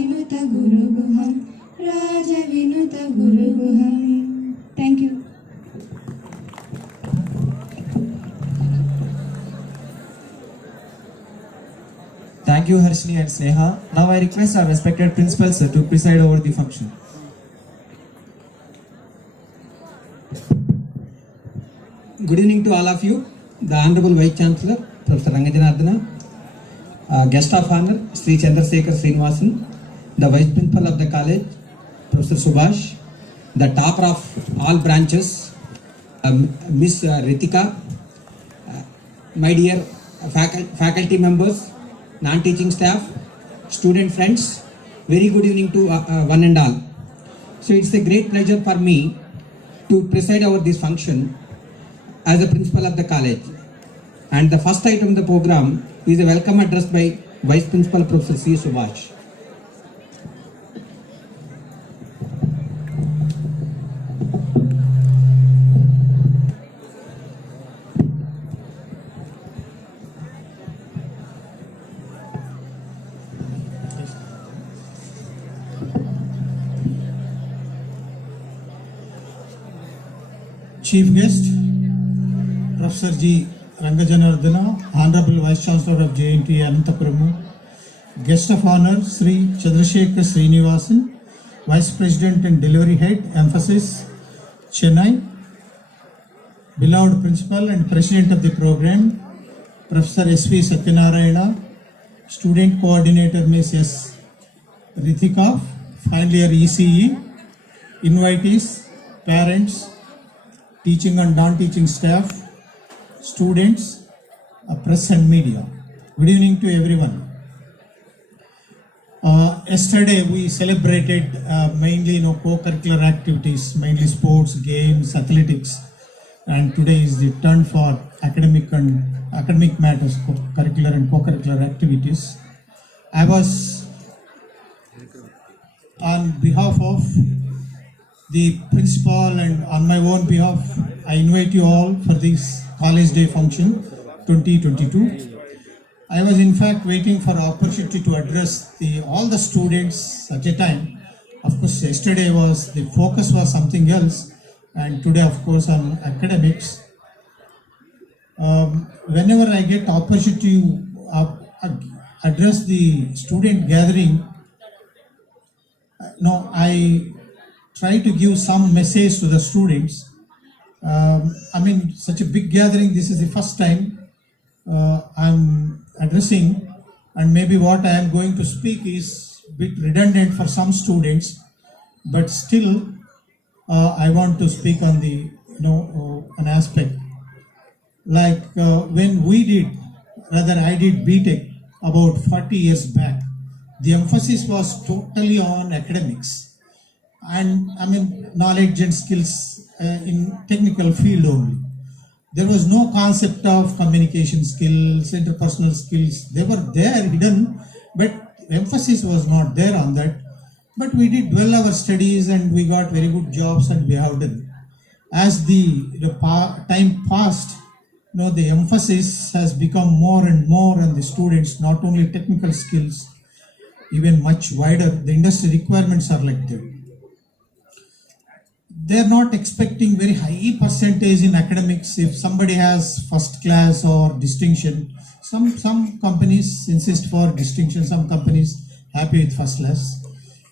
विनुत गुरुगुहं Raj विनुत गुरुगुहं. Thank you. Thank you, Harshini and Sneha. Now I request our respected principals to preside over the function. Good evening to all of you. The Honorable Vice Chancellor, Professor Rangajanardana, Guest of Honor, Sri Chandrasekhar Srinivasan, the Vice Principal of the college, Professor Subhash, the topper of all branches, Miss Ritika, my dear faculty members, non-teaching staff, student friends, very good evening to one and all. So it's a great pleasure for me to preside over this function as the principal of the college. And the first item of the program is a welcome address by Vice Principal Professor C. Subhash. Chief guest, Professor G. Rangajanardana, Honorable Vice Chancellor of JNTU Anantapuramu, Guest of Honor, Sri Chandrasekhar Srinivasan, Vice President and Delivery Head, Emphasis, Chennai, beloved Principal and President of the program, Professor S.V. Satyanarayana, Student Coordinator Ms. S. Ritika, Final Year ECE, invitees, parents, teaching and non-teaching staff, students, press and media. Good evening to everyone. Yesterday we celebrated mainly co-curricular activities, mainly sports, games, athletics, and today is the turn for academic matters, curricular and co-curricular activities. I was on behalf of the principal and on my own behalf, I invite you all for this College Day function 2022. I was in fact waiting for opportunity to address all the students at a time. Of course, yesterday the focus was something else, and today, of course, on academics. Whenever I get opportunity to address the student gathering, I try to give some message to the students. Such a big gathering, this is the first time I'm addressing, and maybe what I am going to speak is a bit redundant for some students, but still I want to speak on the an aspect. Like when I did BTech about 40 years back, the emphasis was totally on academics and knowledge and skills in technical field only. There was no concept of communication skills, interpersonal skills. They were there hidden, but emphasis was not there on that. But we did well our studies and we got very good jobs and we have done. As the time passed, the emphasis has become more and more on the students, not only technical skills, even much wider. The industry requirements are like that. They're not expecting very high percentage in academics. If somebody has first class or distinction, some companies insist for distinction, some companies happy with first class.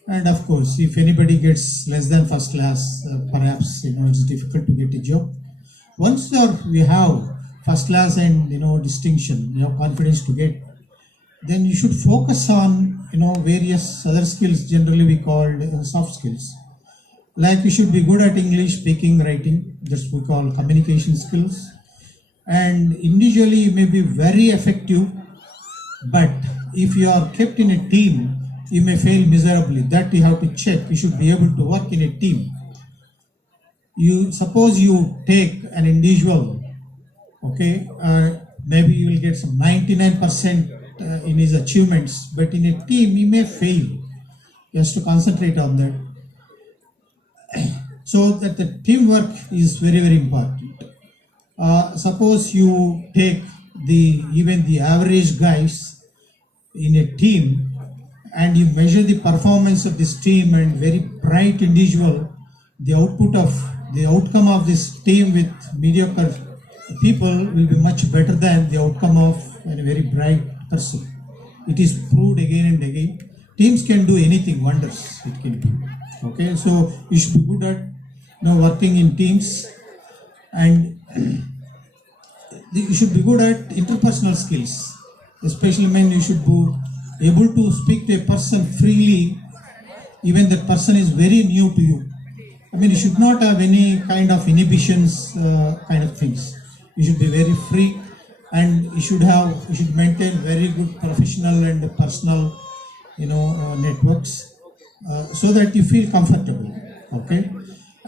And of course, if anybody gets less than first class, perhaps it's difficult to get a job. Once we have first class and distinction, you have confidence to get, then you should focus on various other skills, generally we call soft skills. Like you should be good at English, speaking, writing, just we call communication skills. And individually you may be very effective, but if you are kept in a team, you may fail miserably. That you have to check. You should be able to work in a team. Suppose you take an individual, okay, maybe you will get some 99% in his achievements, but in a team he may fail. He has to concentrate on that. So that the teamwork is very, very important. Suppose you take even the average guys in a team, and you measure the performance of this team and very bright individual, the outcome of this team with mediocre people will be much better than the outcome of a very bright person. It is proved again and again. Teams can do anything, wonders it can do. Okay, so you should be good at working in teams, and you should be good at interpersonal skills. Especially when you should be able to speak to a person freely, even that person is very new to you. I mean, you should not have any kind of inhibitions, kind of things. You should be very free, and you should maintain very good professional and personal, networks, so that you feel comfortable. Okay,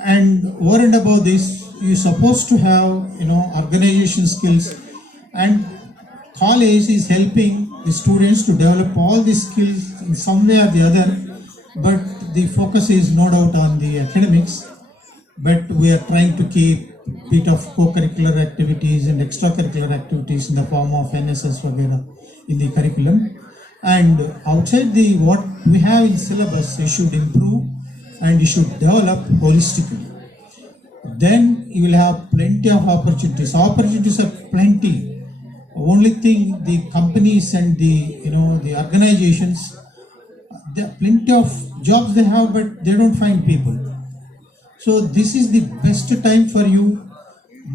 and over and above this, you're supposed to have organization skills, and college is helping the students to develop all these skills in some way or the other, but the focus is no doubt on the academics, but we are trying to keep a bit of co-curricular activities and extracurricular activities in the form of NSS vagera in the curriculum, and outside what we have in syllabus you should improve and you should develop holistically. Then you will have plenty of opportunities. Opportunities are plenty. Only thing, the companies and the organizations, there are plenty of jobs they have, but they don't find people. So this is the best time for you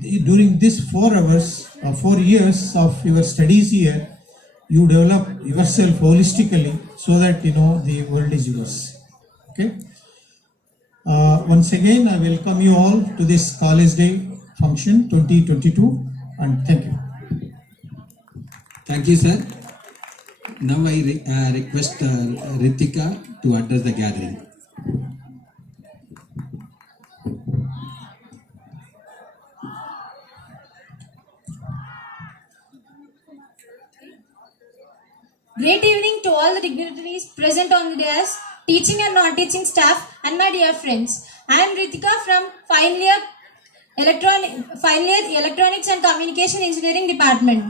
during this 4 hours or 4 years of your studies here. You develop yourself holistically so that the world is yours. Okay. Once again, I welcome you all to this College Day function 2022, and thank you. Thank you, sir. Now I request Ritika to address the gathering. Great evening to all the dignitaries present on the dais, teaching and non-teaching staff, and my dear friends. I am Ritika from final year Electronics and Communication Engineering Department.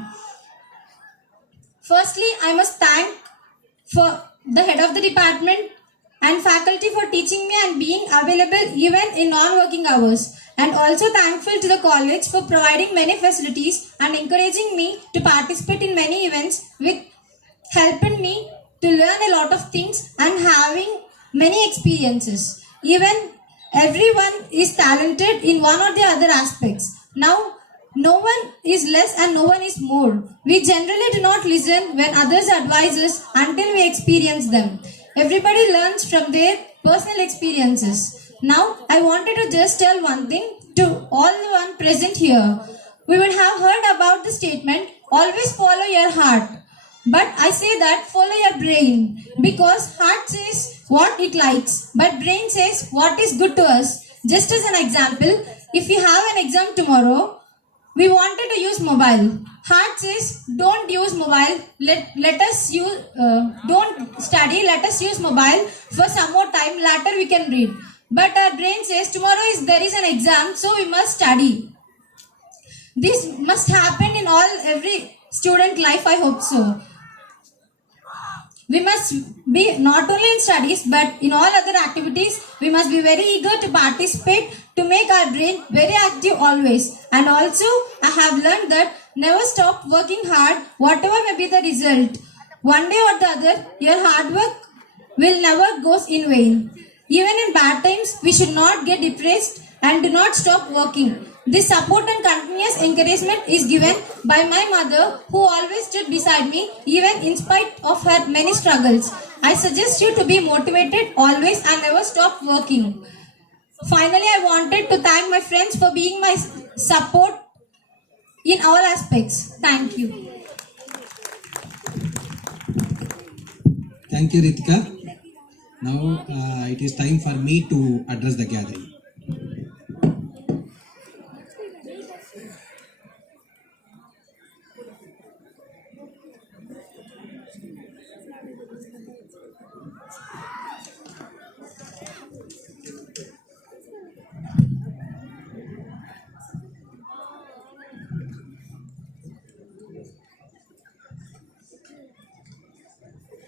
Firstly, I must thank for the head of the department and faculty for teaching me and being available even in non-working hours. And also thankful to the college for providing many facilities and encouraging me to participate in many events with helping me to learn a lot of things and having many experiences. Even everyone is talented in one or the other aspects. Now, no one is less and no one is more. We generally do not listen when others advise us until we experience them. Everybody learns from their personal experiences. Now, I wanted to just tell one thing to all the one present here. We would have heard about the statement, always follow your heart. But I say that follow your brain, because heart says what it likes, but brain says what is good to us. Just as an example, if we have an exam tomorrow, we wanted to use mobile. Heart says don't use mobile. Let us use don't study. Let us use mobile for some more time. Later we can read. But our brain says tomorrow there is an exam, so we must study. This must happen in every student life. I hope so. We must be not only in studies but in all other activities. We must be very eager to participate to make our brain very active always. And also I have learned that never stop working hard, whatever may be the result. One day or the other, your hard work will never go in vain. Even in bad times, we should not get depressed and do not stop working. This support and continuous encouragement is given by my mother, who always stood beside me even in spite of her many struggles. I suggest you to be motivated always and never stop working. Finally, I wanted to thank my friends for being my support in all aspects. Thank you. Thank you, Ritika. Now it is time for me to address the gathering.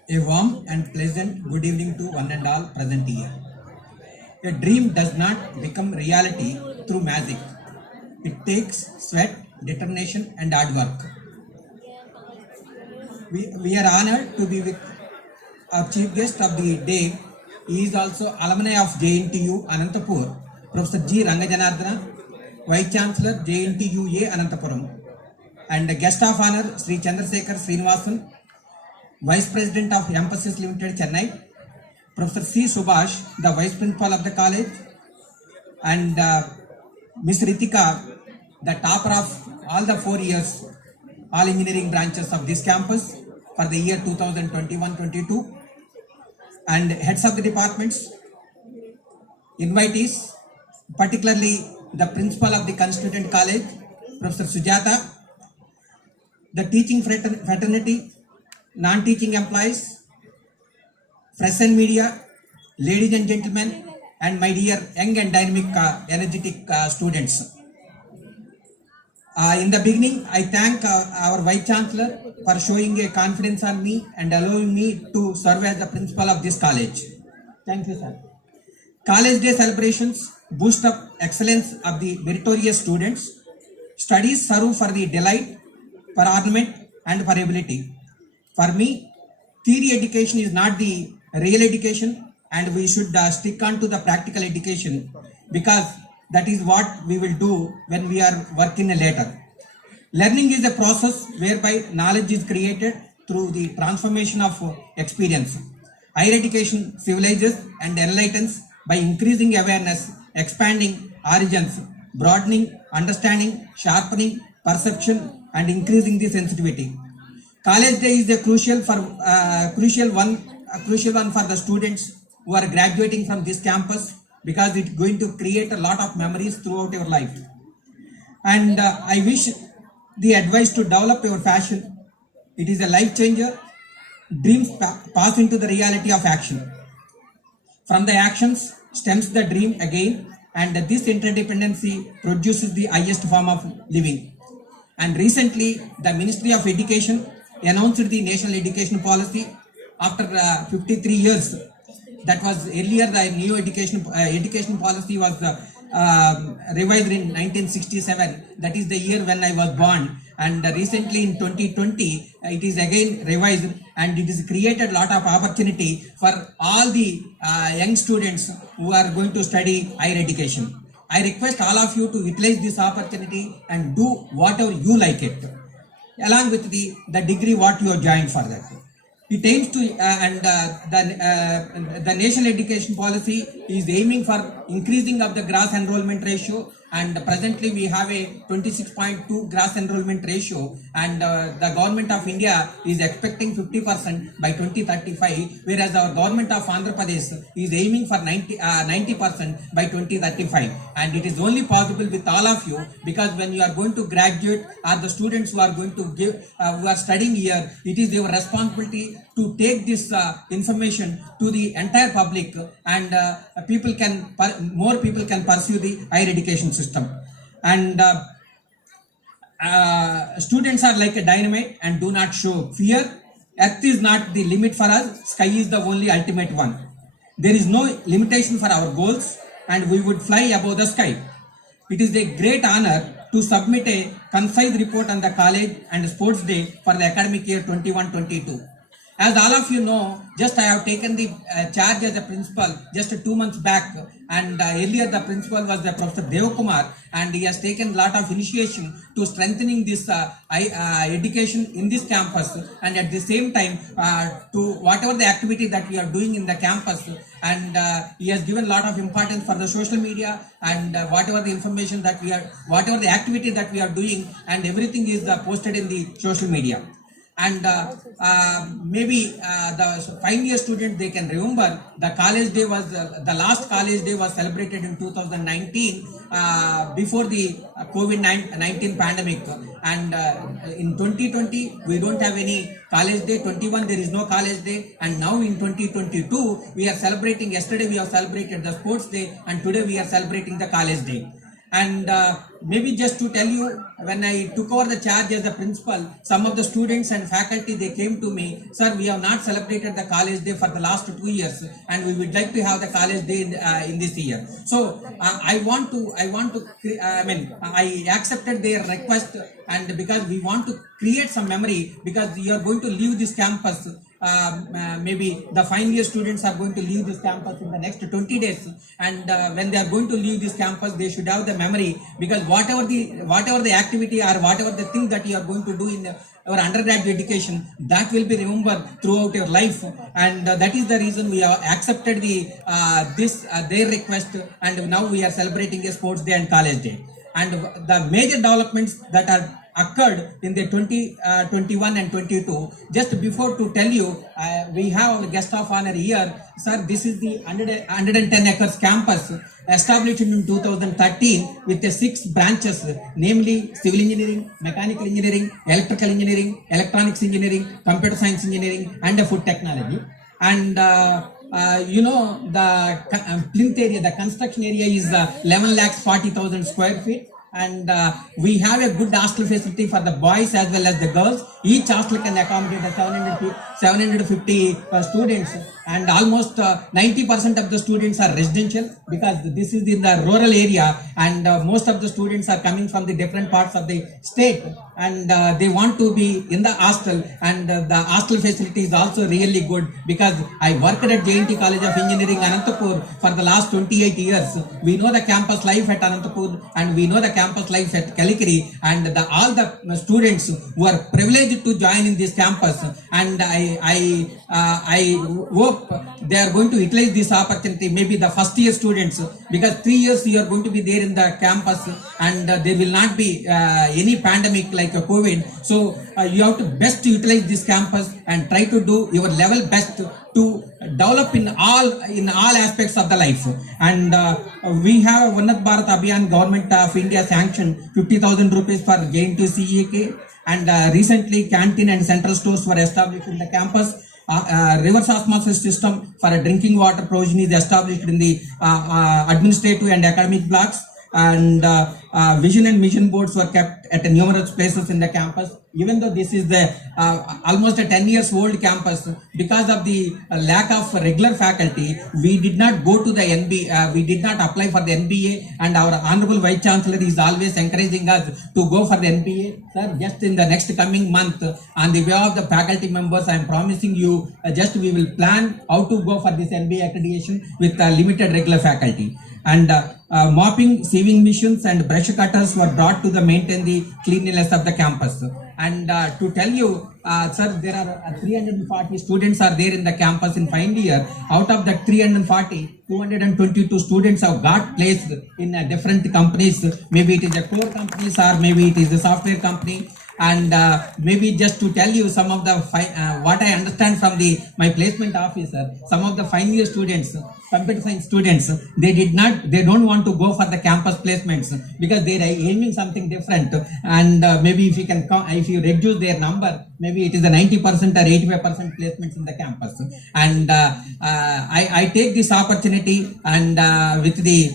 A warm and pleasant good evening to one and all present here. A dream does not become reality through magic. It takes sweat, determination, and hard work. We are honored to be with our chief guest of the day. He is also alumni of JNTU Anantapur, Professor G. Rangajanardana, Vice Chancellor JNTUA Anantapuram, and the guest of honor Sri Chandrasekhar Srinivasan, Vice President of Emphasis Limited Chennai, Professor C. Subhash, the Vice Principal of the college, and Ms. Ritika, the topper of all the 4 years, all engineering branches of this campus for the year 2021-22, and heads of the departments, invitees, particularly the Principal of the Constituent College, Professor Sujata, the teaching fraternity, non-teaching employees, press and media, ladies and gentlemen, and my dear young and dynamic, energetic students. In the beginning, I thank our Vice Chancellor for showing a confidence on me and allowing me to serve as the principal of this college. Thank you, sir. College Day celebrations boost up excellence of the meritorious students. Studies serve for the delight, for ornament, and for ability. For me, theory education is not the real education, and we should stick on to the practical education, because that is what we will do when we are working later. Learning is a process whereby knowledge is created through the transformation of experience. Higher education civilizes and enlightens by increasing awareness, expanding origins, broadening understanding, sharpening perception, and increasing the sensitivity. College Day is a crucial one for the students who are graduating from this campus, because it's going to create a lot of memories throughout your life. And I wish the advice to develop your passion. It is a life changer. Dreams pass into the reality of action. From the actions stems the dream again, and this interdependency produces the highest form of living. And recently, the Ministry of Education announced the National Education Policy after 53 years. That was earlier the new education policy was revised in 1967. That is the year when I was born. And recently in 2020, it is again revised, and it has created a lot of opportunity for all the young students who are going to study higher education. I request all of you to utilize this opportunity and do whatever you like it, along with the degree what you are joined for that. It aims to, the national education policy is aiming for increasing of the gross enrollment ratio, and presently we have a 26.2 gross enrollment ratio, and the government of India is expecting 50% by 2035, whereas our government of Andhra Pradesh is aiming for 90% by 2035. And it is only possible with all of you, because when you are going to graduate, or the students who are going to who are studying here, it is your responsibility to take this information to the entire public, and more people can pursue the higher education system. And students are like a dynamite and do not show fear. Earth is not the limit for us, sky is the only ultimate one. There is no limitation for our goals, and we would fly above the sky. It is a great honor to submit a concise report on the college and sports day for the academic year 21-22. As all of you know, just I have taken the charge as a principal just 2 months back, and earlier the principal was the Professor Devakumar, and he has taken a lot of initiation to strengthening this education in this campus, and at the same time to whatever the activity that we are doing in the campus, and he has given a lot of importance for the social media, and whatever the information that we are, whatever the activity that we are doing, and everything is posted in the social media. And maybe the final-year students, they can remember the college day was the last college day was celebrated in 2019 before the COVID-19 pandemic, and in 2020 we don't have any college day. 21 there is no college day, and now in 2022 we are celebrating. Yesterday we have celebrated the sports day, and today we are celebrating the college day. And maybe just to tell you, when I took over the charge as the principal, some of the students and faculty, they came to me, sir, we have not celebrated the college day for the last 2 years, and we would like to have the college day in this year. So I accepted their request, and because we want to create some memory, because you are going to leave this campus. Maybe the final year students are going to leave this campus in the next 20 days, and when they are going to leave this campus, they should have the memory, because whatever the activity or whatever the thing that you are going to do in our undergraduate education, that will be remembered throughout your life. And that is the reason we have accepted their request, and now we are celebrating a sports day and college day. And the major developments that are occurred in the 2021 and 22. Just before to tell you, we have our guest of honor here. Sir, this is the 110 acres campus established in 2013 with the 6 branches, namely civil engineering, mechanical engineering, electrical engineering, electronics engineering, computer science engineering, and food technology. And the plinth area, the construction area is 11,40,000 square feet. And we have a good hostel facility for the boys as well as the girls. Each hostel can accommodate 750 students, and almost 90% of the students are residential, because this is in the rural area, and most of the students are coming from the different parts of the state, and they want to be in the hostel. And the hostel facility is also really good, because I worked at JNTU College of Engineering, Anantapur, for the last 28 years. We know the campus life at Anantapur, and we know the campus life at Kalikiri, and all the students who are privileged to join in this campus, and I hope they are going to utilize this opportunity. Maybe the first year students, because 3 years you are going to be there in the campus, and there will not be any pandemic like a COVID. So you have to best utilize this campus and try to do your level best to develop in all aspects of the life. And we have a Vannat Bharat Abhiyan, Government of India sanctioned 50,000 rupees for JNTU CEK, and recently canteen and central stores were established in the campus. Reverse osmosis system for a drinking water provision is established in the administrative and academic blocks, and vision and mission boards were kept at numerous places in the campus. Even though this is the almost a 10 years old campus, because of the lack of regular faculty, we did not go to the NBA, we did not apply for the NBA, and our Honorable Vice Chancellor is always encouraging us to go for the NBA. Sir, just in the next coming month, on the way of the faculty members, I am promising you, we will plan how to go for this NBA accreditation with limited regular faculty. And mopping, sieving machines and brush cutters were brought to maintain the cleanliness of the campus. And to tell you, sir, there are 340 students are there in the campus in final year. Out of that 340, 222 students have got placed in different companies. Maybe it is a core companies, or maybe it is a software company. And maybe just to tell you some of the what I understand from my placement officer, some of the final year students, computer science students, they don't want to go for the campus placements, because they are aiming something different. And maybe if you reduce their number, maybe it is a 90% or 85% placements in the campus. And I take this opportunity, and with the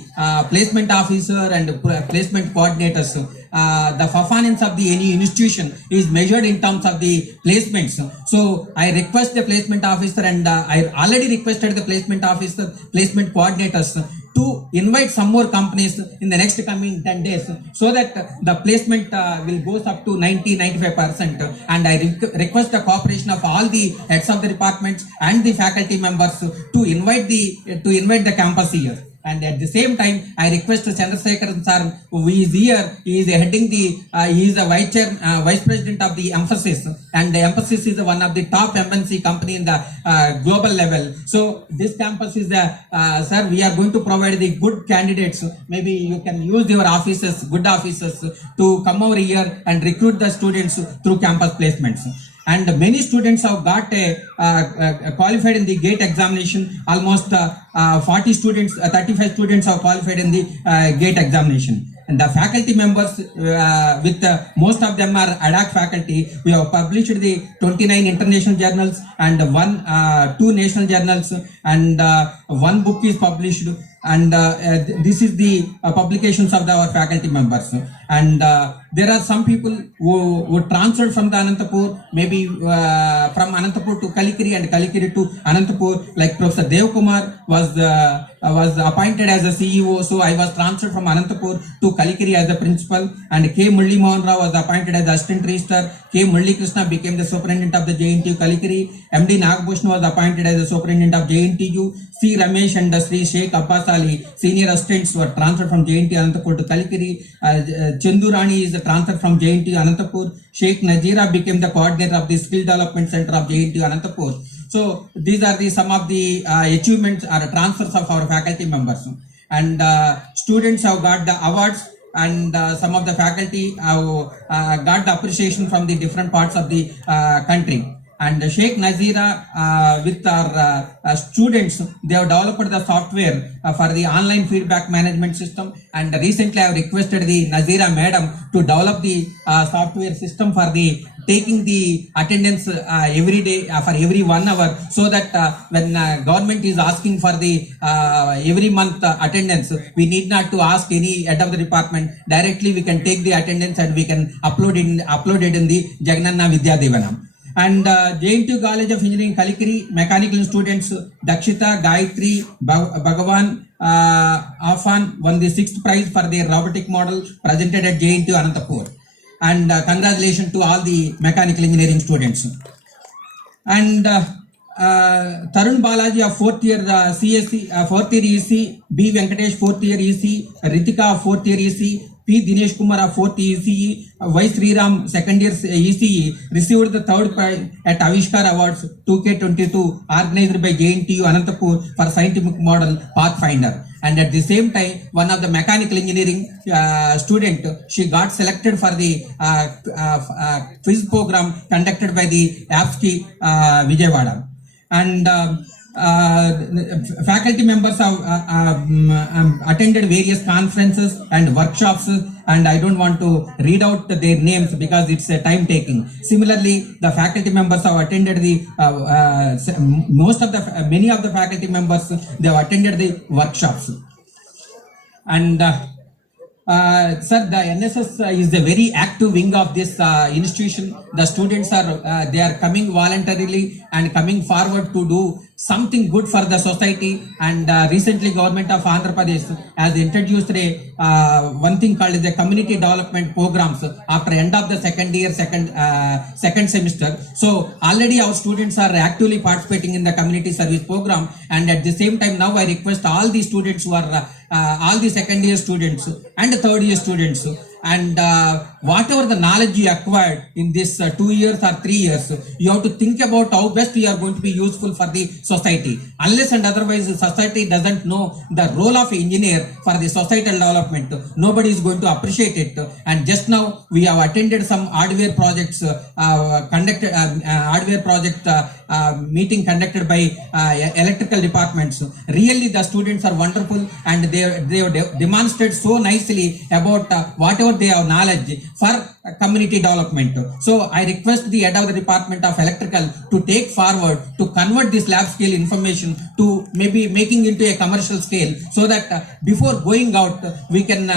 placement officer and placement coordinators, the performance of any institution is measured in terms of the placements. So I request the placement officer, and I already requested the placement officer, placement coordinators to invite some more companies in the next coming 10 days, so that the placement will goes up to 90-95%. And I request the cooperation of all the heads of the departments and the faculty members to invite the campus here. And at the same time, I request Chandrasekharan sir, who is here. He is heading he is the vice president of the Emphasis, and the Emphasis is one of the top MNC company in the global level. So this campus is sir, we are going to provide the good candidates. Maybe you can use your offices, good offices, to come over here and recruit the students through campus placements. And many students have got qualified in the GATE examination. Almost 40 students, 35 students have qualified in the GATE examination. And the faculty members, most of them are ad hoc faculty. We have published the 29 international journals and 2 national journals, and 1 book is published. and this is the publications of our faculty members. And there are some people who transferred from the Anantapur, maybe from Anantapur to Kalikiri and Kalikiri to Anantapur, like Professor Dev Kumar was appointed as a CEO, so I was transferred from Anantapur to Kalikiri as a principal, and K. Murli Mohan Rao was appointed as assistant registrar, K. Murli Krishna became the superintendent of the JNTU Kalikiri, MD Nagbhushan was appointed as the superintendent of JNTU, C. Ramesh and Sri Sheikh Abbas Ali, senior assistants, were transferred from JNTU Anantapur to Kalikiri. Chandurani is transferred from JNTU Anantapur. Sheikh Nazira became the coordinator of the Skill Development Center of JNTU Anantapur. So these are some of the achievements or transfers of our faculty members. And students have got the awards, and some of the faculty have got the appreciation from the different parts of the country. And Sheikh Nazira with our students, they have developed the software for the online feedback management system, and recently I have requested the Nazira madam to develop the software system for the taking the attendance every day for every 1 hour, so that when government is asking for the every month attendance, we need not to ask any head of the department. Directly we can take the attendance and we can upload it in the Jagananna Vidya Devanam. And JNTU College of Engineering Kalikiri mechanical students Dakshita, Gayatri, Bhagavan, Afan won the 6th prize for their robotic model presented at JNTU Anantapur. And congratulations to all the mechanical engineering students. And Tarun Balaji of 4th year CSC, 4th year EC, B Venkatesh 4th year EC, Ritika of 4th year EC, P. Dinesh Kumar of 4th ECE, Y. Sriram 2nd year ECE received the 3rd prize at Avishkar Awards 2K22 organized by JNTU Anantapur for scientific model Pathfinder. And at the same time, one of the mechanical engineering student, she got selected for the quiz program conducted by the APSCI Vijayawada. And faculty members have attended various conferences and workshops, and I don't want to read out their names because it's time taking. Similarly, the faculty members have attended the many of the faculty members, they have attended the workshops. And sir, the NSS is the very active wing of this institution. The students are they are coming voluntarily and coming forward to do something good for the society. And recently government of Andhra Pradesh has introduced one thing called the community development programs after end of the second semester. So already our students are actively participating in the community service program, and at the same time now I request all the students who are all the 2nd year students and 3rd year students, and whatever the knowledge you acquired in this 2 years or 3 years, you have to think about how best you are going to be useful for the society. Unless and otherwise the society doesn't know the role of engineer for the societal development, nobody is going to appreciate it. And just now we have attended some hardware projects meeting conducted by electrical departments. Really the students are wonderful, and they have demonstrated so nicely about whatever they have knowledge for community development. So I request the head of the department of electrical to take forward to convert this lab scale information to maybe making into a commercial scale, so that before going out we can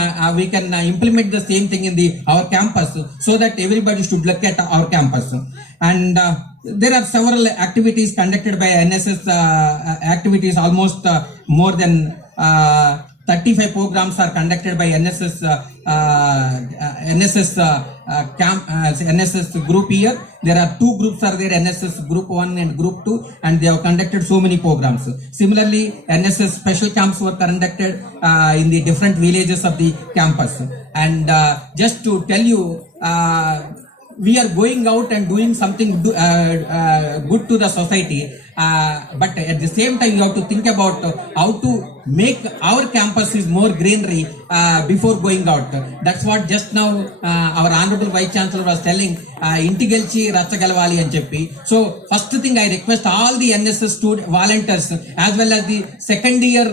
implement the same thing in our campus, so that everybody should look at our campus. And there are several activities conducted by NSS activities. Almost more than 35 programs are conducted by NSS group here. There are 2 groups are there, NSS group 1 and group 2, and they have conducted so many programs. Similarly, NSS special camps were conducted in the different villages of the campus. And just to tell you, we are going out and doing something good to the society, but at the same time you have to think about how to make our campus is more greenery before going out. That's what just now our Honorable Vice Chancellor was telling, Intigelchi Ratsagalvali and Cheppi. So first thing I request all the NSS student volunteers as well as the 2nd year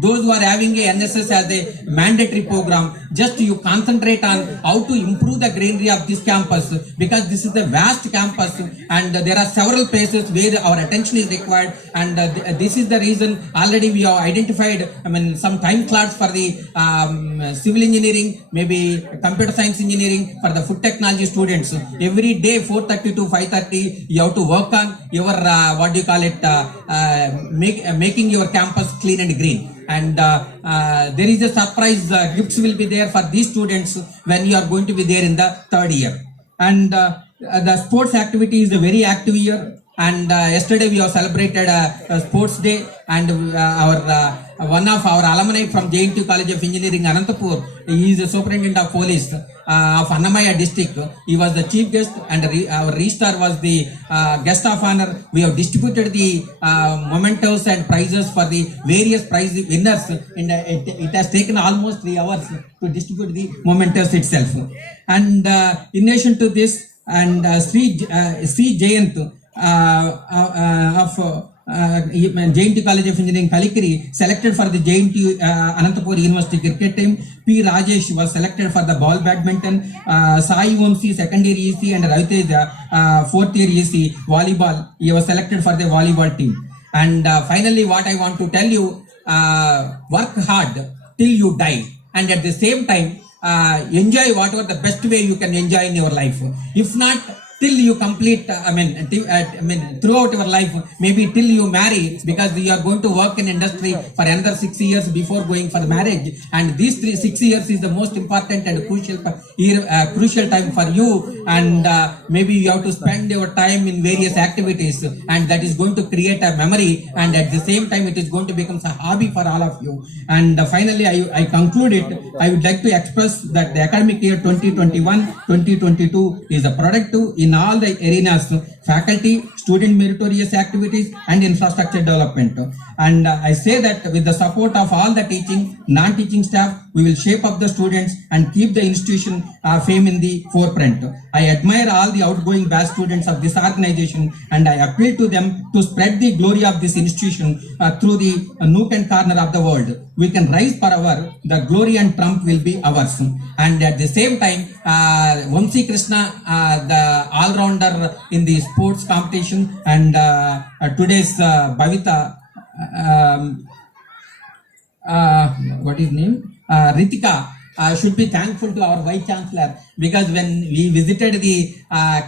those who are having a NSS as a mandatory program, just you concentrate on how to improve the greenery of this campus, because this is a vast campus and there are several places where our attention is required, and this is the reason already we have identified identified, some time slots for the civil engineering, maybe computer science engineering, for the food technology students. Every day 4:30 to 5:30, you have to work on your making your campus clean and green. And there is a surprise gifts will be there for these students when you are going to be there in the third year. And the sports activity is a very active year. And yesterday we have celebrated a sports day, and one of our alumni from JNTU College of Engineering, Anantapur, he is the superintendent of police of Annamaya district. He was the chief guest, and our registrar was the guest of honor. We have distributed the mementos and prizes for the various prize winners, and it has taken almost 3 hours to distribute the mementos itself. And in addition to this, and Sri Jayanth of JNTU College of Engineering Kalikiri selected for the JNTU Anantapur University cricket team. P. Rajesh was selected for the ball badminton. Sai Vamsi second year EC and Raviteja fourth year EC volleyball. He was selected for the volleyball team. And finally, what I want to tell you, work hard till you die, and at the same time enjoy whatever the best way you can enjoy in your life. If not, till you complete, throughout your life, maybe till you marry, because you are going to work in industry for another 6 years before going for the marriage. And these 6 years is the most important and crucial time for you. And maybe you have to spend your time in various activities, and that is going to create a memory. And at the same time, it is going to become a hobby for all of you. And finally, I conclude it. I would like to express that the academic year 2021-2022 is a productive in all the arenas: faculty, student meritorious activities, and infrastructure development. And I say that with the support of all the teaching, non-teaching staff, we will shape up the students and keep the institution fame in the forefront. I admire all the outgoing batch students of this organization, and I appeal to them to spread the glory of this institution through the nook and corner of the world. We can rise forever, the glory and trump will be ours. And at the same time, Vamsi Krishna, the all-rounder in the sports competition, and today's Bhavita, what is name? Ritika, should be thankful to our Vice Chancellor, because when we visited the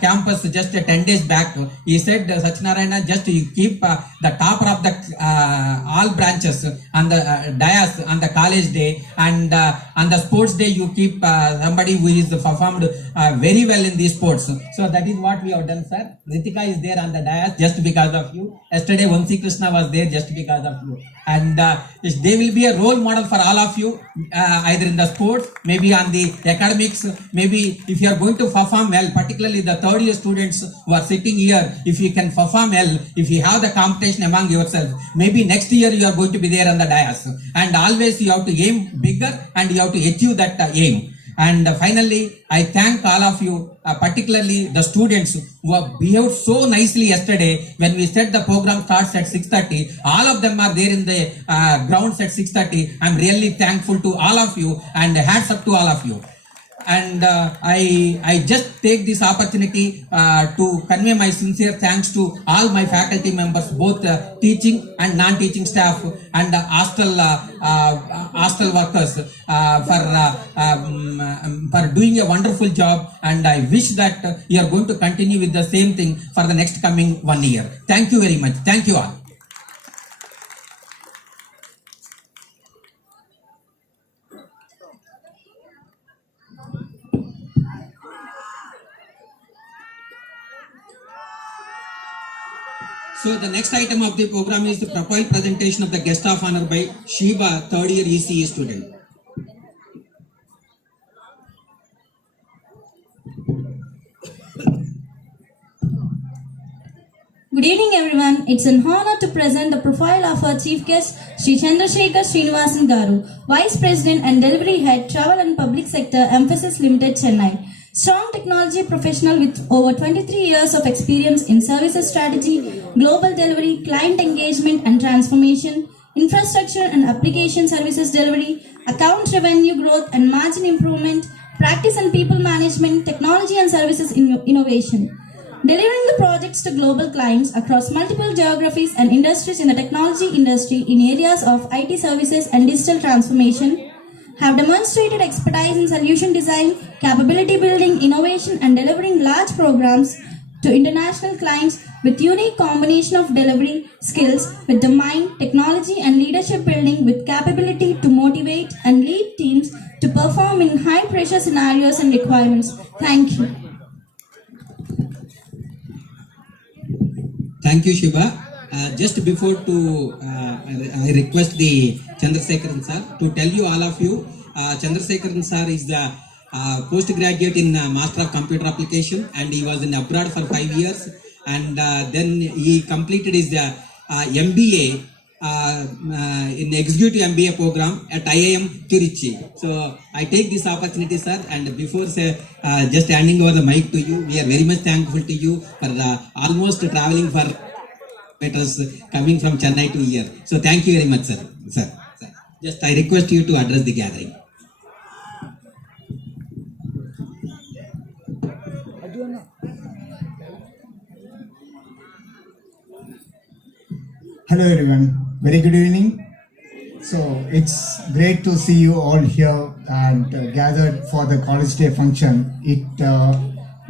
campus just 10 days back, he said, Satyanarayana, just you keep the topper of the all branches on the dais on the college day, and on the sports day you keep somebody who is performed very well in these sports. So that is what we have done, sir. Ritika is there on the dais just because of you. Yesterday Vamsi Krishna was there just because of you. And they will be a role model for all of you, either in the sports, maybe on the academics, maybe if you are going to perform well, particularly the third year students who are sitting here, if you can perform well, if you have the competition among yourself, maybe next year you are going to be there on the dais. And always you have to aim bigger, and you have to achieve that aim. And finally, I thank all of you, particularly the students who have behaved so nicely yesterday. When we said the program starts at 6:30, all of them are there in the grounds at 6:30. I'm really thankful to all of you, and hats up to all of you. And I just take this opportunity to convey my sincere thanks to all my faculty members, both teaching and non-teaching staff, and hostel workers for doing a wonderful job. And I wish that you are going to continue with the same thing for the next coming 1 year. Thank you very much. Thank you all. So the next item of the program is the profile presentation of the guest of honor by Sheba, third year ECE student. Good evening, everyone. It's an honor to present the profile of our chief guest, Sri Chandrasekhar Garu, Vice President and Delivery Head, Travel and Public Sector, Emphasis Limited, Chennai. Strong technology professional with over 23 years of experience in services strategy, global delivery, client engagement and transformation, infrastructure and application services delivery, account revenue growth and margin improvement, practice and people management, technology and services innovation. delivering the projects to global clients across multiple geographies and industries in the technology industry in areas of IT services and digital transformation, have demonstrated expertise in solution design, capability building, innovation, and delivering large programs to international clients with unique combination of delivery skills with domain, technology, and leadership building with capability to motivate and lead teams to perform in high pressure scenarios and requirements. Thank you. Thank you, Shiva. Just before I request the Chandrasekharan sir to tell you all of you, Chandrasekharan sir is the postgraduate in Master of Computer Application, and he was in abroad for 5 years, and then he completed his MBA in Executive MBA program at IIM Tiruchi. So I take this opportunity, sir, and before just handing over the mic to you, we are very much thankful to you for almost traveling for coming from Chennai to here. So thank you very much, sir. Just I request you to address the gathering. Hello everyone, very good evening. So it's great to see you all here and gathered for the college day function. It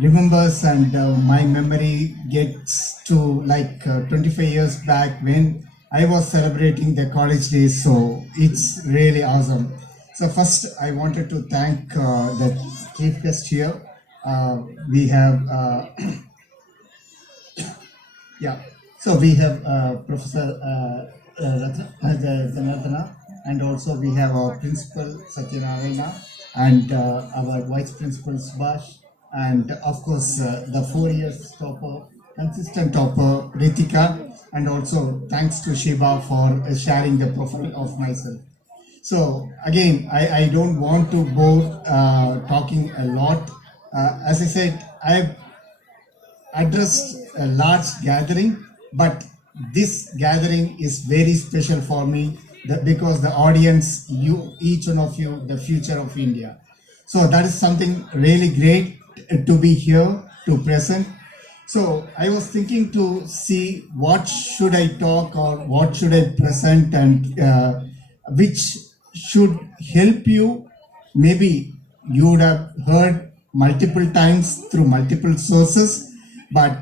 remembers and my memory gets to like 25 years back when I was celebrating the college days. So it's really awesome. So first I wanted to thank the chief guest here. We have yeah. So we have Professor Janardana, and also we have our principal Satyanarayana, and our vice principal Subhash, and of course the 4 years topper, consistent topper Ritika, and also thanks to Shiva for sharing the profile of myself. So again, I don't want to bore talking a lot. As I said, I've addressed a large gathering, but this gathering is very special for me because the audience, you, each one of you, the future of India. So that is something really great to be here to present. So I was thinking to see what should I talk or what should I present, and which should help you. Maybe you would have heard multiple times through multiple sources, but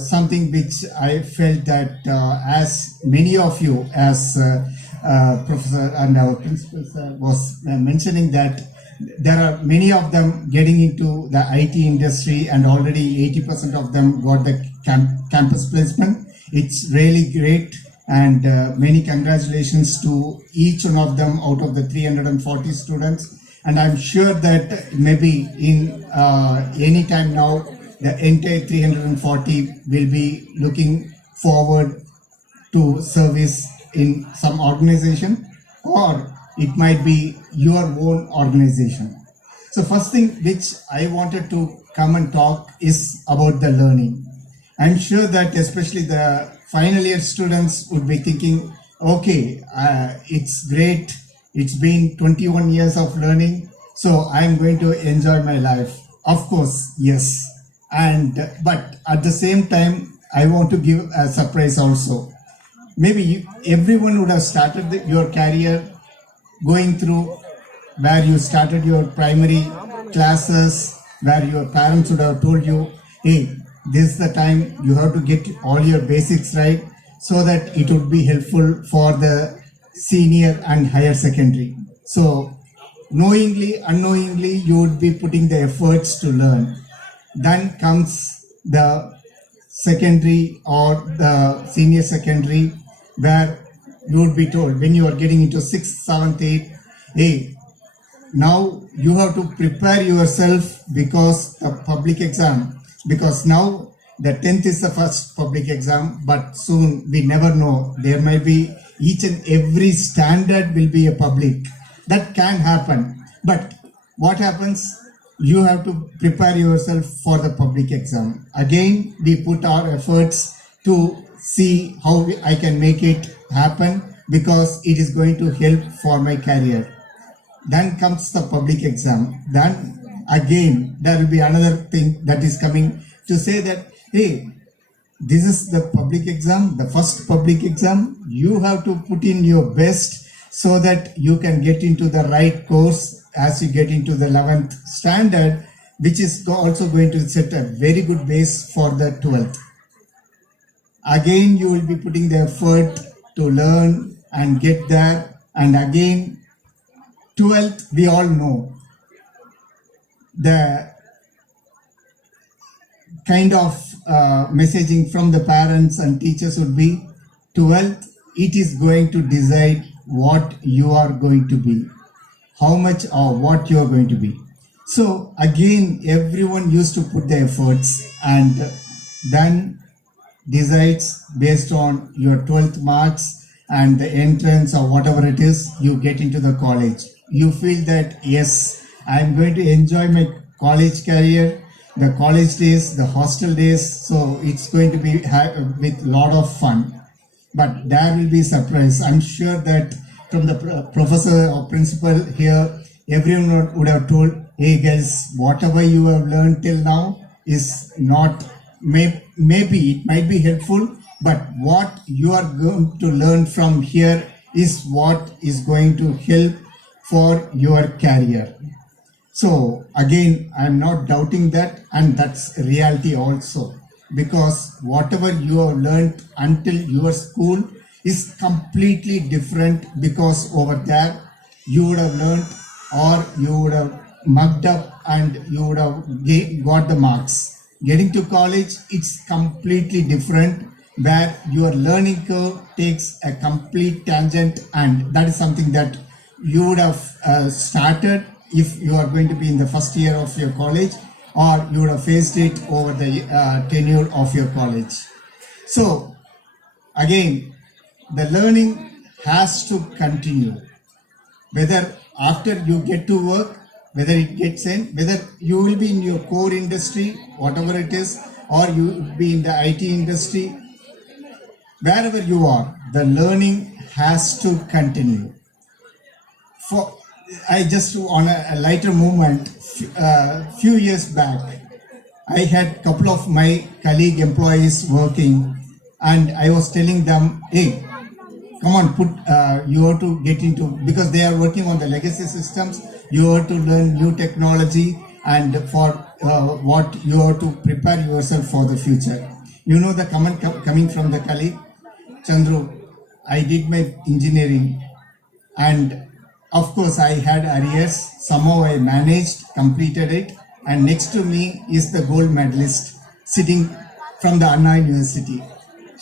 something which I felt that as many of you, as Professor and our principal was mentioning, that there are many of them getting into the IT industry, and already 80% of them got the campus placement. It's really great, and many congratulations to each one of them out of the 340 students. And I'm sure that maybe in any time now, the entire 340 will be looking forward to service in some organization, or it might be your own organization. So first thing which I wanted to come and talk is about the learning. I'm sure that especially the final year students would be thinking, okay, it's great, it's been 21 years of learning, so I'm going to enjoy my life. Of course, yes. But at the same time, I want to give a surprise also. Maybe everyone would have started your career going through where you started your primary classes, where your parents would have told you, hey, this is the time you have to get all your basics right, so that it would be helpful for the senior and higher secondary. So knowingly, unknowingly, you would be putting the efforts to learn. Then comes the secondary or the senior secondary, where you would be told when you are getting into 6th, 7th, 8th, hey, now you have to prepare yourself because the public exam, because now the 10th is the first public exam, but soon we never know, there might be each and every standard will be a public. That can happen, but what happens? You have to prepare yourself for the public exam. Again, we put our efforts to see how I can make it happen, because it is going to help for my career. Then comes the public exam. Then again, there will be another thing that is coming to say that, hey, this is the public exam, the first public exam. You have to put in your best so that you can get into the right course as you get into the 11th standard, which is also going to set a very good base for the 12th. Again, you will be putting the effort to learn and get there. And again, 12th, we all know the kind of messaging from the parents and teachers would be 12th, it is going to decide what you are going to be, how much or what you are going to be. So again, everyone used to put the efforts and then decides based on your 12th marks and the entrance or whatever it is, you get into the college. You feel that, yes, I am going to enjoy my college career, the college days, the hostel days, so it's going to be with lot of fun. But there will be surprise. I'm sure that from the professor or principal here, everyone would have told, hey guys, whatever you have learned till now is not, maybe it might be helpful, but what you are going to learn from here is what is going to help for your career. So again, I'm not doubting that, and that's reality also, because whatever you have learned until your school is completely different, because over there you would have learned or you would have mugged up and you would have got the marks. Getting to college, it's completely different, where your learning curve takes a complete tangent, and that is something that you would have started if you are going to be in the first year of your college, or you would have faced it over the tenure of your college. So again, the learning has to continue, whether after you get to work, whether it gets in, whether you will be in your core industry, whatever it is, or you will be in the IT industry, wherever you are, the learning has to continue. I just, on a lighter moment, few years back, I had a couple of my colleague employees working, and I was telling them, hey, come on, you have to get into, because they are working on the legacy systems, you have to learn new technology, and for what you have to prepare yourself for the future. You know the comment coming from the colleague, Chandru, I did my engineering, and of course, I had arrears. Somehow I managed, completed it, and next to me is the gold medalist sitting from the Anna University.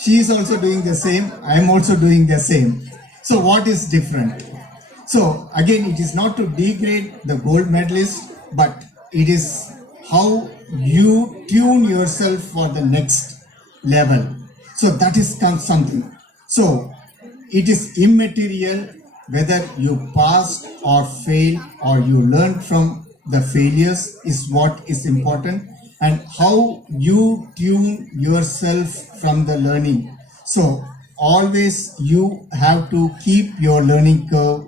She is also doing the same. I am also doing the same. So what is different? So again, it is not to degrade the gold medalist, but it is how you tune yourself for the next level. So that is something. So it is immaterial whether you passed or failed or you learned from the failures is what is important, and how you tune yourself from the learning. So always you have to keep your learning curve,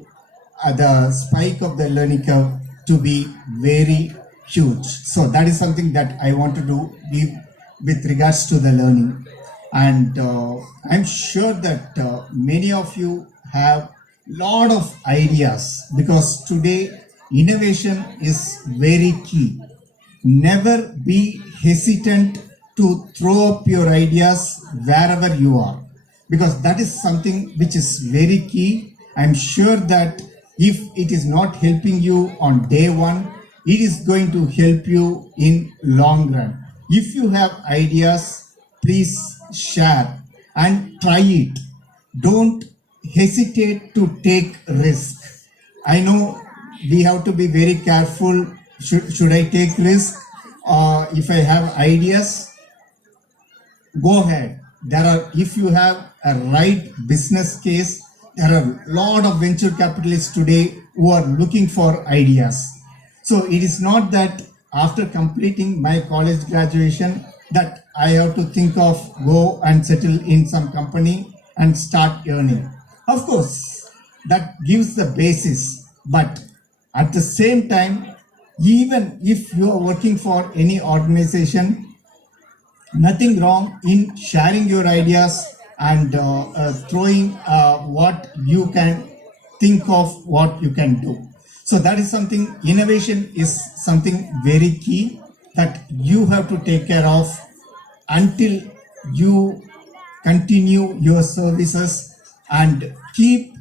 the spike of the learning curve, to be very huge. So that is something that I want to do with regards to the learning. And I'm sure that many of you have lot of ideas, because today innovation is very key. Never be hesitant to throw up your ideas wherever you are, because that is something which is very key. I'm sure that if it is not helping you on day one, it is going to help you in long run. If you have ideas, please share and try it. Don't hesitate to take risk. I know we have to be very careful. Should I take risk? If I have ideas, go ahead. If you have a right business case, there are a lot of venture capitalists today who are looking for ideas. So it is not that after completing my college graduation that I have to think of go and settle in some company and start earning. Of course, that gives the basis, but at the same time, even if you are working for any organization, nothing wrong in sharing your ideas and throwing what you can think of, what you can do. So that is something, innovation is something very key that you have to take care of until you continue your services and keep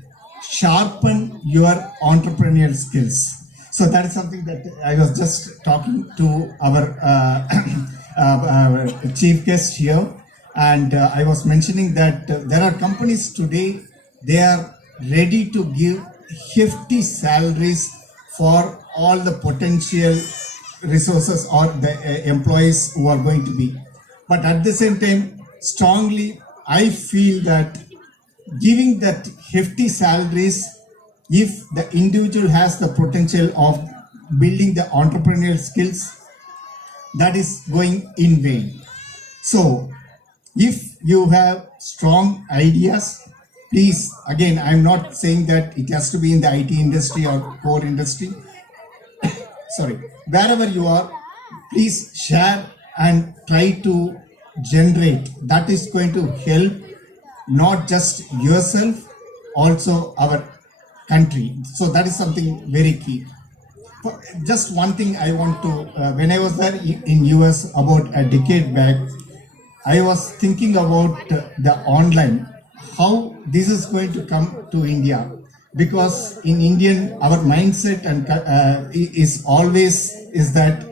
sharpen your entrepreneurial skills. So that is something that I was just talking to our chief guest here, and I was mentioning that there are companies today, they are ready to give hefty salaries for all the potential resources or the employees who are going to be. But at the same time, strongly, I feel that giving that hefty salaries, if the individual has the potential of building the entrepreneurial skills, that is going in vain. So if you have strong ideas, please, again, I'm not saying that it has to be in the IT industry or core industry. Sorry, wherever you are, please share and try to generate. That is going to help not just yourself, also our country. So that is something very key. Just one thing I want to, when I was there in US about a decade back, I was thinking about the online, how this is going to come to India. Because in Indian, our mindset and is always is that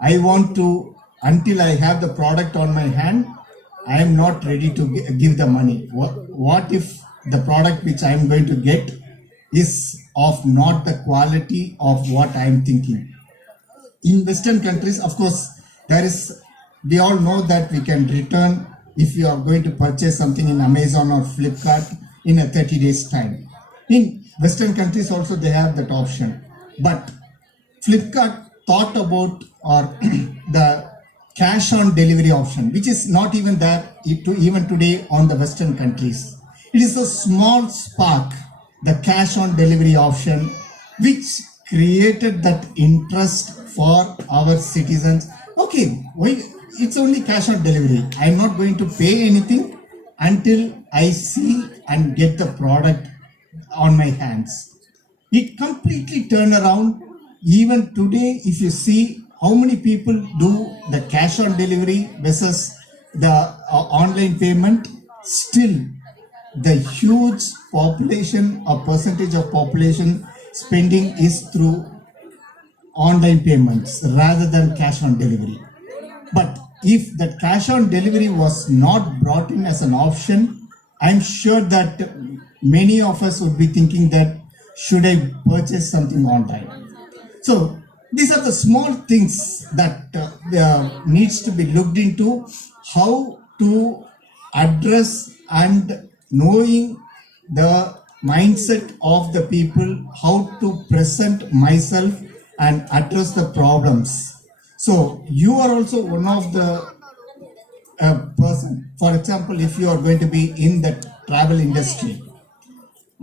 I want to, until I have the product on my hand, I am not ready to give the money. What if the product which I am going to get is of not the quality of what I am thinking? In Western countries, of course, there is, we all know that we can return if you are going to purchase something in Amazon or Flipkart in a 30 days time. In Western countries also they have that option. But Flipkart thought about or the cash on delivery option, which is not even there even today on the Western countries. It is a small spark, the cash on delivery option, which created that interest for our citizens. Okay, it's only cash on delivery. I'm not going to pay anything until I see and get the product on my hands. It completely turned around. Even today, if you see how many people do the cash on delivery versus the online payment, still the huge population or percentage of population spending is through online payments rather than cash on delivery. But if the cash on delivery was not brought in as an option, I'm sure that many of us would be thinking that should I purchase something online? So these are the small things that needs to be looked into, how to address and knowing the mindset of the people, how to present myself and address the problems. So you are also one of the person. For example, if you are going to be in the travel industry,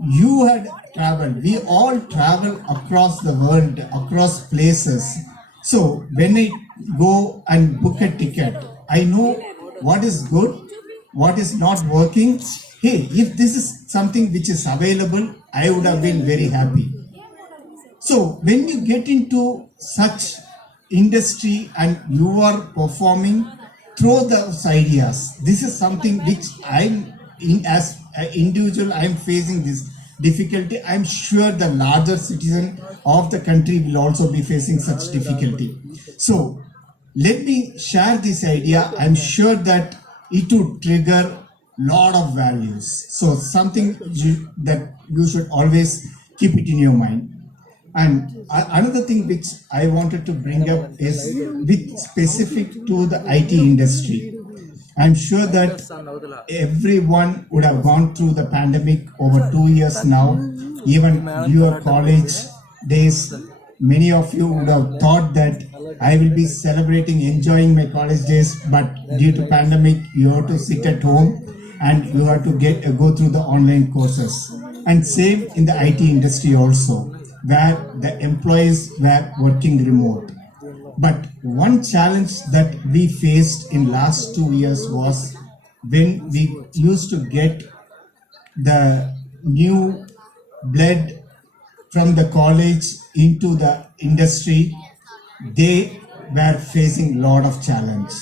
you had traveled, we all travel across the world, across places. So when I go and book a ticket, I know what is good, what is not working. Hey, if this is something which is available, I would have been very happy. So when you get into such industry and you are performing, through those ideas. This is something which I'm in as an individual, I'm facing this difficulty. I'm sure the larger citizen of the country will also be facing such difficulty. So let me share this idea. I'm sure that it would trigger lot of values. So something that you should always keep it in your mind. And another thing which I wanted to bring up is with specific to the IT industry. I'm sure that everyone would have gone through the pandemic over 2 years now. Even your college days, many of you would have thought that I will be celebrating, enjoying my college days, but due to pandemic, you have to sit at home and you have to go through the online courses. And same in the IT industry also, where the employees were working remote. But one challenge that we faced in last 2 years was when we used to get the new blood from the college into the industry, they were facing a lot of challenge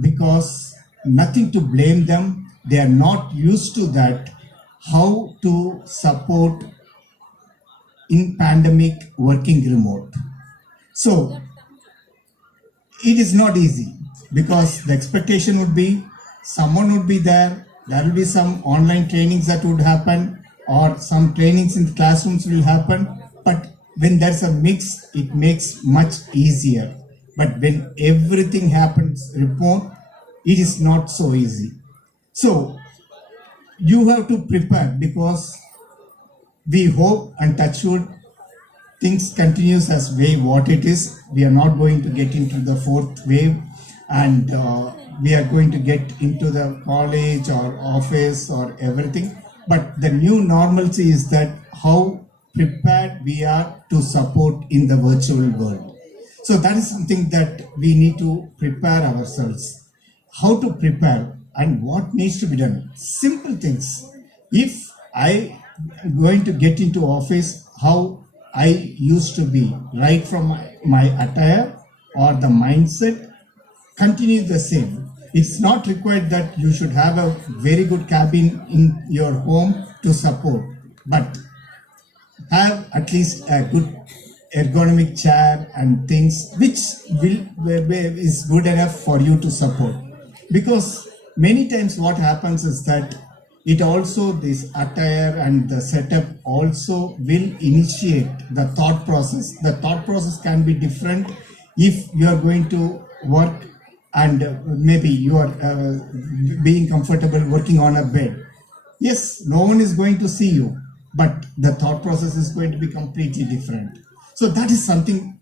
because nothing to blame them. They are not used to that, how to support in pandemic working remote. So it is not easy because the expectation would be someone would be there will be some online trainings that would happen or some trainings in the classrooms will happen, but when there's a mix it makes much easier. But when everything happens remote, it is not so easy. So you have to prepare because we hope and touch wood things continues as way what it is. We are not going to get into the fourth wave and we are going to get into the college or office or everything. But the new normalcy is that how prepared we are to support in the virtual world. So that is something that we need to prepare ourselves. How to prepare and what needs to be done. Simple things. If I am going to get into office, how I used to be, right from my attire or the mindset, continue the same. It's not required that you should have a very good cabin in your home to support, but have at least a good ergonomic chair and things which is good enough for you to support. Because many times what happens is that it also, this attire and the setup also will initiate the thought process. The thought process can be different if you are going to work and maybe you are being comfortable working on a bed. Yes, no one is going to see you, but the thought process is going to be completely different. So that is something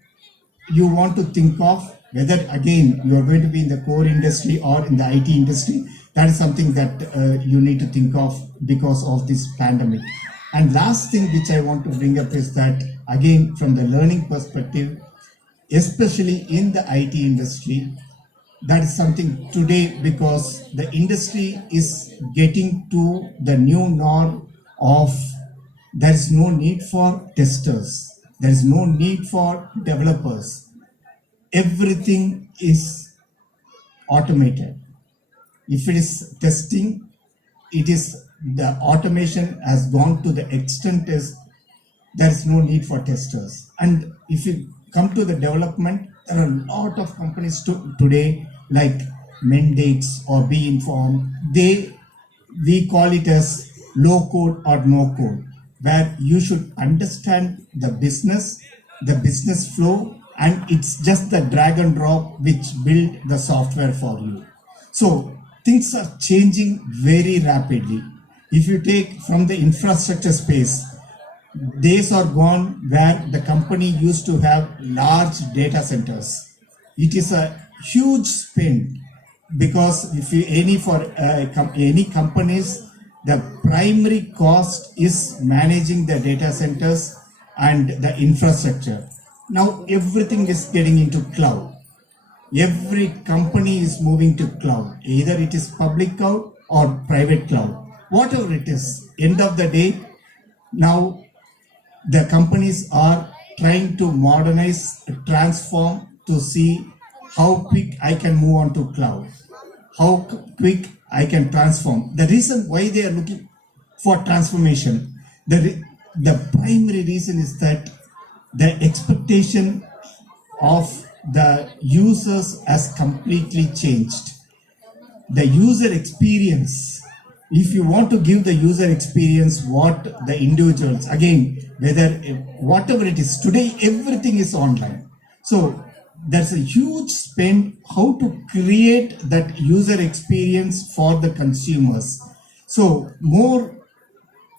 you want to think of, whether again you are going to be in the core industry or in the IT industry. That is something that you need to think of because of this pandemic. And last thing which I want to bring up is that again from the learning perspective, especially in the IT industry, that is something today because the industry is getting to the new norm of there is no need for testers, there is no need for developers. Everything is automated. If it is testing, it is the automation has gone to the extent is there is no need for testers. And if you come to the development, there are a lot of companies today like Mendix or Be Informed. We call it as low code or no code, where you should understand the business flow, and it's just the drag and drop which build the software for you. So things are changing very rapidly. If you take from the infrastructure space, days are gone where the company used to have large data centers. It is a huge spend because if you any companies, the primary cost is managing the data centers and the infrastructure. Now everything is getting into cloud. Every company is moving to cloud. Either it is public cloud or private cloud. Whatever it is, end of the day, now the companies are trying to modernize, transform to see how quick I can move on to cloud, how quick I can transform. The reason why they are looking for transformation, the primary reason is that the expectation of the users has completely changed. The user experience, if you want to give the user experience what the individuals, again, whatever it is, today everything is online. So there's a huge spend how to create that user experience for the consumers. So more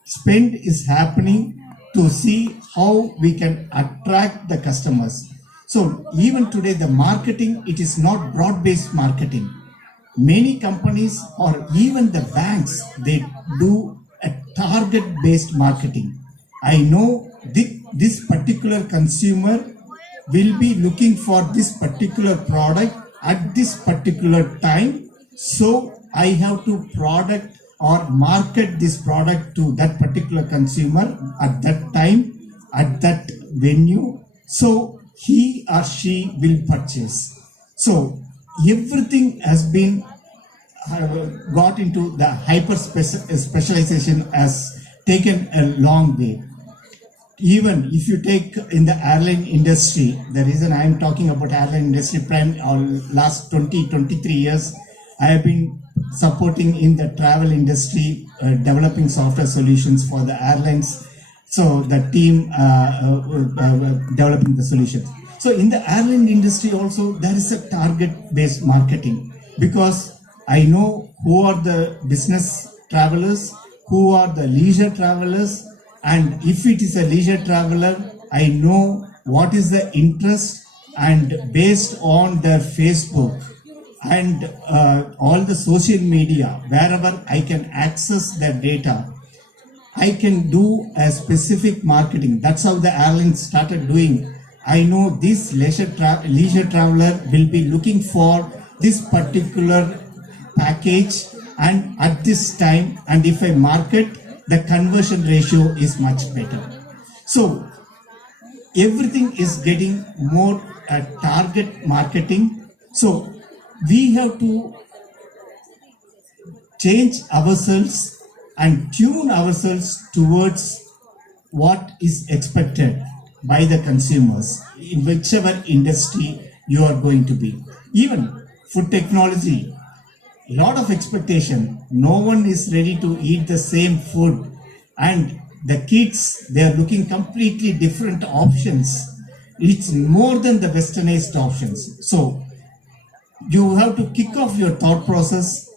spend is happening to see how we can attract the customers. So even today the marketing, it is not broad-based marketing. Many companies or even the banks, they do a target-based marketing. I know this particular consumer, will be looking for this particular product at this particular time. So I have to product or market this product to that particular consumer at that time, at that venue. So he or she will purchase. So everything has been got into the hyper specialization has taken a long way. Even if you take in the airline industry, the reason I am talking about airline industry, last 23 years, I have been supporting in the travel industry, developing software solutions for the airlines. So the team developing the solutions. So in the airline industry also, there is a target-based marketing, because I know who are the business travelers, who are the leisure travelers, and if it is a leisure traveler, I know what is the interest, and based on their Facebook and all the social media, wherever I can access their data, I can do a specific marketing. That's how the airlines started doing. I know this leisure traveler will be looking for this particular package and at this time, and if I market, the conversion ratio is much better. So everything is getting more target marketing. So we have to change ourselves and tune ourselves towards what is expected by the consumers in whichever industry you are going to be. Even food technology, lot of expectation. No one is ready to eat the same food, and the kids, they are looking completely different options. It's more than the westernized options. So you have to kick off your thought process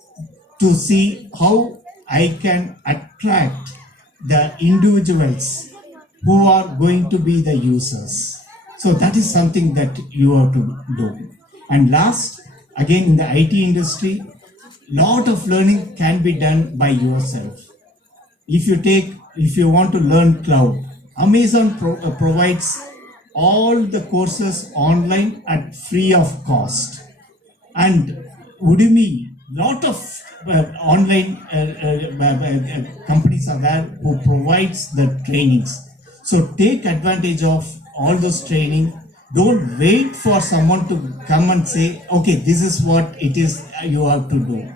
to see how I can attract the individuals who are going to be the users. So that is something that you have to do. And last, again, in the IT industry, lot of learning can be done by yourself. If you want to learn cloud, Amazon provides all the courses online at free of cost. And Udemy, lot of online companies are there who provides the trainings. So take advantage of all those training. Don't wait for someone to come and say, okay, this is what it is you have to do.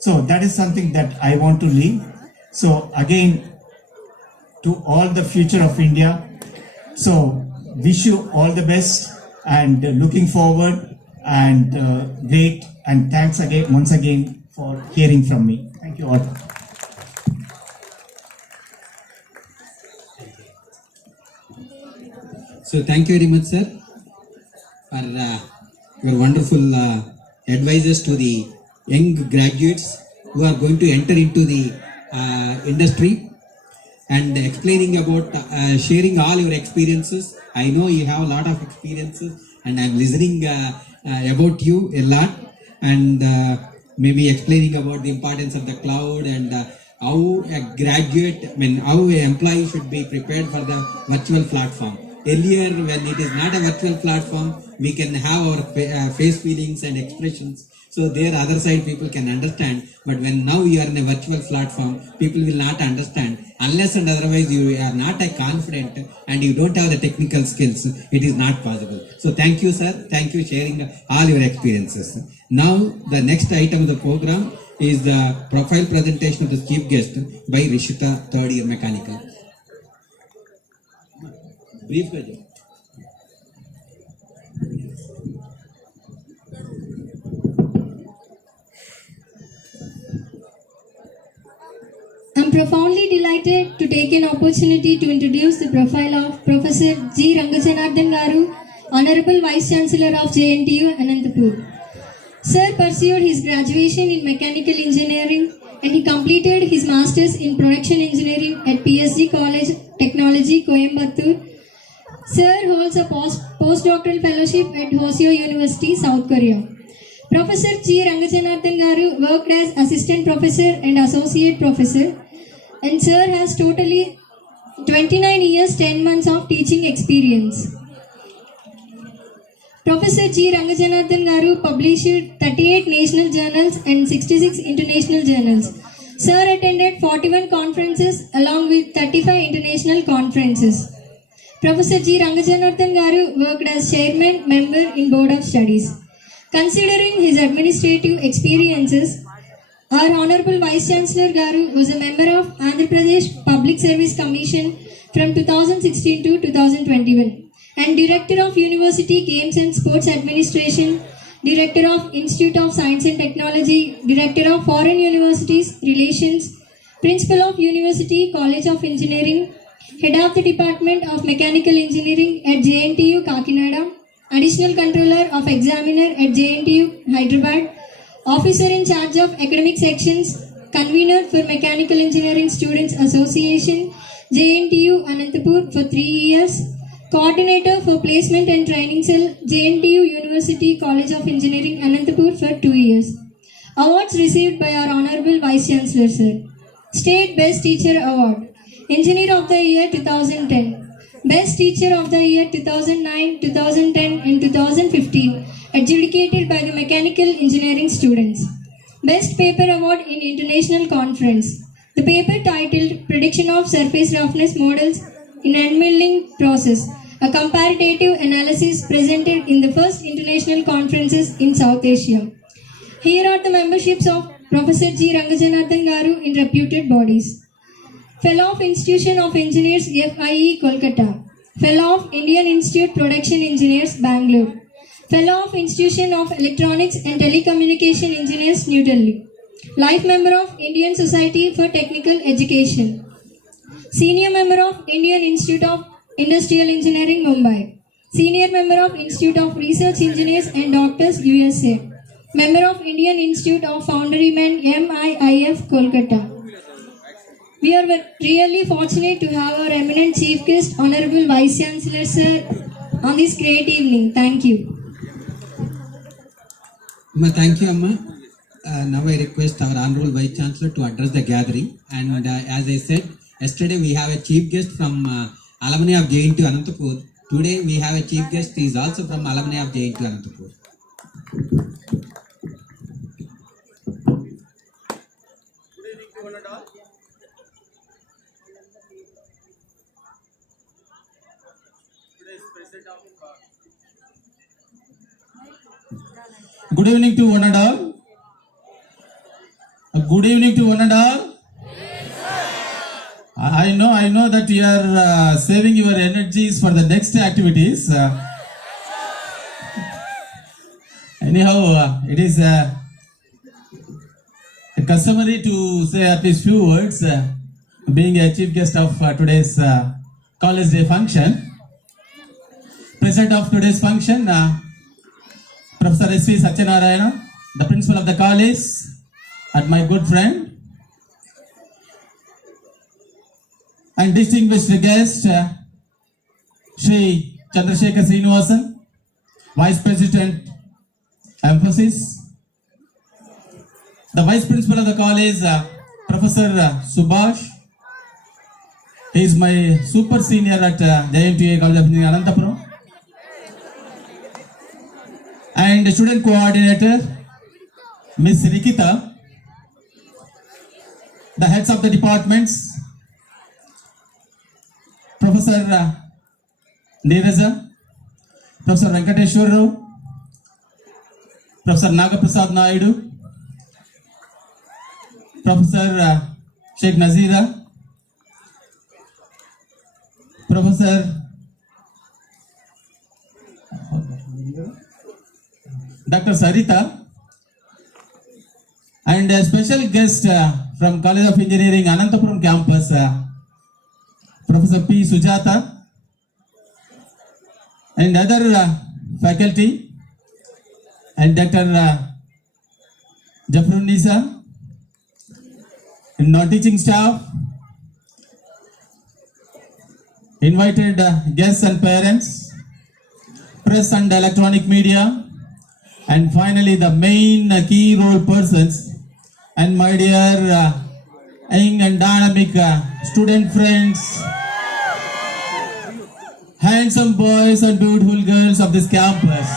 So that is something that I want to leave. So again, to all the future of India, so wish you all the best and looking forward and great, and thanks again, once again, for hearing from me. Thank you all. So thank you very much, sir, for your wonderful advices to the young graduates who are going to enter into the industry, and explaining about sharing all your experiences. I know you have a lot of experiences, and I'm listening about you a lot, and maybe explaining about the importance of the cloud and how a graduate, how an employee should be prepared for the virtual platform. Earlier, when it is not a virtual platform, we can have our face feelings and expressions. So there, other side people can understand. But when now you are in a virtual platform, people will not understand. Unless and otherwise you are not a confident and you don't have the technical skills, it is not possible. So thank you, sir. Thank you sharing all your experiences. Now, the next item of the program is the profile presentation of the chief guest by Rishita, third year mechanical. Brief budget. I'm profoundly delighted to take an opportunity to introduce the profile of Professor G. Rangajanardhan Garu, Honorable Vice Chancellor of JNTU Anantapur. Sir pursued his graduation in Mechanical Engineering and he completed his Masters in Production Engineering at PSG College Technology, Coimbatore. Sir holds a postdoctoral fellowship at Hoseo University, South Korea. Professor G. Rangajanardhan Garu worked as Assistant Professor and Associate Professor, and Sir has totally 29 years, 10 months of teaching experience. Professor G. Rangajanathan Garu published 38 national journals and 66 international journals. Sir attended 41 conferences along with 35 international conferences. Professor G. Rangajanathan Garu worked as chairman member in Board of Studies. Considering his administrative experiences, our Honorable Vice Chancellor Garu was a member of Andhra Pradesh Public Service Commission from 2016 to 2021 and Director of University Games and Sports Administration, Director of Institute of Science and Technology, Director of Foreign Universities Relations, Principal of University College of Engineering, Head of the Department of Mechanical Engineering at JNTU Kalikiri, Additional Controller of Examiner at JNTU Hyderabad, Officer in charge of Academic Sections, Convener for Mechanical Engineering Students Association, JNTU Anantapur for 3 years, Coordinator for Placement and Training Cell, JNTU University College of Engineering Anantapur for 2 years. Awards received by our Honorable Vice Chancellor Sir. State Best Teacher Award, Engineer of the Year 2010, Best Teacher of the Year 2009, 2010 and 2015 adjudicated by the Mechanical Engineering students. Best Paper Award in International Conference. The paper titled Prediction of Surface Roughness Models in End Milling Process, a comparative analysis presented in the first international conferences in South Asia. Here are the memberships of Professor G. Rangajanathan Garu in reputed bodies. Fellow of Institution of Engineers FIE Kolkata, Fellow of Indian Institute Production Engineers Bangalore, Fellow of Institution of Electronics and Telecommunication Engineers New Delhi, Life Member of Indian Society for Technical Education, Senior Member of Indian Institute of Industrial Engineering Mumbai, Senior Member of Institute of Research Engineers and Doctors USA, Member of Indian Institute of Foundrymen MIIF Kolkata. We are really fortunate to have our eminent Chief Guest, Honorable Vice Chancellor Sir, on this great evening. Thank you. Amma, thank you, Amma. Now I request our Honorable Vice Chancellor to address the gathering. And as I said, yesterday we have a chief guest from alumni of JNTU Anantapur. Today we have a chief guest. He is also from alumni of JNTU Anantapur. Good evening to one and all. Good evening to one and all. I know that you are saving your energies for the next activities. Anyhow, it is customary to say at least few words, being a chief guest of today's college day function. President of today's function, Professor S.V. Satyanarayana, the principal of the college, and my good friend, and distinguished guest, Shri Chandrasekhar Srinivasan, Vice President, Emphasis, the Vice Principal of the college, Professor Subhash. He is my super senior at JNTUA College of Engineering Anantapur. And student coordinator, Miss Rikita, the heads of the departments, Professor Neeraja, Professor Venkateshwar Rao, Professor Nagaprasad Naidu, Professor Sheikh Nazira, Professor Dr. Sarita, and a special guest from College of Engineering Anantapuram campus, Professor P. Sujata, and other faculty, and Dr. Jafrunisa, and non-teaching staff, invited guests and parents, press and electronic media, and finally the main key role persons, and my dear young and dynamic student friends, handsome boys and beautiful girls of this campus.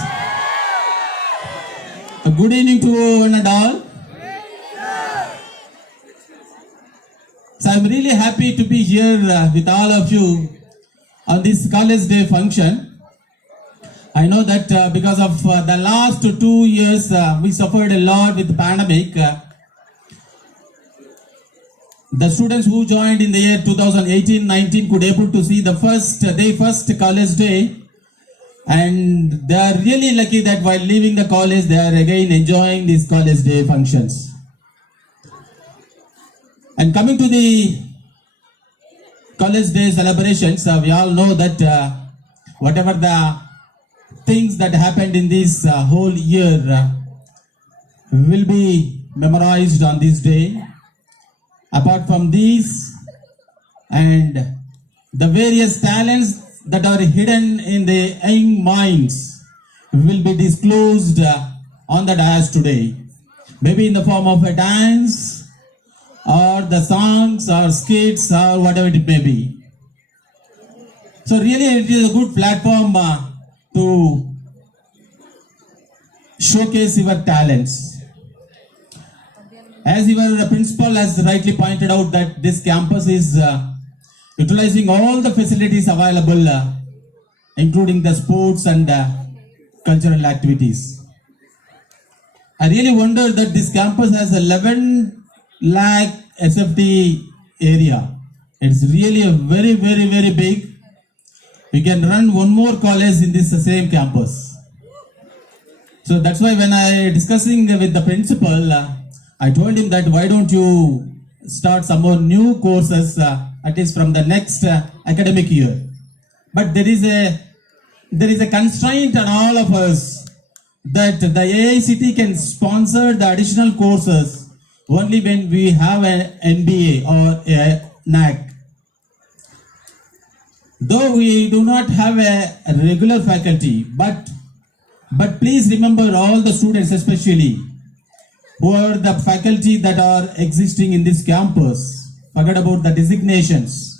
Good evening to one and all. So I'm really happy to be here with all of you on this college day function. I know that because of the last 2 years we suffered a lot with the pandemic. The students who joined in the year 2018-19 could able to see the first college day, and they are really lucky that while leaving the college they are again enjoying these college day functions. And coming to the college day celebrations, we all know that whatever the things that happened in this whole year will be memorized on this day. Apart from these and the various talents that are hidden in the young minds will be disclosed on the dais today, maybe in the form of a dance or the songs or skits or whatever it may be. So really it is a good platform to showcase your talents. As your principal has rightly pointed out that this campus is utilizing all the facilities available, including the sports and cultural activities. I really wonder that this campus has 11 lakh SFT area. It's really a very, very, very big. We can run one more college in this same campus. So that's why when I discussing with the principal, I told him that why don't you start some more new courses at least from the next academic year. But there is a constraint on all of us that the AICT can sponsor the additional courses only when we have an NBA or a NAC. Though we do not have a regular faculty, but please remember all the students especially who are the faculty that are existing in this campus. Forget about the designations.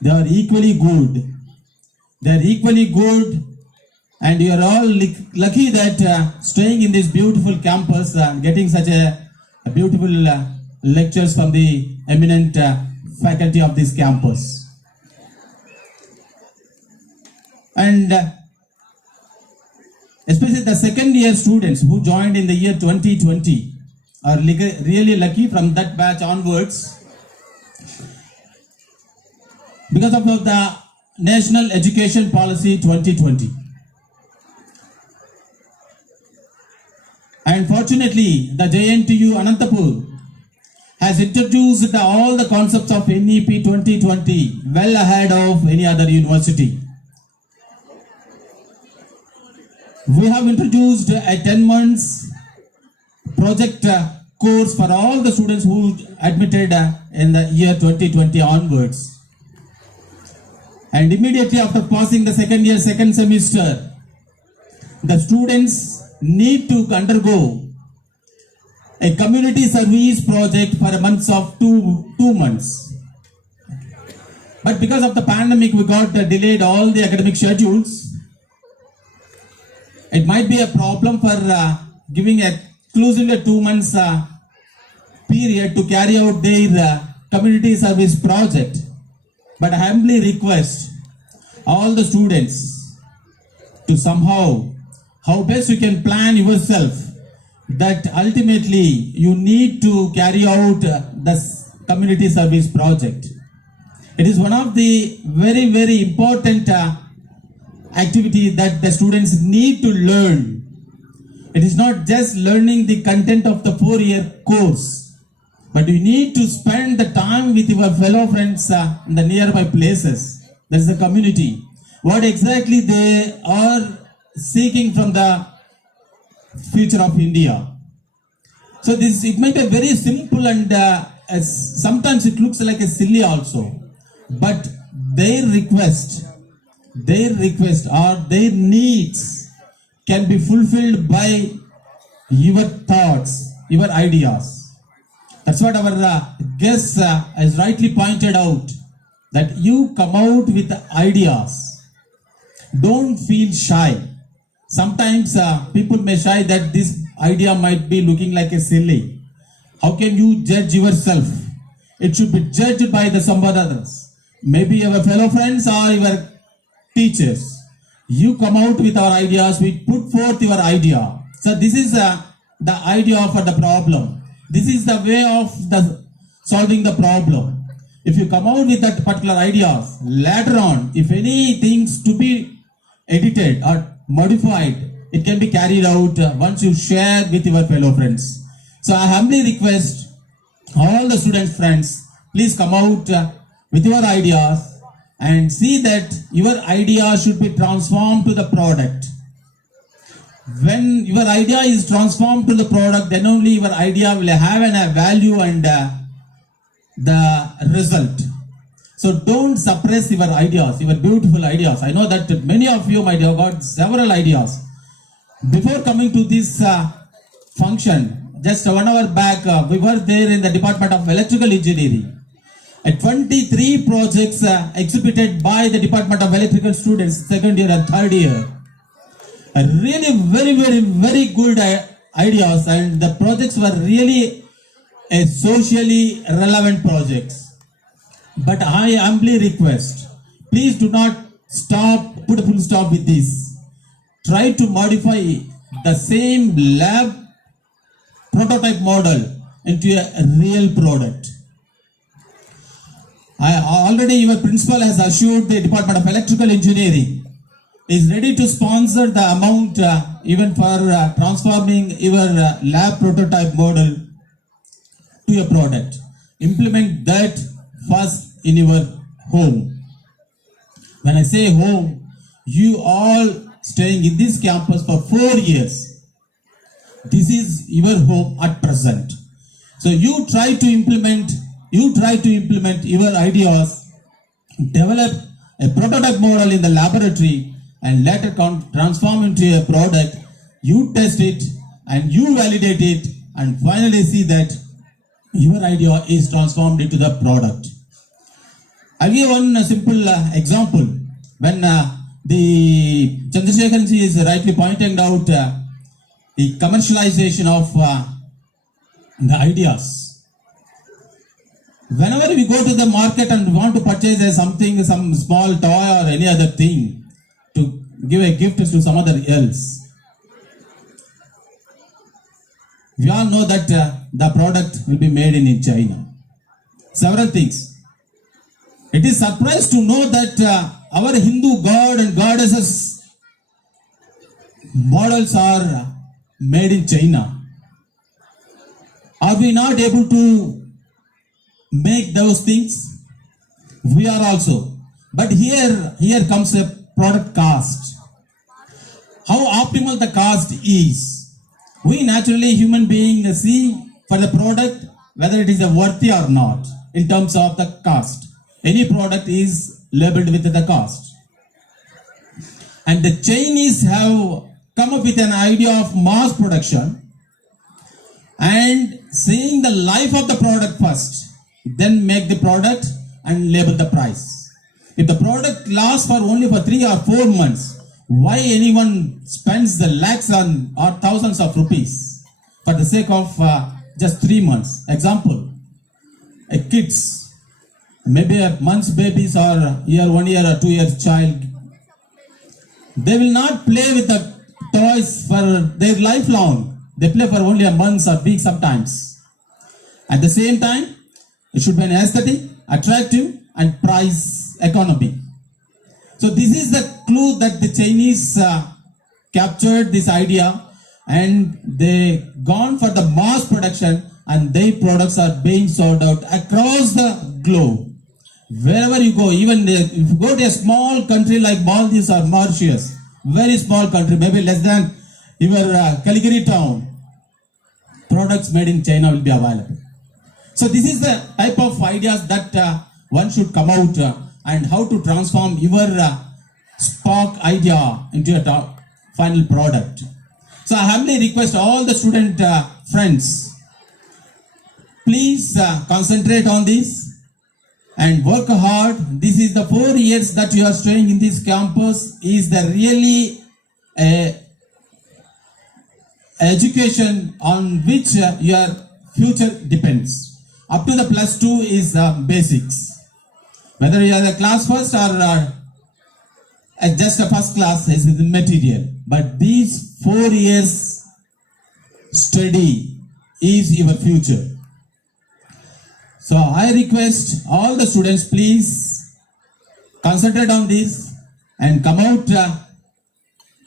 They are equally good. They are equally good, and you are all lucky that staying in this beautiful campus and getting such a beautiful lectures from the eminent faculty of this campus. And especially the second year students who joined in the year 2020 are really lucky from that batch onwards, because of the National Education Policy 2020. And fortunately, the JNTU Anantapur has introduced all the concepts of NEP 2020 well ahead of any other university. We have introduced a 10 months project course for all the students who admitted in the year 2020 onwards. And immediately after passing the second year, second semester, the students need to undergo a community service project for a month of two months. But because of the pandemic, we got delayed all the academic schedules. It might be a problem for giving exclusively a 2 months period to carry out their community service project. But I humbly request all the students to somehow, how best you can plan yourself, that ultimately you need to carry out this community service project. It is one of the very, very important activity that the students need to learn. It is not just learning the content of the 4-year course, but you need to spend the time with your fellow friends in the nearby places. That is the community. What exactly they are seeking from the future of India. So it might be very simple, and sometimes it looks like a silly also. But their request or their needs can be fulfilled by your thoughts, your ideas. That's what our guest has rightly pointed out, that you come out with ideas. Don't feel shy. Sometimes people may shy that idea might be looking like a silly. How can you judge yourself? It should be judged by the some others. Maybe your fellow friends or your teachers. You come out with our ideas, we put forth your idea. So this is the idea for the problem. This is the way of the solving the problem. If you come out with that particular ideas, later on, if any things to be edited or modified, it can be carried out once you share with your fellow friends. So I humbly request all the student friends, please come out with your ideas and see that your idea should be transformed to the product. When your idea is transformed to the product, then only your idea will have a value and the result. So don't suppress your ideas, your beautiful ideas. I know that many of you might have got several ideas. Before coming to this function, just 1 hour back, we were there in the Department of Electrical Engineering. 23 projects exhibited by the Department of Electrical students, second year and third year. Really very good ideas, and the projects were really socially relevant projects. But I humbly request, please do not put a full stop with this. Try to modify the same lab prototype model into a real product. Already your principal has assured the Department of Electrical Engineering is ready to sponsor the amount even for transforming your lab prototype model to a product. Implement that first in your home. When I say home, you all staying in this campus for 4 years. This is your home at present. So you try to implement your ideas, develop a prototype model in the laboratory, and later transform into a product. You test it and you validate it, and finally see that your idea is transformed into the product. I'll give one simple example. When the Chandrasekharan ji is rightly pointing out the commercialization of the ideas. Whenever we go to the market and we want to purchase something, some small toy or any other thing to give a gift to some other else, we all know that the product will be made in China. Several things. It is surprised to know that our Hindu god and goddesses models are made in China. Are we not able to make those things? We are also. But here comes a product cost. How optimal the cost is. We naturally human beings see for the product whether it is worthy or not in terms of the cost. Any product is labeled with the cost. And the Chinese have come up with an idea of mass production and seeing the life of the product first, then make the product and label the price. If the product lasts only for 3 or 4 months, why anyone spends the lakhs or thousands of rupees for the sake of just 3 months? Example, kids, maybe a month's babies or 1 year or 2 years child, they will not play with the toys for their lifelong. They play for only a month or week sometimes. At the same time, it should be an aesthetic, attractive, and price economy. So this is the clue that the Chinese captured this idea, and they gone for the mass production, and their products are being sold out across the globe. Wherever you go, even if you go to a small country like Maldives or Mauritius, very small country, maybe less than your Kalikiri town, products made in China will be available. So this is the type of ideas that one should come out and how to transform your spark idea into a final product. So I humbly request all the student friends, please concentrate on this and work hard. This is the 4 years that you are staying in this campus is the really education on which your future depends. Up to the plus 2 is basics. Whether you are the class first or just a first class is the material. But these 4 years study is your future. So I request all the students, please concentrate on this and come out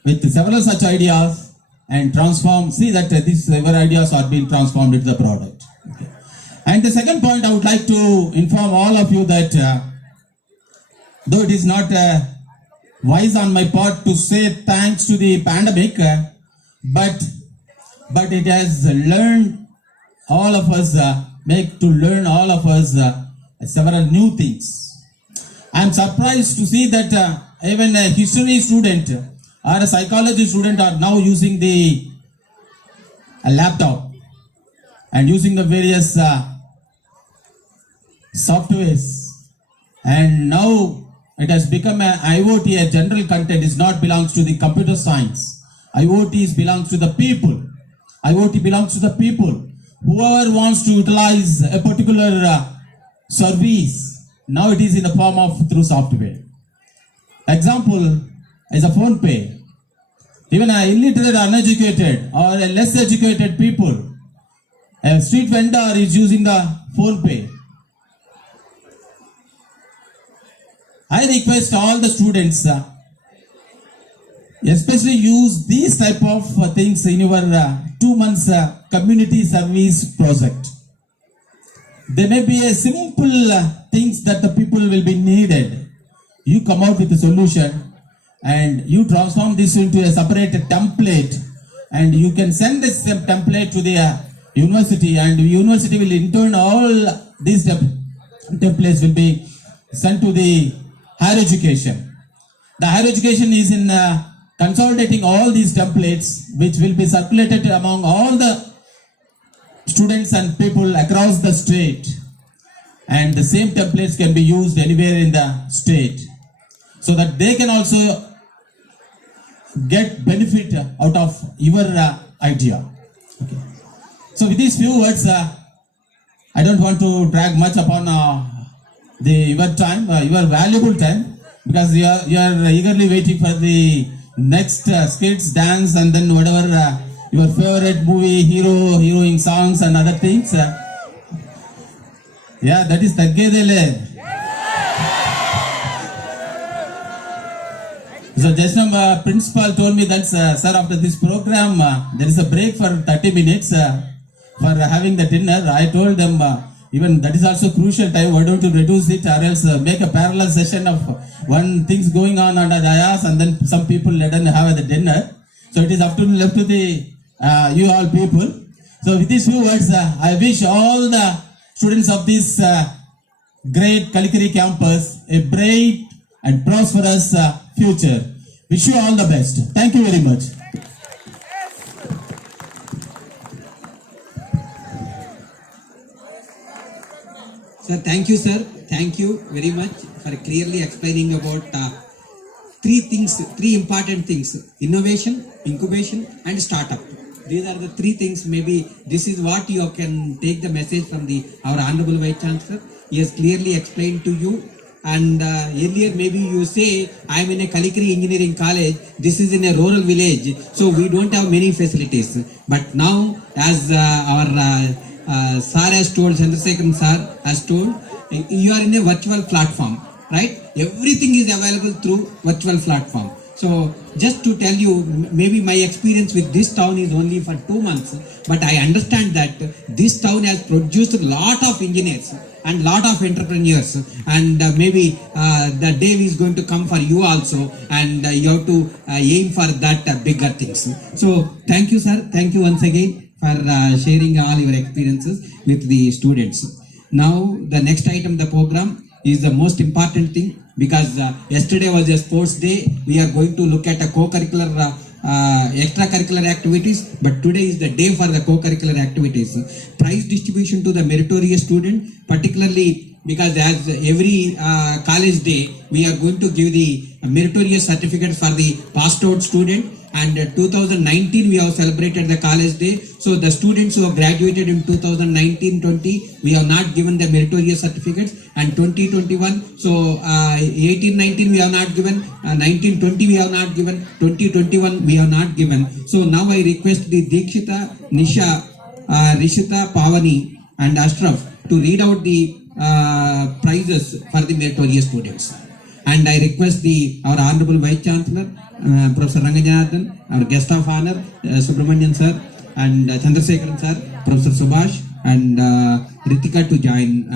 with several such ideas and transform. See that these several ideas are being transformed into the product. Okay. And the second point, I would like to inform all of you that though it is not wise on my part to say thanks to the pandemic, but it has learned all of us, learn all of us several new things. I am surprised to see that even a history student or a psychology student are now using a laptop and using the various softwares, and now it has become a IoT, a general content is not belongs to the computer science. IoT belongs to the people. IoT belongs to the people. Whoever wants to utilize a particular service, now it is in the form of through software. Example is a phone pay. Even an illiterate, uneducated or a less educated people, a street vendor is using the phone pay. I request all the students, especially use these type of things in your 2 months community service project. There may be a simple things that the people will be needed. You come out with a solution and you transform this into a separate template, and you can send this template to the university, and the university will in turn all these templates will be sent to the higher education. The higher education is in consolidating all these templates, which will be circulated among all the students and people across the state, and the same templates can be used anywhere in the state, so that they can also get benefit out of your idea. Okay. So with these few words, I don't want to drag much upon your time, your valuable time, because you are eagerly waiting for the next skits, dance, and then whatever your favorite movie, heroine songs and other things. Yeah, that is Taggedele. So just now principal told me that sir, after this program there is a break for 30 minutes for having the dinner. I told them even that is also crucial time. Why don't you reduce it, or else make a parallel session of one things going on under the ayas, and then some people let them have the dinner. So it is left to the you all people. So with these few words, I wish all the students of this great Kalikiri campus a bright and prosperous future. Wish you all the best. Thank you very much. Sir, thank you, sir. Thank you very much for clearly explaining about three important things: innovation, incubation, and startup. These are the three things. Maybe this is what you can take the message from our Honorable Vice Chancellor. He has clearly explained to you. And earlier maybe you say, I am in a Kalikiri Engineering College, this is in a rural village, so we don't have many facilities. But now, as our sir has told, Chandrasekharan sir has told, you are in a virtual platform, right? Everything is available through virtual platform. So just to tell you, maybe my experience with this town is only for 2 months, but I understand that this town has produced a lot of engineers and lot of entrepreneurs, and maybe the day is going to come for you also, and you have to aim for that bigger things. So thank you, sir. Thank you once again for sharing all your experiences with the students. Now the next item of the program is the most important thing, because yesterday was a sports day. We are going to look at a co-curricular extracurricular activities, but today is the day for the co-curricular activities. Prize distribution to the meritorious student, particularly because as every college day, we are going to give the meritorious certificate for the passed out student, and 2019 we have celebrated the college day. So the students who have graduated in 2019-20, we have not given the meritorious certificates, and 2021, so 18-19 we have not given, 19-20 we have not given, 2021 we have not given. So now I request the Dikshita, Nisha, Rishita, Pavani and Ashraf to read out the prizes for the meritorious students. And I request our Honorable Vice Chancellor, Professor Rangajanathan, our guest of honor, Subramanian sir, and Chandrasekharan sir, Professor Subhash, and Ritika to join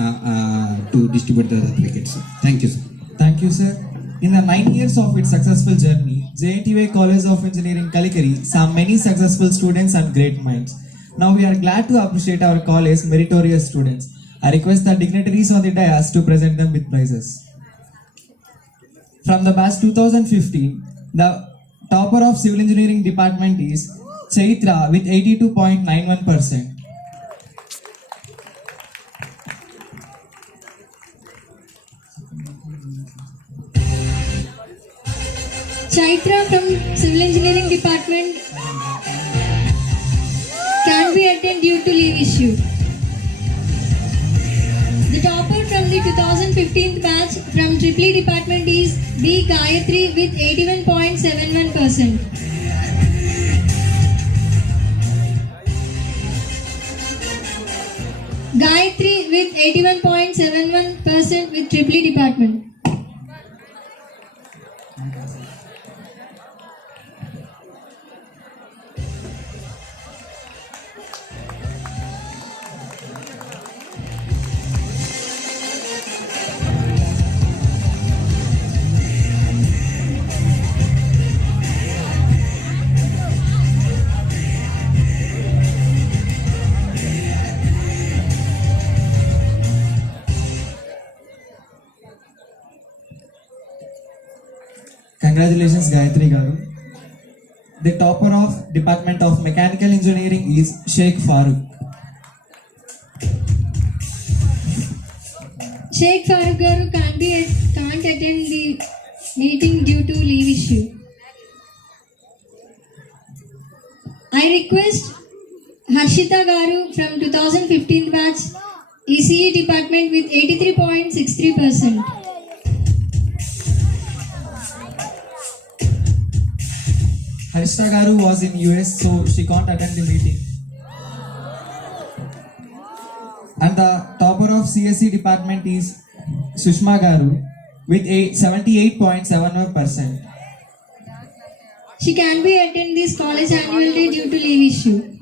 to distribute the certificates. Thank you, sir. Thank you, sir. In the 9 years of its successful journey, JNTUA College of Engineering Kalikiri saw many successful students and great minds. Now we are glad to appreciate our college's meritorious students. I request the dignitaries on the dais to present them with prizes. From the batch 2015, the topper of Civil Engineering Department is Chaitra with 82.91%. Chaitra from Civil Engineering Department can't be attended due to leave issue. The topper from the 2015 batch from EEE department is B. Gayatri with 81.71%. Gayatri with 81.71% with EEE department. Congratulations, Gayatri Garu. The topper of Department of Mechanical Engineering is Sheikh Farooq. Sheikh Farooq Garu can't attend the meeting due to leave issue. I request Harshita Garu from 2015 batch ECE department with 83.63%. Harshita Garu was in US, so she can't attend the meeting. And the topper of CSE department is Sushma Garu with 78.71%. She can be attend this college annual day due to leave issue.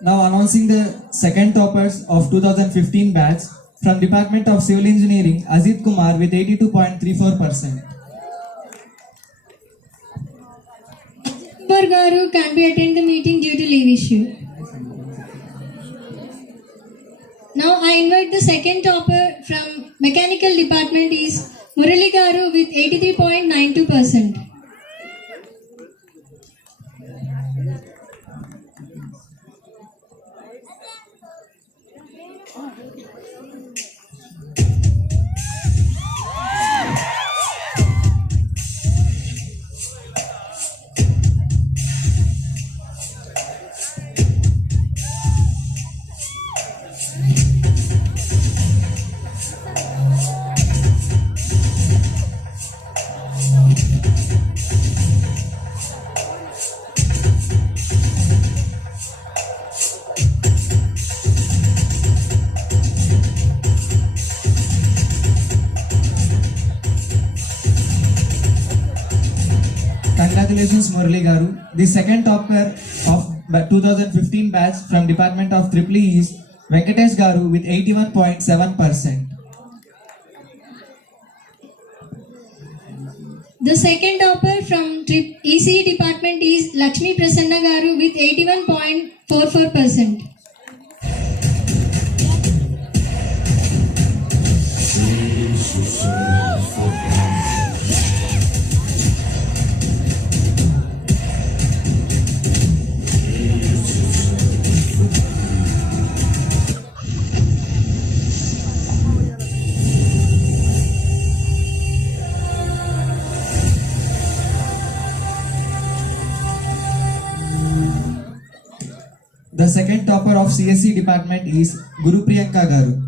Now announcing the second toppers of 2015 batch from Department of Civil Engineering, Ajit Kumar with 82.34%. Kumar Garu can be attend the meeting due to leave issue. Now I invite the second topper from Mechanical Department is Murali Garu with 83.92%. Congratulations, Murali Garu. The second topper of 2015 batch from Department of EEE is Venkatesh Garu with 81.7%. The second topper from ECE department is Lakshmi Prasanna Garu with 81.44%. The second topper of CSE department is Guru Priyanka Garu.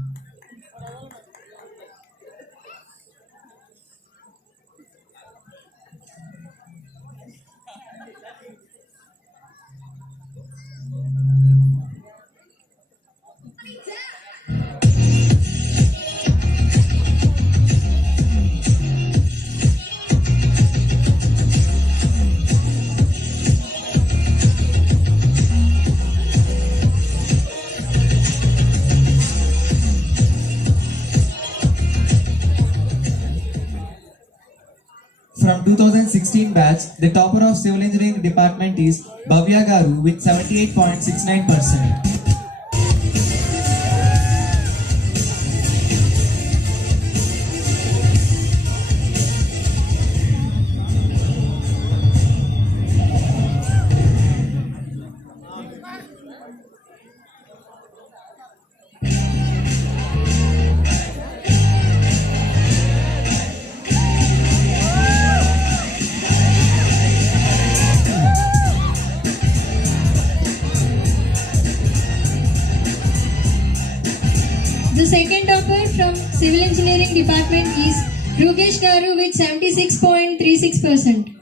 From 2016 batch, the topper of civil engineering department is Bhavya Garu with 78.69%. The second topper from Civil Engineering Department is Rugesh Garu with 76.36%.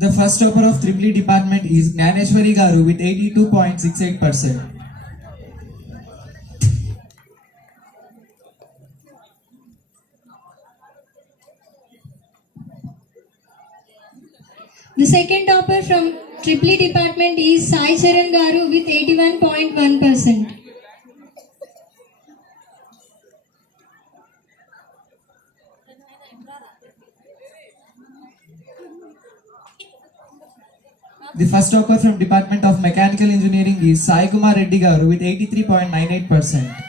The first topper of Triple E department is Gnaneshwari Garu with 82.68%. The second topper from Triple E department is Sai Charan Garu with 81.1%. The first topper from Department of Mechanical Engineering is Sai Kumar Reddy Garu with 83.98%.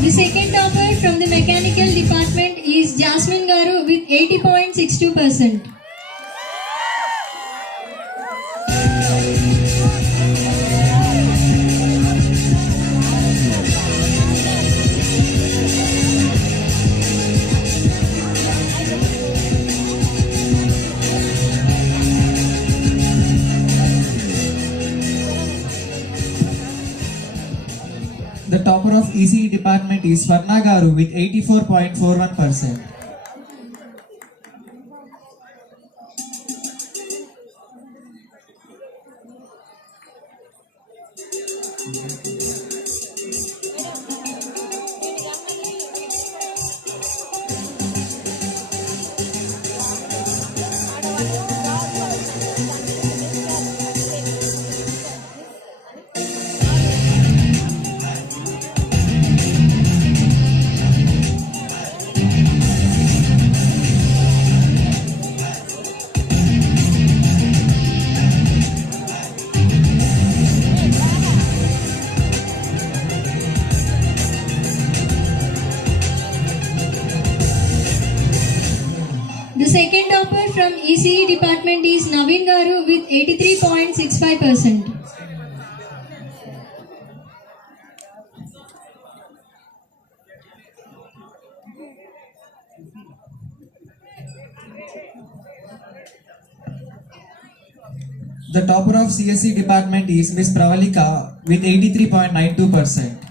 The second topper from the Mechanical Department is Jasmine Garu with 80.62%. The topper of ECE department is Swarna Garu with 84.41%. The second topper from ECE department is Naveen Garu with 83.65%. The topper of CSE department is Miss Pravalika with 83.92%.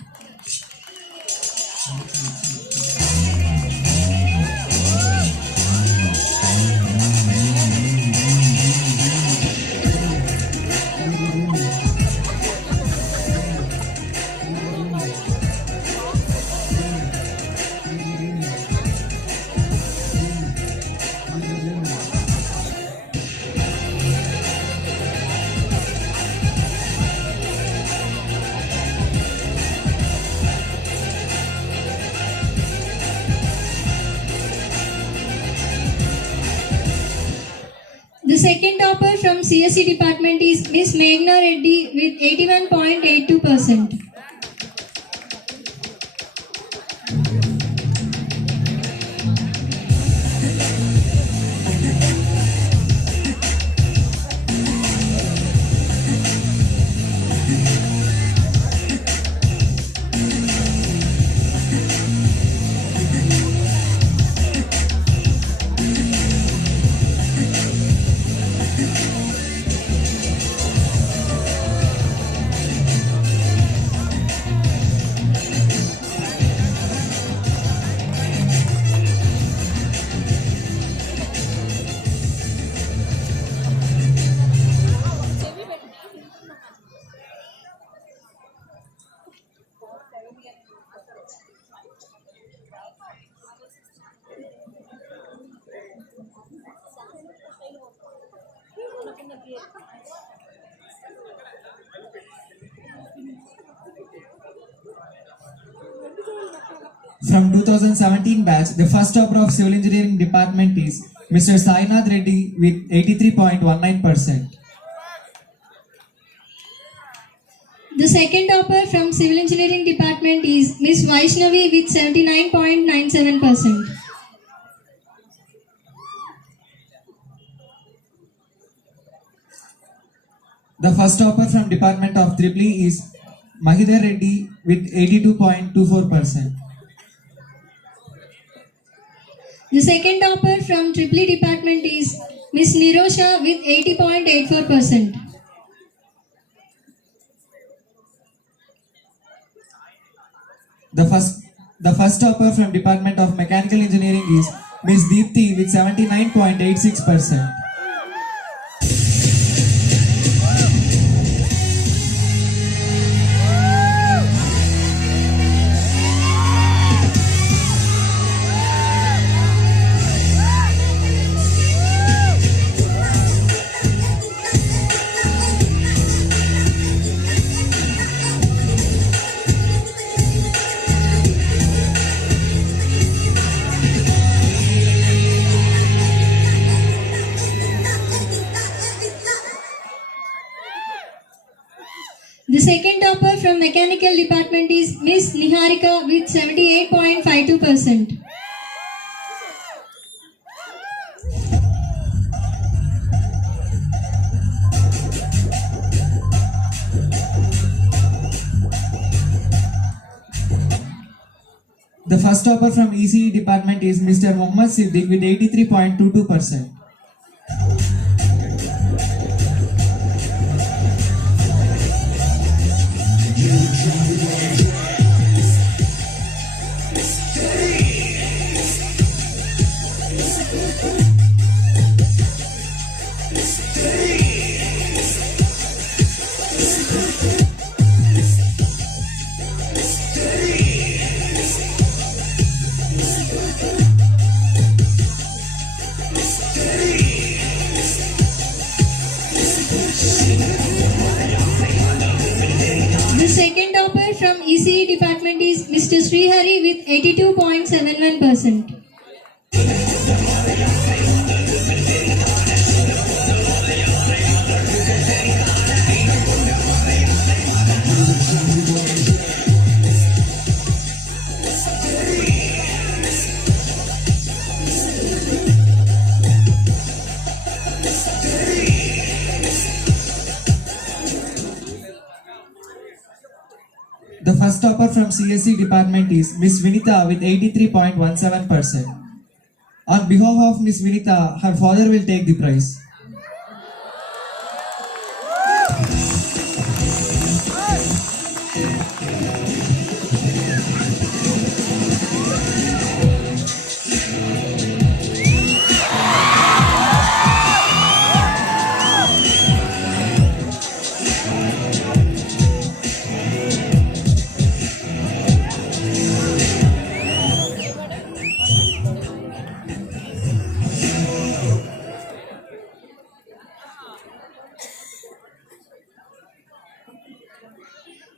The second topper from CSE department is Miss Meghna Reddy with 81.82%. From 2017 batch, the first topper of civil engineering department is Mr. Sainath Reddy with 83.19%. The second topper from civil engineering department is Miss Vaishnavi with 79.97%. The first topper from department of EEE is Mahidhar Reddy with 82.24%. The second topper from EEE department is Miss Nirosha with 80.84%. The first topper from department of mechanical engineering is Miss Deepthi with 79.86%. The second topper from mechanical department is Miss Niharika with 78.52%. The first topper from ECE department is Mr. Mohammad Siddiq with 83.22%. The second topper from ECE department is Mr. Srihari with 82.71%. The first topper from CSE department is Miss Vinita with 83.17%. On behalf of Miss Vinita, her father will take the prize.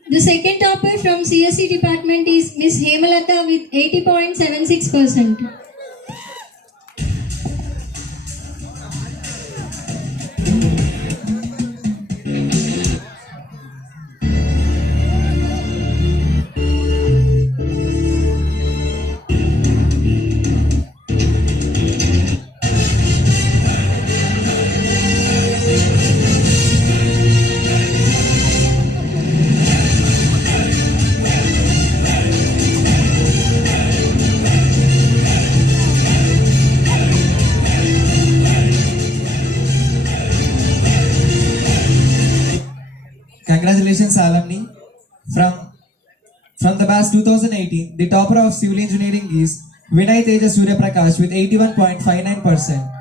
The second topper from CSE department is Miss Hemalata with 80.76%. Congratulations, alumni. From the batch 2018, the topper of civil engineering is Vinay Teja Surya Prakash with 81.59%.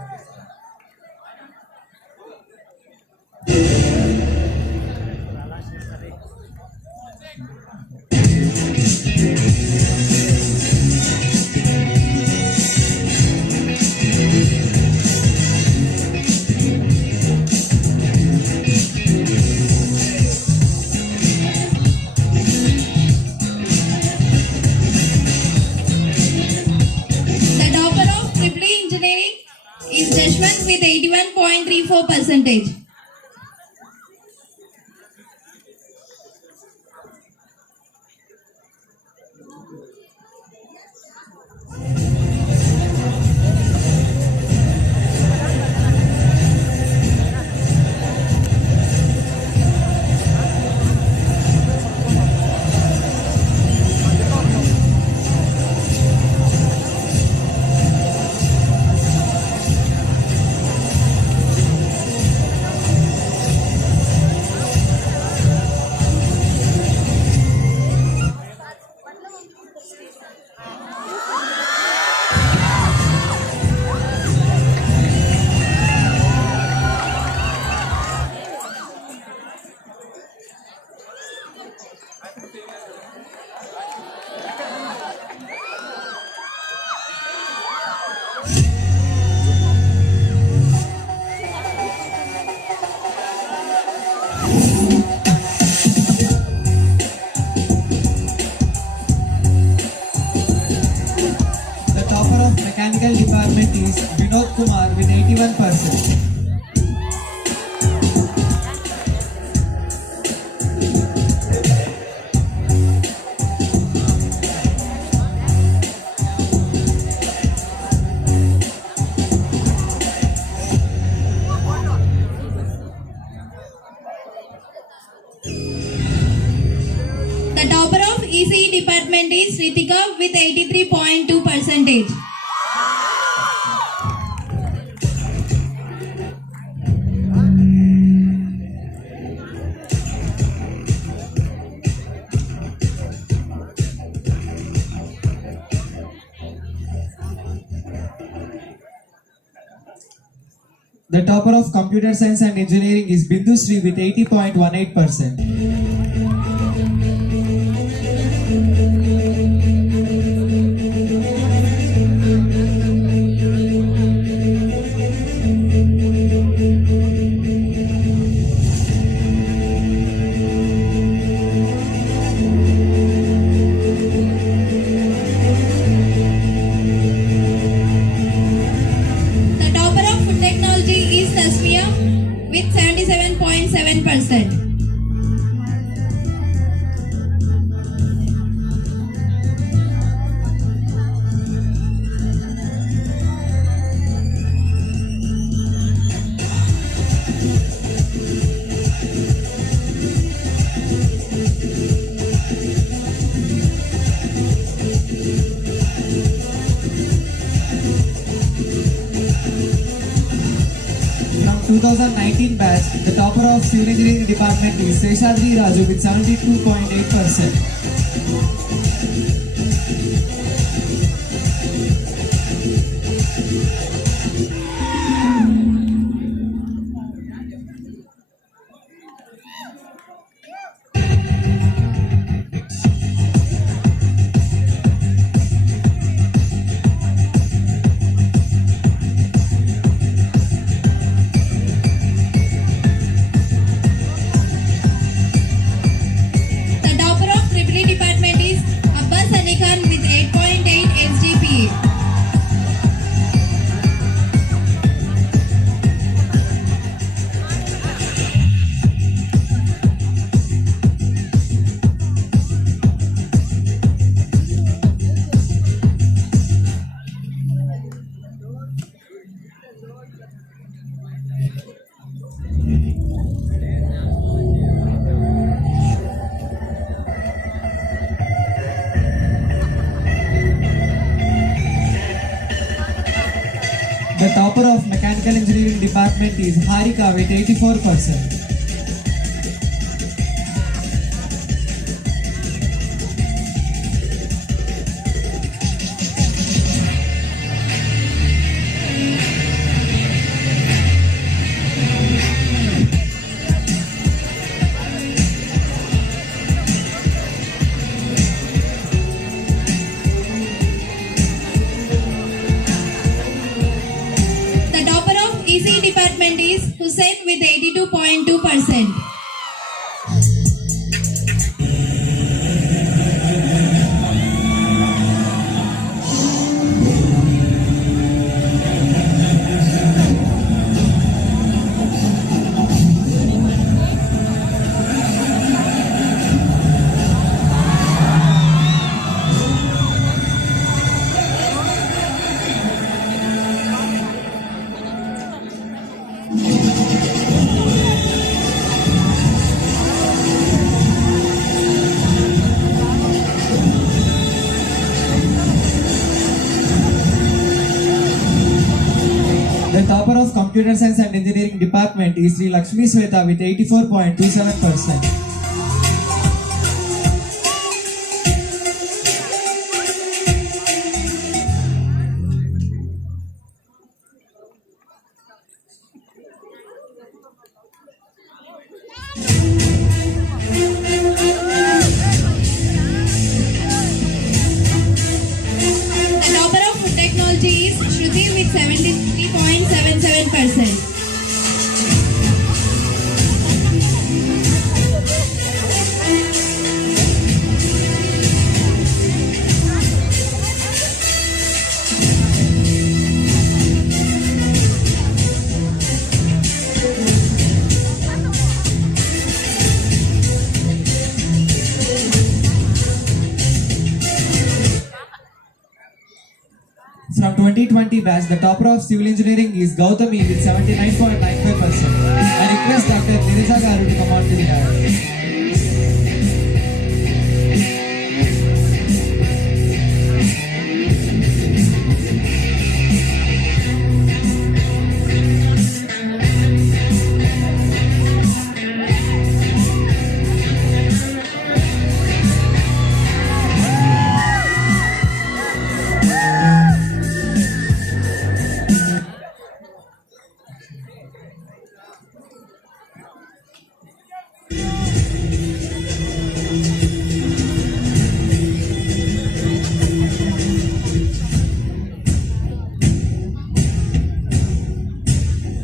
The topper of triple E engineering is Jashwant with 81.34%. The topper of mechanical department is Vinod Kumar with 81%. The topper of ECE department is Ritika with 83.2%. The topper of computer science and engineering is Bindu Sri with 80.18%. The topper of food technology is Tasmia with 77.7%. From 2019 batch, the topper of civil engineering department is Seshadri Raju with 72.8%. The The topper of Mechanical Engineering Department is Harika with 84%. The topper of EC department is Hussein with 82.2%. The topper of Computer Science and Engineering Department is Sri Lakshmi Sweta with 84.27%. The topper of food technology is Shruti with 73.77%. From 2020 batch, the topper of Civil Engineering is Gautami with 79.95%. I request Dr. Nirisa Garu to come on to the dais.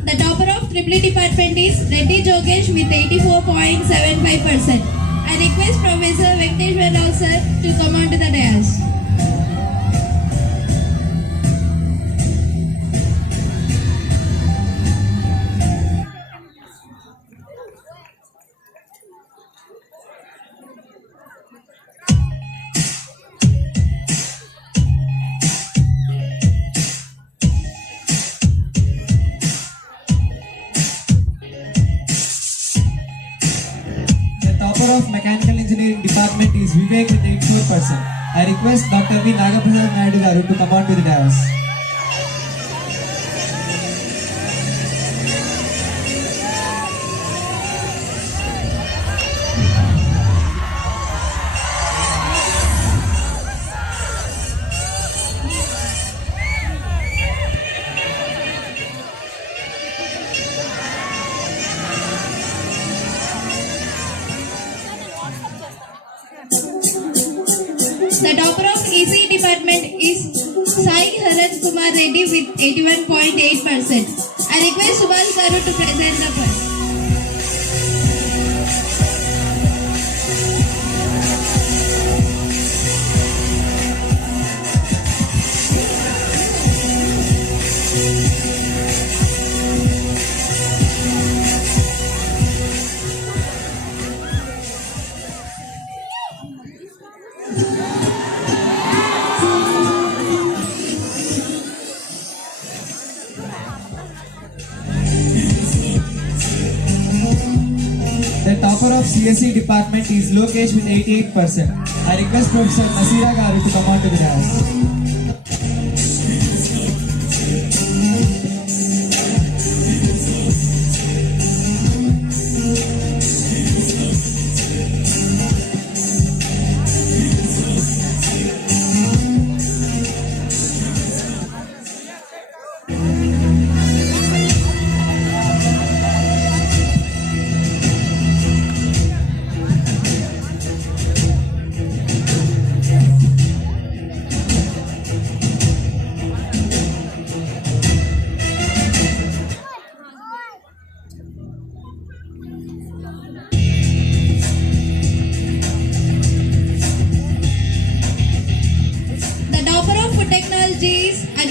The topper of Triple department is Reddy Jogesh with 84.75%. I request Professor Venkateshwar Rao sir to come on to the dais. The topper of Mechanical Engineering Department is Vivek with 84%. I request Dr. V. Nagaprasad Naidu Garu to come on to the dais. The topper of EC department is Sai Haran Kumar Reddy with 81.8%. I request Subhash Garu to present the point. The topper of CSE department is Lokesh with 88%. I request Professor Nasira Garu to come on to the dais.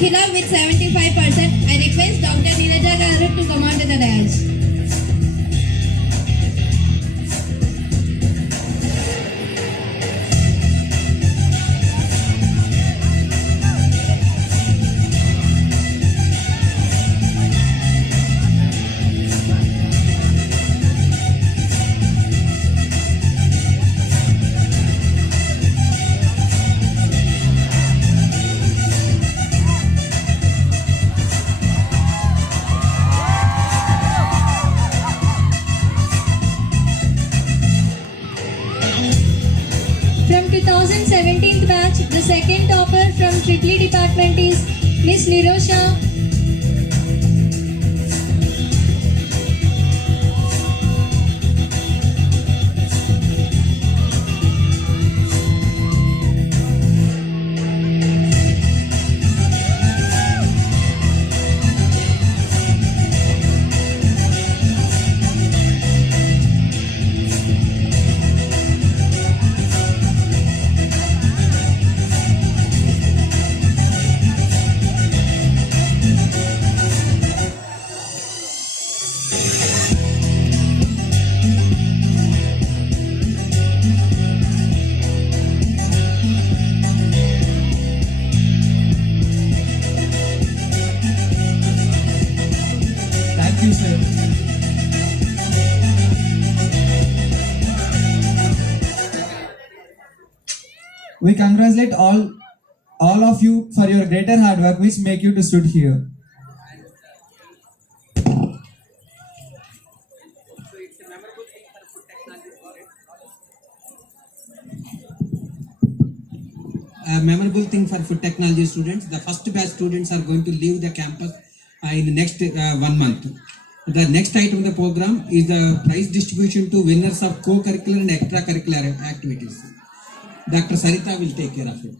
Mahila with 75%. I request Dr. Neeraja Garu to come on to the dais. From 2017 batch, the second topper from Triple department is Miss Nirosha. Thank you, sir. We congratulate all of you for your greater hard work which make you to stood here. A memorable thing for food technology students. The first batch students are going to leave the campus in the next 1 month. The next item in the program is the prize distribution to winners of co-curricular and extracurricular activities. Dr. Sarita will take care of it.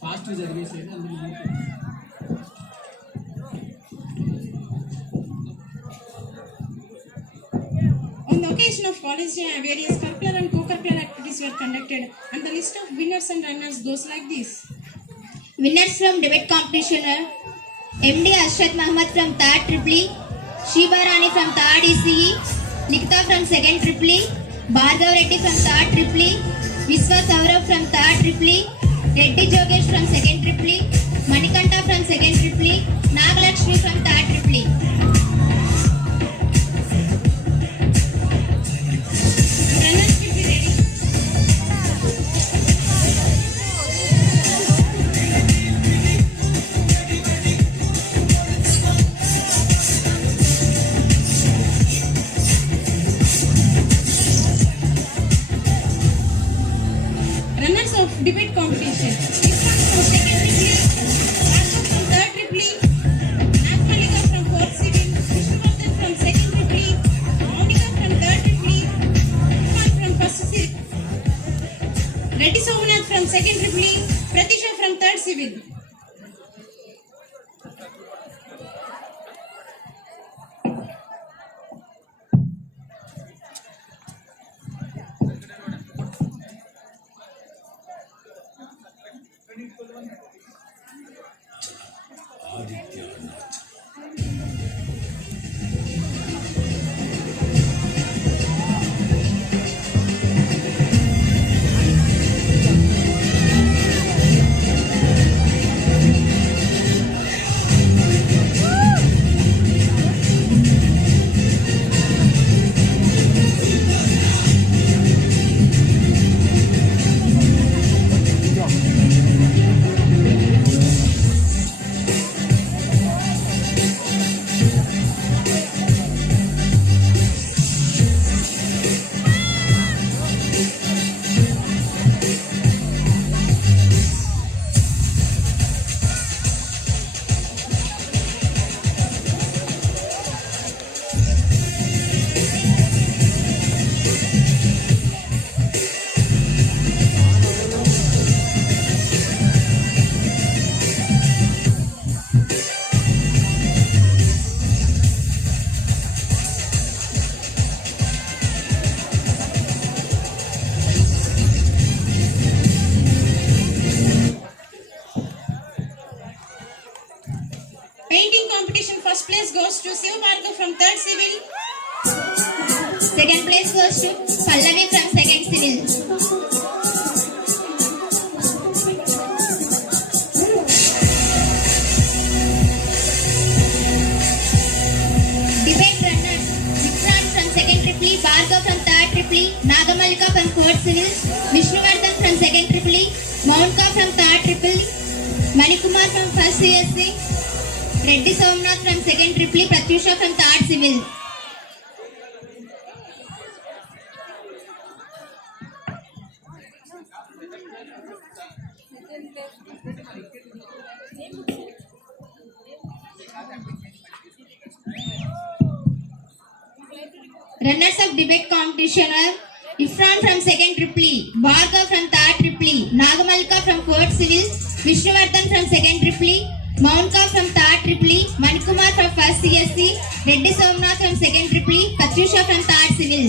Fast is On the occasion of College Day, various curricular and co-curricular activities were conducted, and the list of winners and runners goes like this. Winners from debate competition are MD Ashrat Muhammad from 3rd Triple E, Shiba Rani from 3rd ECE, Nikita from 2nd Triple E, Bhargav Reddy from 3rd Triple E, Viswa Saurav from 3rd Triple E, Reddy Jogesh from 2nd Triple E, Manikanta from 2nd Triple E, Nagalakshmi from 3rd Triple E. Runners will be ready. Runners of debate competition. Islam from 2nd Triple E, Ashok from 3rd Triple E, Nagmalika from 4th Civil, Vishnuvardan from 2nd Triple E, Monica from 3rd Triple E, Kumar from 1st Civil, Reddy Somanath from 2nd Triple E, Pratisha from 3rd Civil. painting competition, first place goes to Siva Bhargav from 3rd Civil. Second place goes to Pallavi from 2nd Civil. Debate runners: Vikram from 2nd Triple E, Bhargav from 3rd Triple E, Nagamalika from 4th Civil, Vishnuvardhan from 2nd Triple E, Mountka from 3rd Triple E, Manikumar from 1st CSC, Reddy Somnath from 2nd Triple E, Pratyusha from 3rd Civil. Runners of debate competition are Ifran from 2nd Triple E, Bhargav from 3rd Triple E, Nagamalika from 4th Civil, Vishnuvardhan from 2nd Triple E, Mountka from 3rd Triple E, Manikumar from 1st CSC, Reddy Somnath from 2nd Triple E, Pratyusha from 3rd Civil.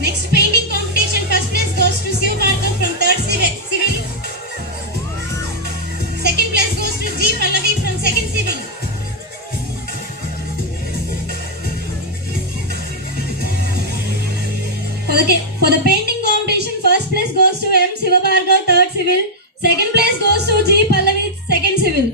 Next painting competition, first place goes to Siva Bhargav from 3rd Civil. Second place goes to G. Pallavi from 2nd Civil. For the painting competition, first place goes to M. Siva Bhargav, 3rd Civil. Second place goes to G. Pallavi, 2nd Civil.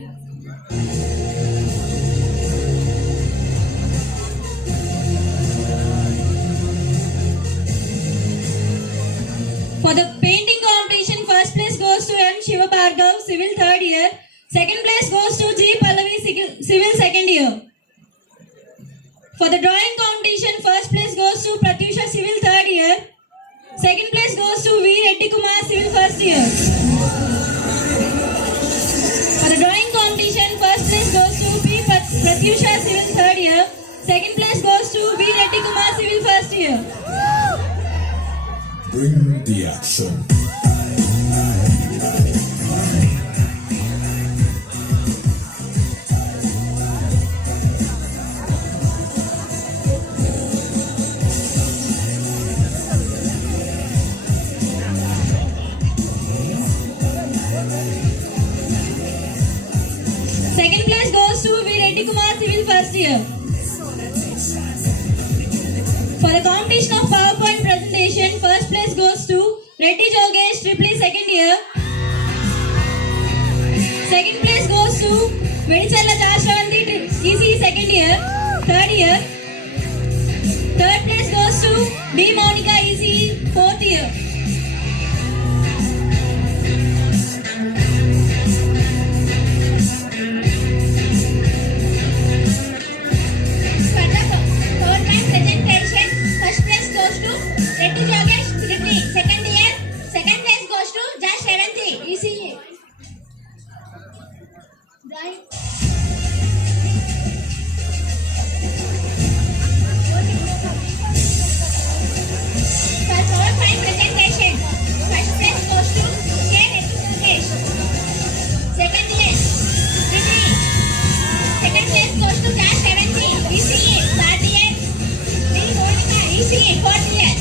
For the painting competition, first place goes to M. Shiva Bhargav, Civil 3rd year. Second place goes to G. Pallavi, Civil 2nd year. For the drawing competition, first place goes to Pratyusha, Civil 3rd year. Second place goes to V. Reddy Kumar, Civil 1st year. For the drawing competition, first place goes to P. Pratyusha, Civil 3rd year. Second place goes to V. Reddy Kumar, Civil 1st year. Bring the action. Second place goes to V. Reddy Kumar, Civil 1st year. For the competition of PowerPoint presentation, first place goes to Reddy Jogesh, Triple E 2nd year. Second place goes to Vedichala Jashravanti, EC 2nd year, 3rd year. Third place goes to D. Monica, EC 4th year. Reddy Jogesh, Triple E, 2nd year. Second place goes to JNTU ECE. Right. For PowerPoint presentation, first place goes to Reddy Jogesh. Second year, Triple E. Second place goes to JNTU ECE. 3rd year, D. Monica, ECE. 4th year.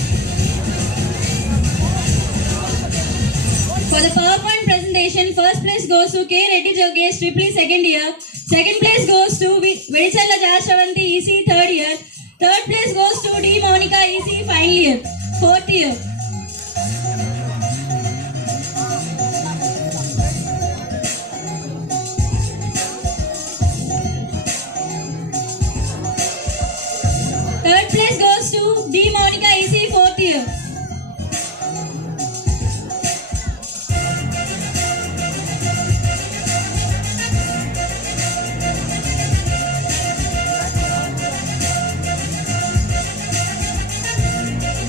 For the PowerPoint presentation, first place goes to K. Reddy Jogesh, Triple E 2nd year. Second place goes to Vedichala Jashravanti, EC 3rd year. Third place goes to D. Monica, EC final year, 4th year. Third place goes to D. Monica, EC 4th year.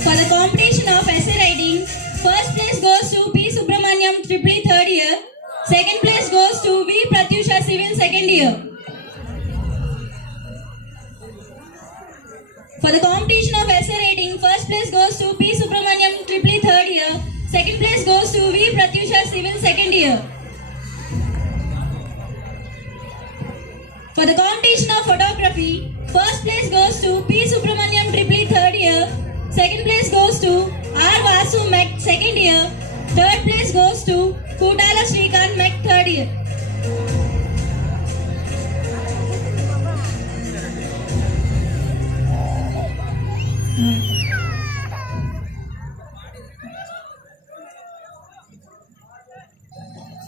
For the competition of essay writing, first place goes to P. Subramaniam, Triple E 3rd year. Second place goes to V. Pratyusha, Civil 2nd year. For the competition of essay writing, first place goes to P. Subramaniam, year. For the competition of photography, first place goes to P. Subramaniam Triply, third year. Second place goes to R. Vasu Mek, second year. Third place goes to Kudala Srikanth Mek, third year.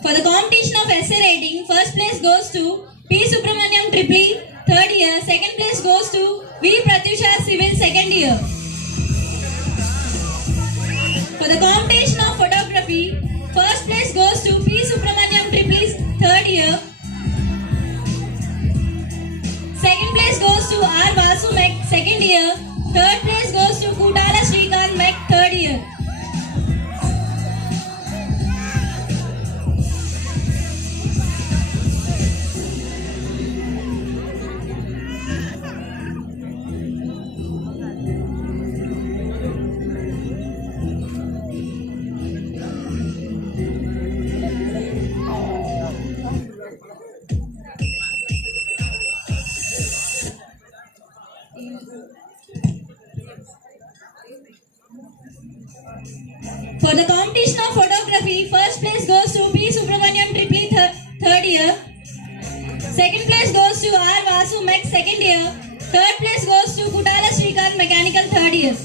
For the competition of essay writing, first place goes to P. Subramaniam Triply, third year. Second place goes to V. Pratyusha Civil, second year. For the competition of photography, first place goes to P. Subramaniam Triply, third year. Second place goes to R. Vasu Mek, second year. Third place goes to Kudala Srikanth Mek, third year. For the competition of photography, first place goes to P. Subramaniam Triply, third year. Second place goes to R. Vasu Mek, second year. Third place goes to Kudala Srikanth Mechanical, third year.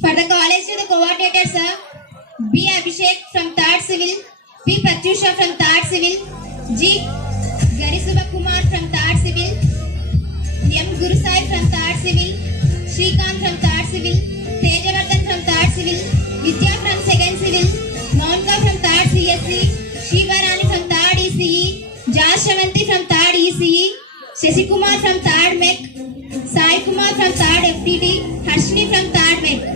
For the college, the coordinators are B. Abhishek from 3rd Civil, P. Pratyusha from 3rd Civil, G. Garisubha Kumar from 3rd Civil, M. Gurusai from 3rd Civil, Srikanth from 3rd Civil, Tejavardhan from 3rd Civil, Vidya from 2nd Civil, Monica from 3rd CSE, Shivarani from 3rd ECE, Josh Shavanti from 3rd ECE, Shashi Kumar from 3rd MEC, Sai Kumar from 3rd FTT, Harshini from 3rd MEC.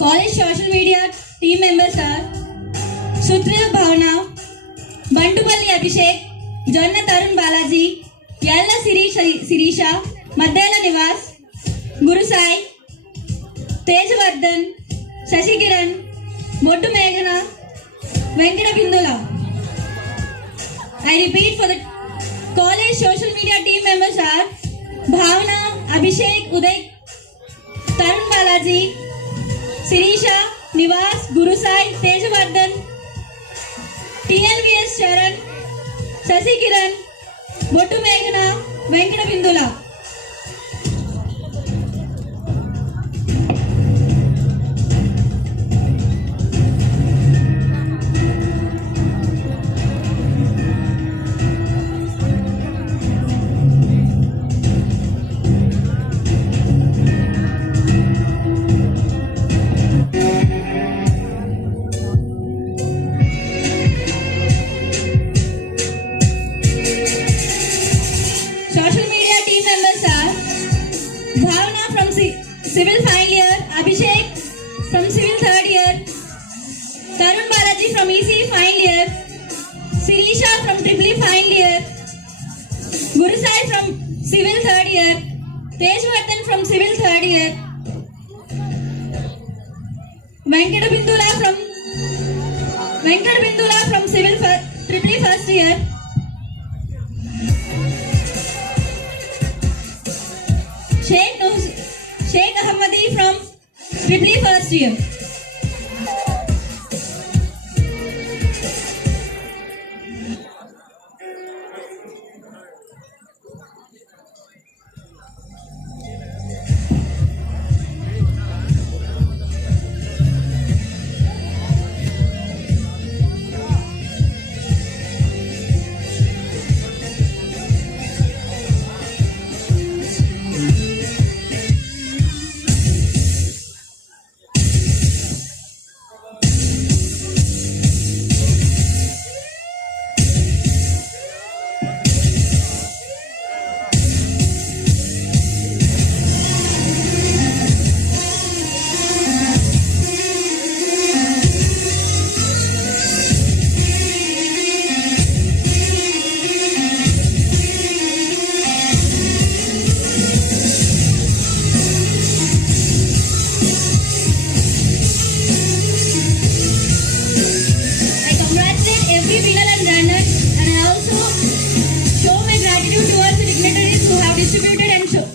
College social media team members are Sutril Bhavana, Bandupalli Abhishek, Jonna Tarun Balaji, Yalla Sirisha, Madhyala Nivas, Guru Sai, Tejavardhan, Shashi Kiran, Bottu Meghana, Venkata Bindula. I repeat, for the college social media team members are Bhavana, Abhishek, Uday, Tarun Balaji, Sirisha, Nivas, Gurusai, Tejavardhan, TLVS Sharan, Shashi Kiran, Bottu Meghana, Venkata Bindula. Tejvardhan from Civil 3rd year. Venkata Bindula from Civil Triple first year. Sheikh Ahmadi from Triple first year.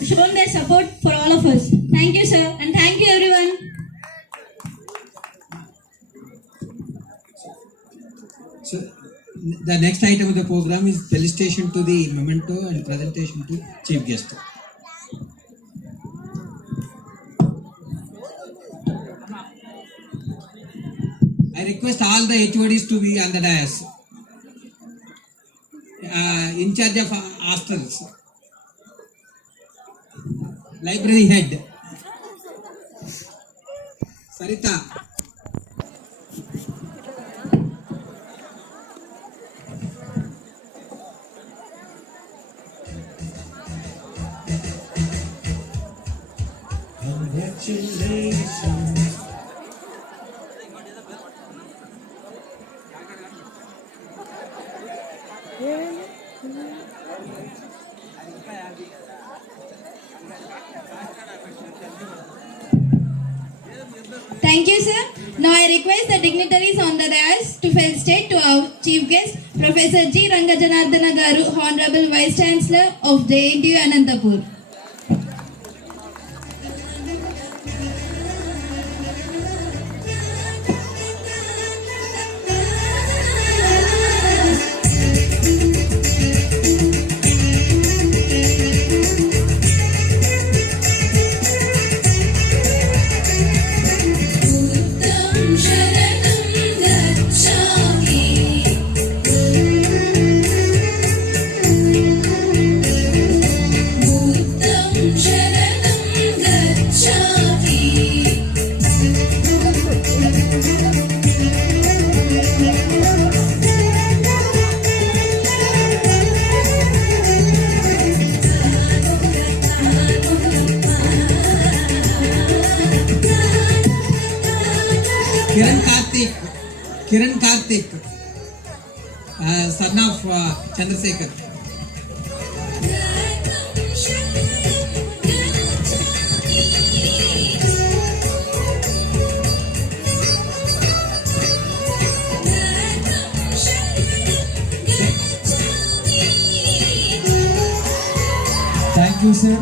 Shown their support for all of us. Thank you, sir, and thank you, everyone. So, the next item of the program is felicitation to the memento and presentation to chief guest. I request all the HODs to be on the dais. In charge of hostels. Library head Sarita. Congratulations. Thank you, sir. Now I request the dignitaries on the dais to felicitate to our chief guest, Professor G. Rangajanardana Garu, Honorable Vice Chancellor of JNTU Anantapur. Kiran Karthik, son of Chandrasekhar. Thank you, sir.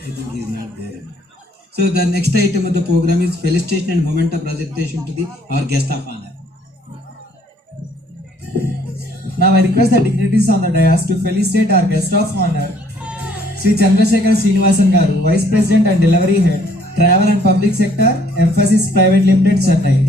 I think he is not there. So the next item of the program is felicitation and memento presentation to our guest of honor. Now I request the dignitaries on the dais to felicitate our guest of honor, Sri Chandrasekhar Srinivasan Garu, Vice President and Delivery Head, Travel and Public Sector, Emphasis Private Limited, Chennai.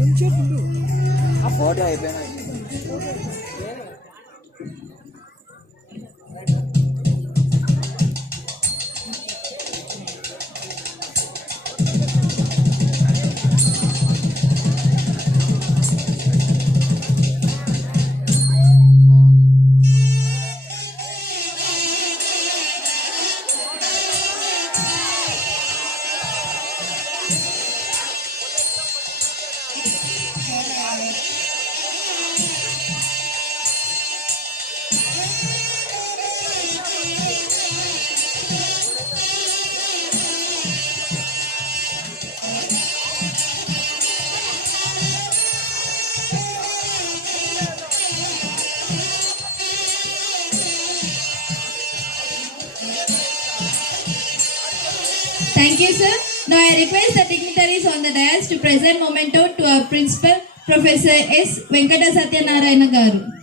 Thank you, sir. Now I request the dignitaries on the dais to present memento to our principal, Professor S. Venkata Satyanarayana Garu.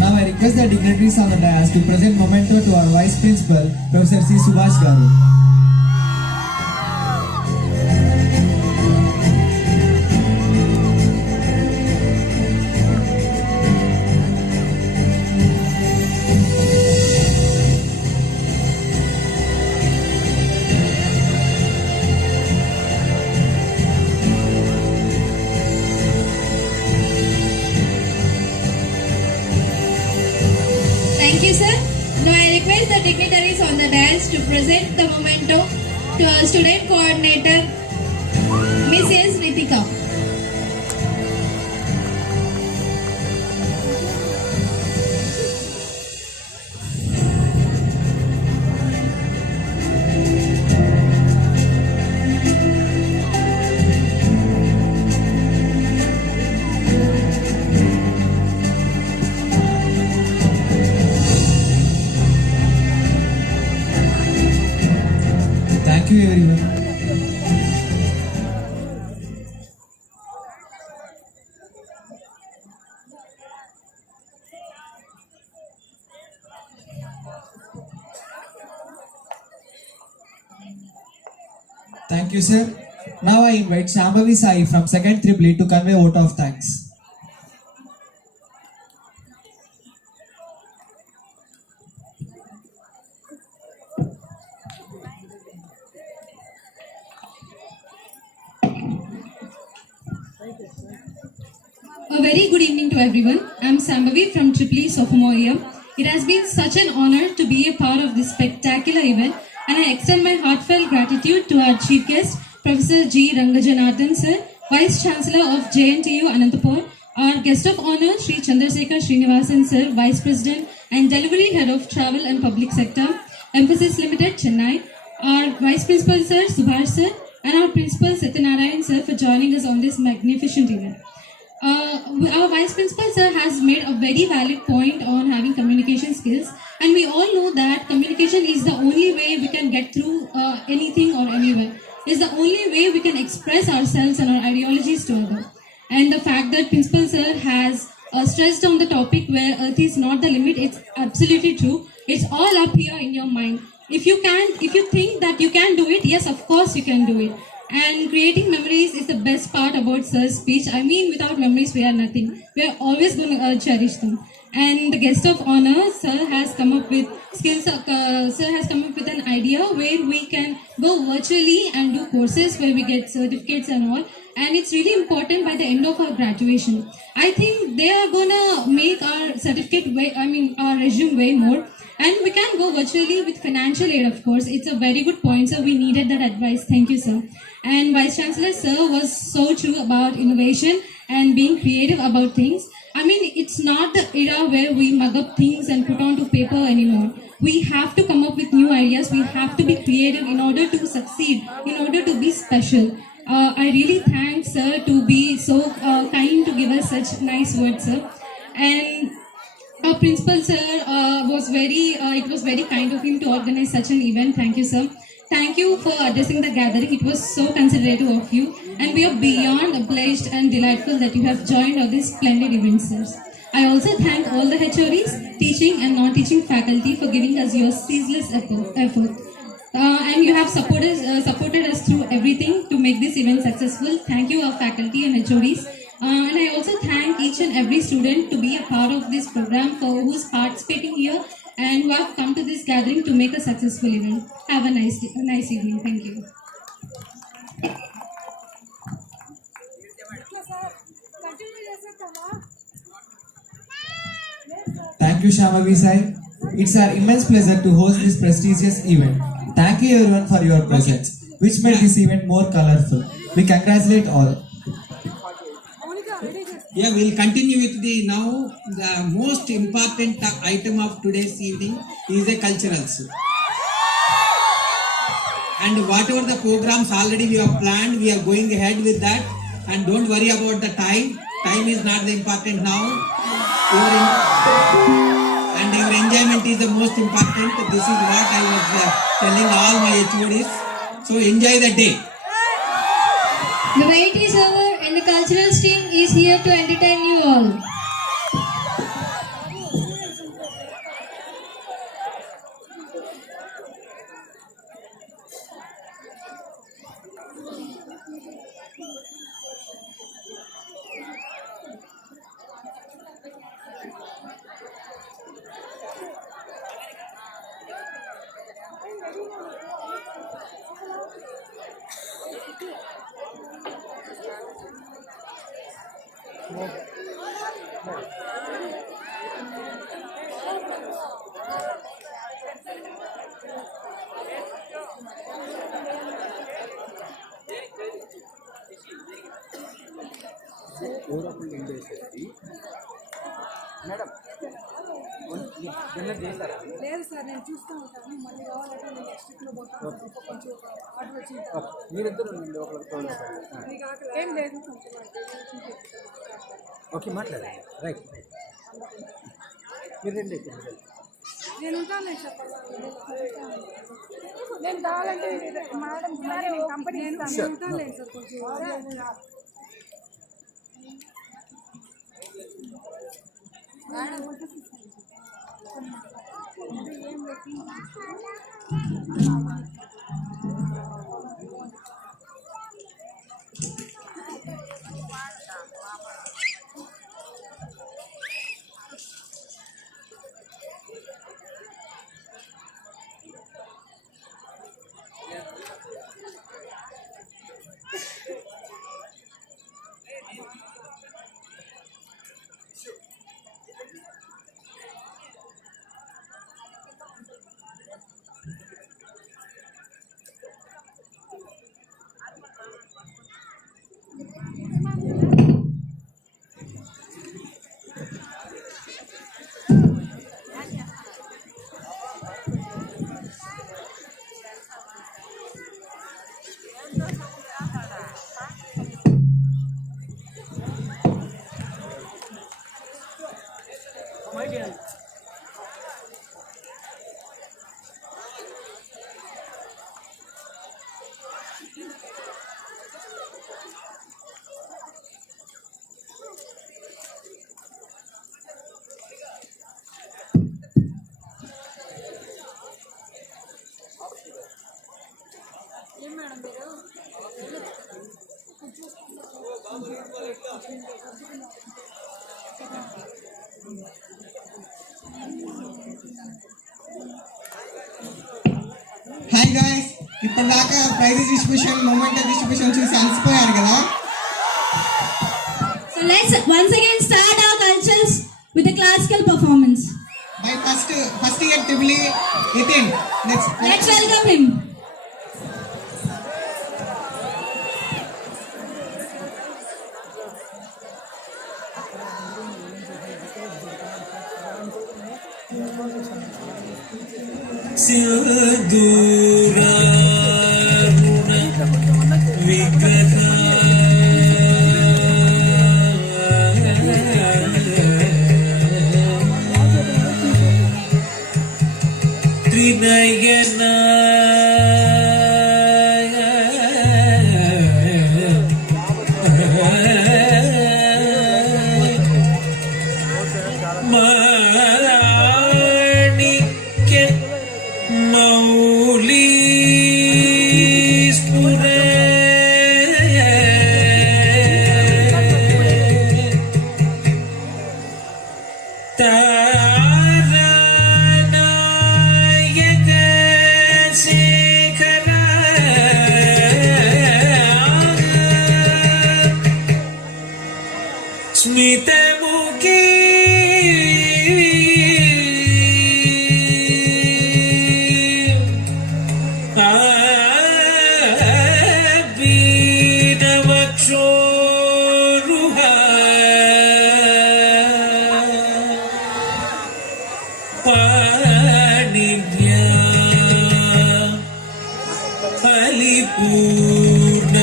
Now I request the dignitaries on the dais to present memento to our Vice Principal, Professor C. Subhash Garu. Thank you, sir. Now I request the dignitaries on the dais to present the memento to our student coordinator, Mrs. Ritika. Thank you everyone. Thank you, sir. Now I invite Shambhavi Sai from 2nd Triply to convey vote of thanks. A very good evening to everyone. I am Sambhavi from Triply sophomore year. It has been such an honor to be a part of this spectacular event, and I extend my heartfelt gratitude to our chief guest, Professor G. Rangajanardhan sir, Vice Chancellor of JNTU Anantapur, our guest of honor, Sri Chandrasekhar Srinivasan sir, Vice President and Delivery Head of Travel and Public Sector, Emphasis Limited, Chennai, our Vice Principal sir, Subhash sir, and our Principal Satyanarayan sir for joining us on this magnificent event. Our Vice Principal sir has made a very valid point on having communication skills, and we all know that communication is the only way we can get through anything or anywhere. It's the only way we can express ourselves and our ideologies to others. And the fact that Principal sir has stressed on the topic where Earth is not the limit, it's absolutely true. It's all up here in your mind. If you think that you can do it, yes, of course you can do it. And creating memories is the best part about sir's speech. I mean, without memories, we are nothing. We are always going to cherish them. And the guest of honor, sir has come up with an idea where we can go virtually and do courses where we get certificates and all. And it's really important by the end of our graduation. I think they are gonna make our our resume way more. And we can go virtually with financial aid, of course. It's a very good point, sir. We needed that advice. Thank you, sir. And Vice Chancellor, sir, was so true about innovation and being creative about things. I mean, it's not the era where we mug up things and put onto paper anymore. We have to come up with new ideas. We have to be creative in order to succeed, in order to be special. I really thank sir to be so kind to give us such nice words, sir. And our principal sir it was very kind of him to organize such an event. Thank you, sir. Thank you for addressing the gathering. It was so considerate of you, and we are beyond obliged and delightful that you have joined on this splendid event, sirs. I also thank all the HODs, teaching and non-teaching faculty for giving us your ceaseless effort. And you have supported us through everything to make this event successful. Thank you, our faculty and HODs. And I also thank each and every student to be a part of this program, for who's participating here and who have come to this gathering to make a successful event. Have a nice evening. Thank you. Thank you, Shambhavi Sai. It's our immense pleasure to host this prestigious event. Thank you everyone for your presence, which made this event more colorful. We congratulate all. Yeah, we'll continue with the now. The most important item of today's evening is a culturals. And whatever the programs already we have planned, we are going ahead with that. And don't worry about the time. Time is not the important now. And your enjoyment is the most important. This is what I was telling all my HODs. So enjoy the day. The wait is over and the cultural team is here to entertain you all. లేదు sir నేను చూస్తూ ఉంటాను మళ్ళీ కావాలంటే నేను next వీక్లో పోతాను కొంచెం ఆర్డర్ వచ్చింది మీరిద్దరు మీకు ఆకలి ఏం లేదు కొంచెం ఓకే మాట్లాడండి రైట్ మీరు రండి నేను ఉంటాను నేను చెప్పాలి నేను కావాలంటే మేడం నేను కంపెనీ ఇస్తాను నేను ఉంటాను లేదు సార్ కొంచెం ఏం పెట్టి Hi guys, ఇప్పటిదాకా ప్రైజ్ డిస్ట్రిబ్యూషన్ మూమెంట్ డిస్ట్రిబ్యూషన్ చూసి అలసిపోయారు కదా. So let's once again start our cultures with a classical performance. By first year Tripoli 18. Let's welcome him. Be परिपूर्ण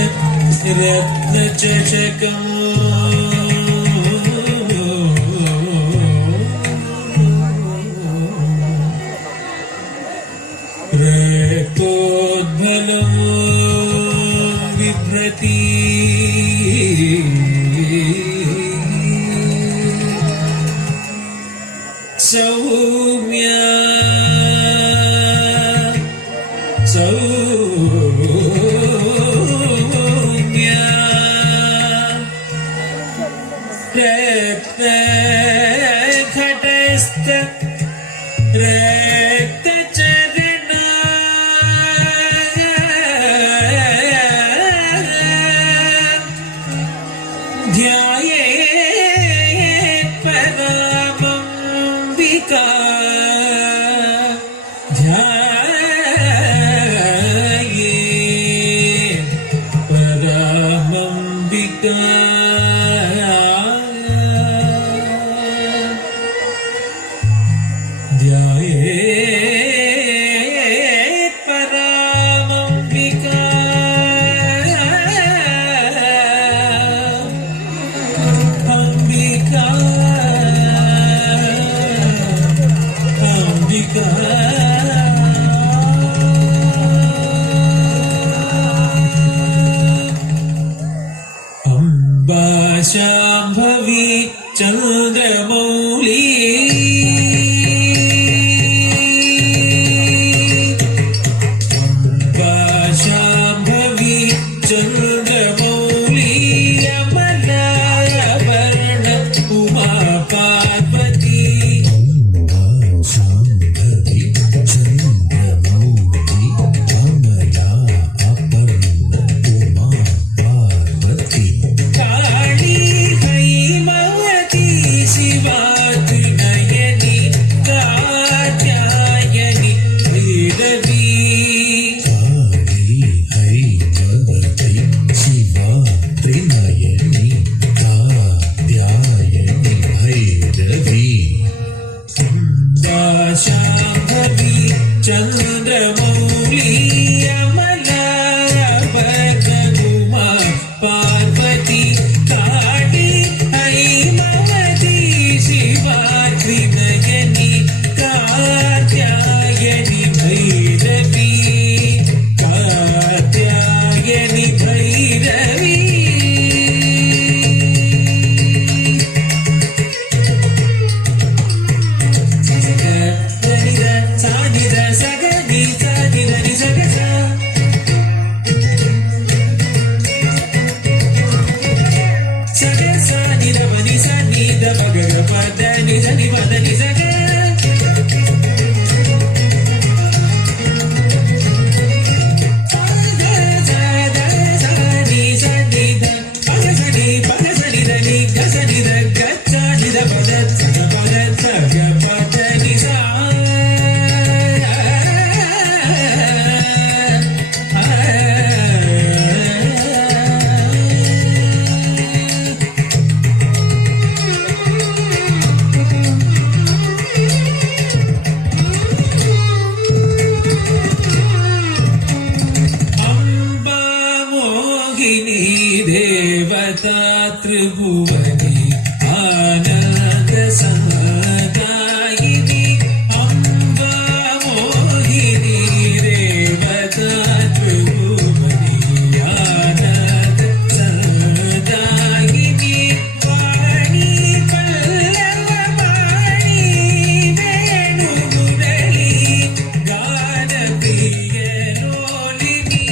रत्नचषकम् रक्तोद्भलं बिभ्रति सौम्या रक्तघटस्थ रक्तचरण ध्यायेत् परामम्बिका ध्यायेत् परामम्बिका ध्यायेत् परामम्बिका अम्बिका अम्बिका अम्बा शाम्भवी चन्द्रमौली चन्द्रमौली अमलावर्ण उमा पार्वती शाम्भवी चन्द्रमौली अमलावर्ण उमा पार्वती काली हैमवती शिवा त्रिनयनी कात्यायनी भैरवी शिवा त्रिनयनी कात्यायनी भैरवी शाम्भवी चन्द्रमौली अमलावर्ण उमा पार्वती काली हैमवती शिवा त्रिनयनी कात्यायनी भैरवी कात्यायनी भैरवी देवता त्रिभुवनी आनंद संदायिनी अम्बा मोहिनी देवता त्रिभुवनी आनंद संदायिनी वाणी पल्लववाणी वेणु मुरली गान प्रिय लोलिनी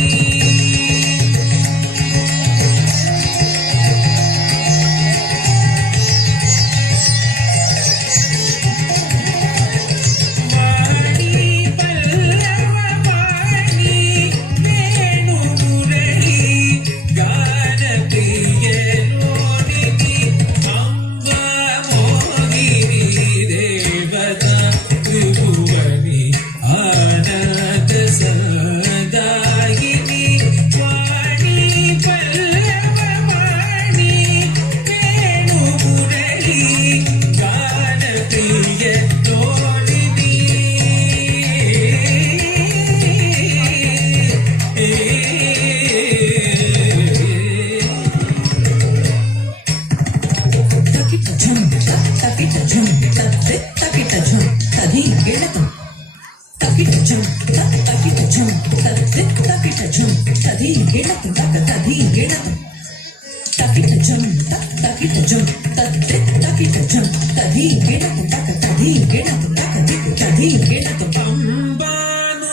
ಅಂಬಾನು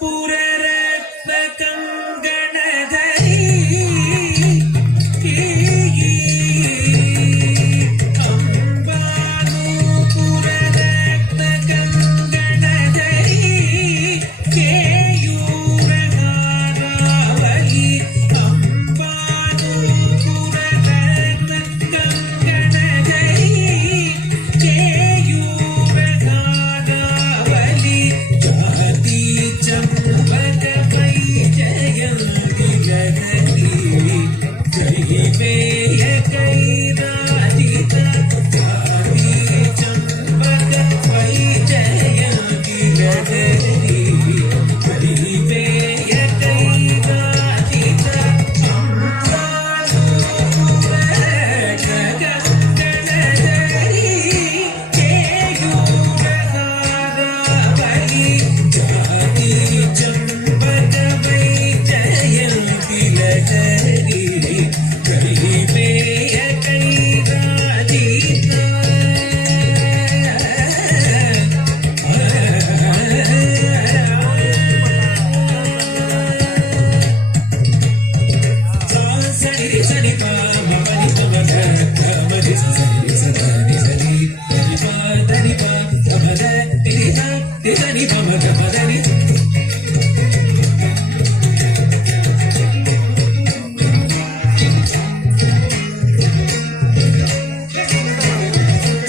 ಪುರರತ್ನ ಕಂಗಣಧರಿ ಅಂಬಾನು ಪುರರತ್ನ ಕಂಗಣಧರಿ ಕೇಯೂರಗಾರಾವಲಿ ಅಂಬಾನು ಪುರರತ್ನ ಕಂಗಣಧರಿ ಕೇಯೂರಗಾರಾವಲಿ ಜಾತಿ ಚಂಪಕ ವೈ ಜಯಂತಿ ಜಗತಿ ಕೈವೇಯ ಕೈರಾಜಿತ ಜಾತಿ ಚಂಪಕ ವೈ ಜಯಂತಿ ಜಗತಿ ಕೈವೇಯ ಕೈರಾಜಿತ ಗಣಧರಿ ಕೇಯೂರಗಾರಾವಲಿ ಜಾತಿ ಚಂಪಕ ವೈ ಜಯಂತಿ ಲಹರಿ ಕೈವೇಯ ಕೈರಾಜಿತ ಸರಿ ಸರಿ ಪ ಮನಿ ಪಮ ಧ ಮನಿ ಸರಿ ಸರಿ ಸರಿ ಧನಿ ಪ ಧನಿ ಪ ಧಮ ಧ ತಿರಿ ಧ ತಿ ಧನಿ ಪಮ ಧ ಪ ಧನಿ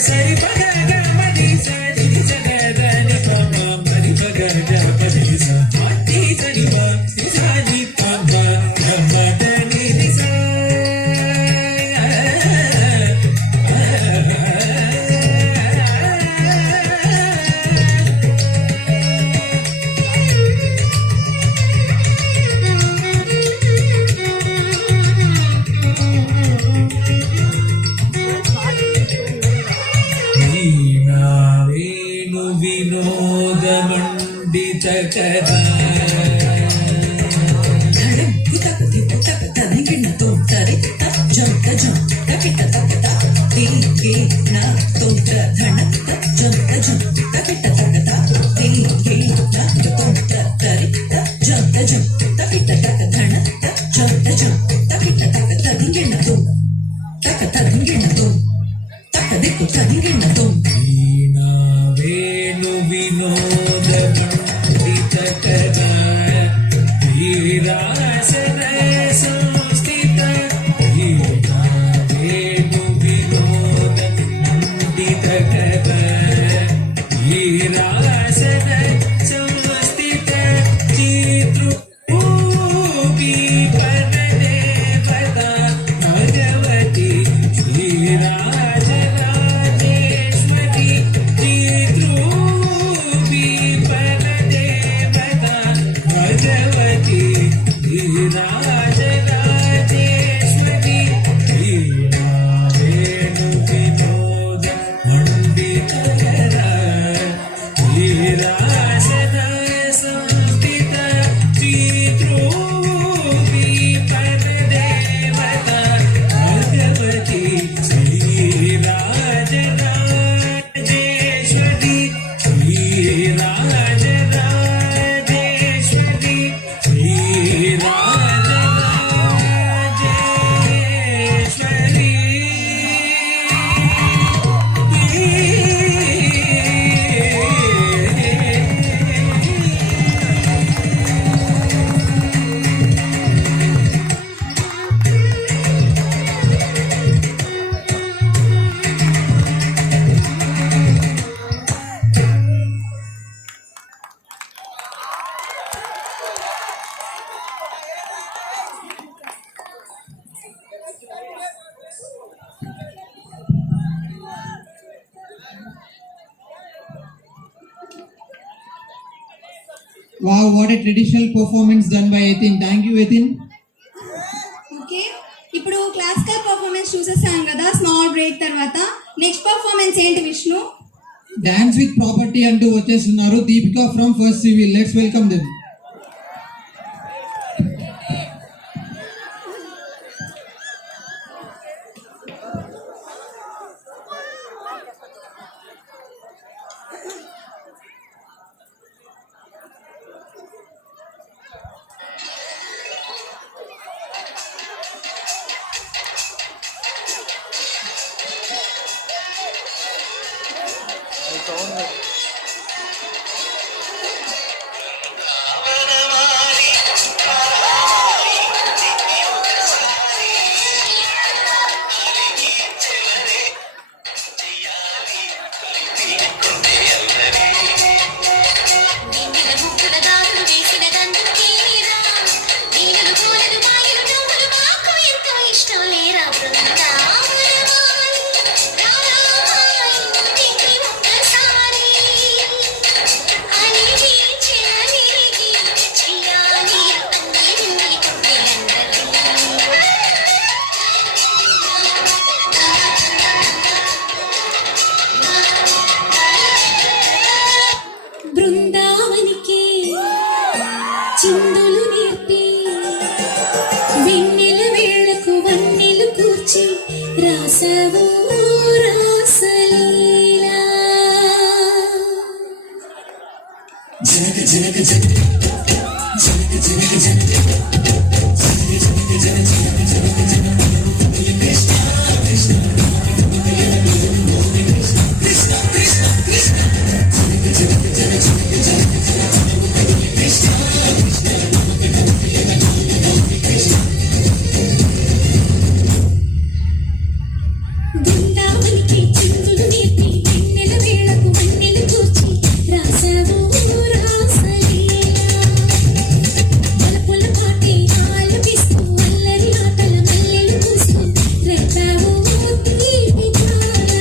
ಸರಿ ಪ ಗ ಗ ಮನಿ ಸರಿ ಸ ಗ ಧನಿ ಪ ಮ ಮನಿ ಪ ಗ ಗ ಮನಿ ಸ ಮನಿ ಸರಿ ಪ ತಿ ಸ ನಿ ಪ ಮ ಗ ಮ ಧನಿ ನಿ ಸ ವೀಣಾ ವೇಣು ವಿನೋದ ಮಂಡಿತ ಕಥಾ ವೀಣಾ ವೇಣು ವಿನೋದ ಮಂಡಿತ ಕಥಾ ಧೀರಾಸನ ಸಂಸ್ಥಿತ ವೀಣಾ ವೇಣು ವಿನೋದ ಮಂಡಿತ ಕಥಾ ಧೀರಾಸನ ಸಂಸ್ಥಿತ ಚಿತ್ರೂಪಿ ಪರದೇವತಾ ಭಗವತಿ ಶ್ರೀರಾಜರಾಜೇಶ್ವರಿ ಚಿತ್ರೂಪಿ ಪರದೇವತಾ ಭಗವತಿ ಶ್ರೀರಾಜರಾಜೇಶ್ವರಿ ವೀಣಾ ವೇಣು ವಿನೋದ ಮಂಡಿತ ಕಥಾ ಧೀರಾಸನ ಸಂಸ್ಥಿತ ಚಿತ್ರೂಪಿ ಪರದೇವತಾ ಭಗವತಿ Shri Rajarajeshwari Shri Rajarajeshwari Shri Rajarajeshwari Wow, what a traditional performance done by Etin. Thank you, Etin. Okay, ఇప్పుడు క్లాసికల్ పర్ఫార్మెన్స్ చూసేసాం కదా స్మాల్ బ్రేక్ తర్వాత. నెక్స్ట్ పర్ఫార్మెన్స్ ఏంటి విష్ణు? డాన్స్ విత్ ప్రాపర్టీ అంటూ వచ్చేస్తున్నారు Deepika from first civil. Let's welcome them. బృందావనికి చిందులు నేర్పి వెన్నెల వేళకు వన్నెలు కూర్చి రాసవో రాసలీలా. జనక జనక జనక జనక జనక జనక బృందావనికి చిందులు నేర్పి వెన్నెల వేళకు వన్నెలు కూర్చి రాసవో రాసలీలా. బలపుల పాటి ఆలపిస్తూ అల్లరి ఆటల మల్లెలు పూస్తూ రేపావో తీపి జ్వాల.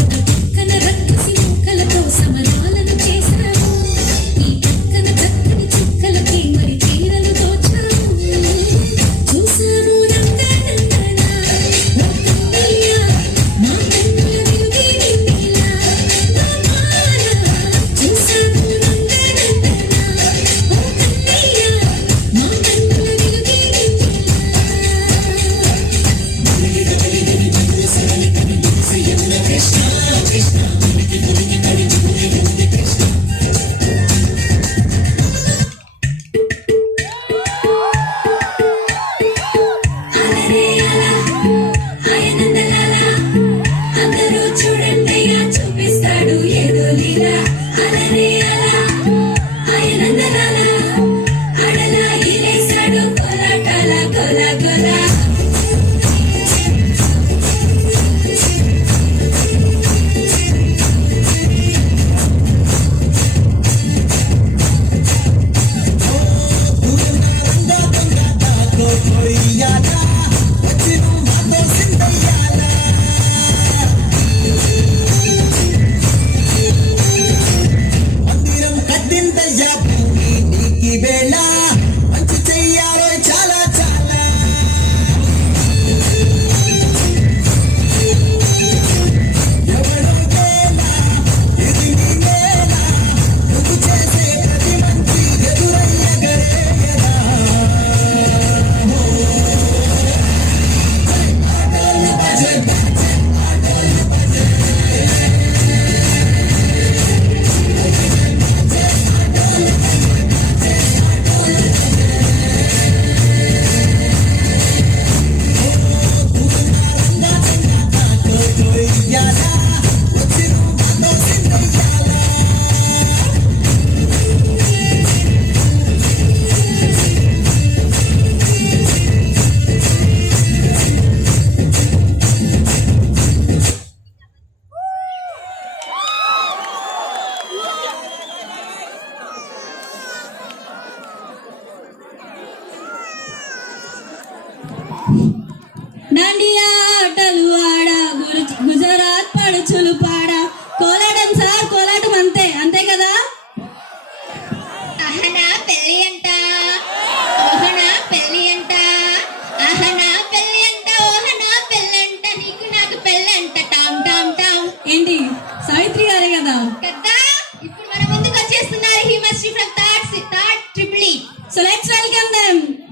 ఒక పక్కన రక్కసి మూకలతో సమరాలను చేశావు, ఈ పక్కన చక్కని చుక్కలకి మరి చీరలు దోచావు. చూసావు రంగనందన ఓ కన్నయ్య, మా కన్నుల వెలుగే నిన్నెలా నా మాల. చూసావు రంగనందన ఓ కన్నయ్య, మా కన్నుల వెలుగే అందరూ చూడండియా చూపిస్తాడు ఏదో లీలా. అలరే అలా ఆయనందలాల అడలా ఈలేశాడు కోలాటాల గోల గోల. So let's welcome them.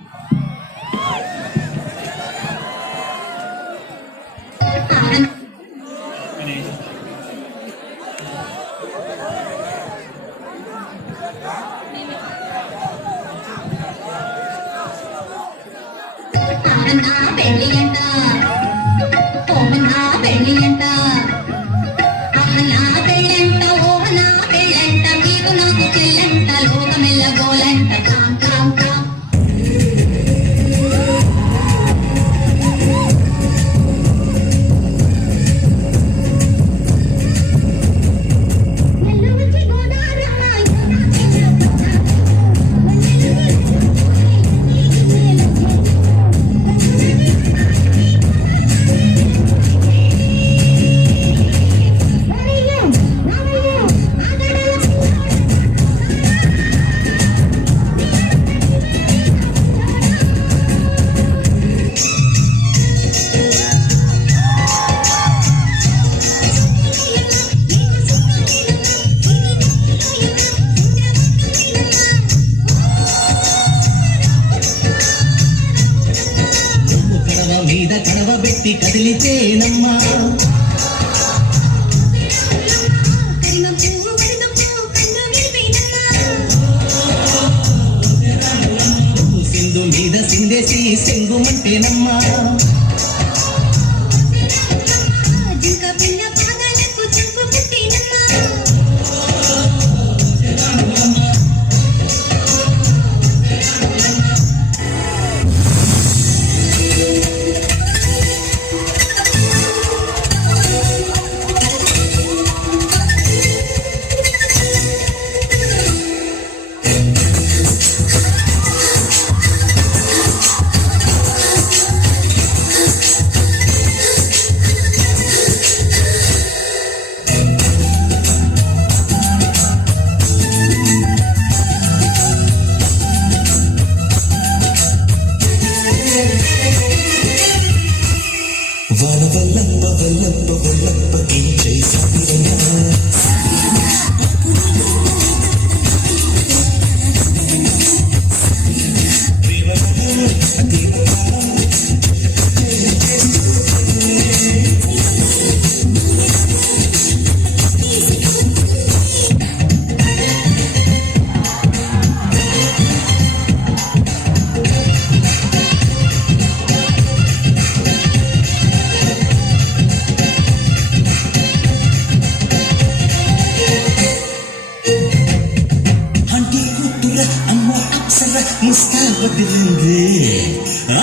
కదిలితేనమ్మా Sindhu మీద సిందేసి సింగుమంటేనమ్మా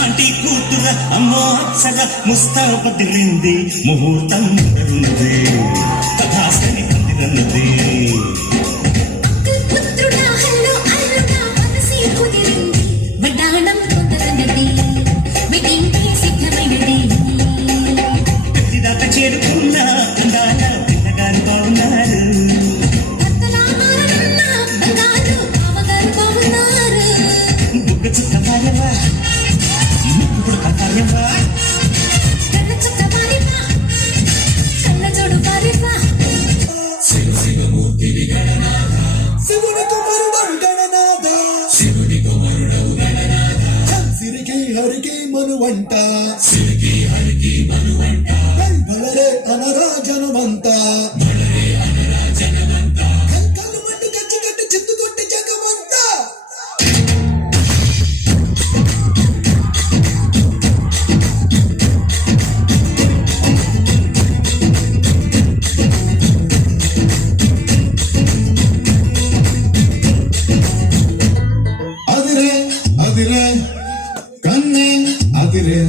ఆంటీ కూతుర అమ్మో అప్సర ముస్తాబదిలింది ముహూర్తం ఉంది కథాస్తని పందిరన్నది పెద్దిదాకా చేరుకున్న అందాల పిల్లగారు బాగున్నారు బుగ్గ చుక్క పాయవా ఇప్పుడు కథాయవా శివుని కుమారుడు గణనాథ సిరికి హరికి మనువంట బలరే అనరా జనమంతా కళ్ళు మంటు కచ్చి కట్టి చిత్తు కొట్టి జగమంతా అదిరే కన్నే అదిరే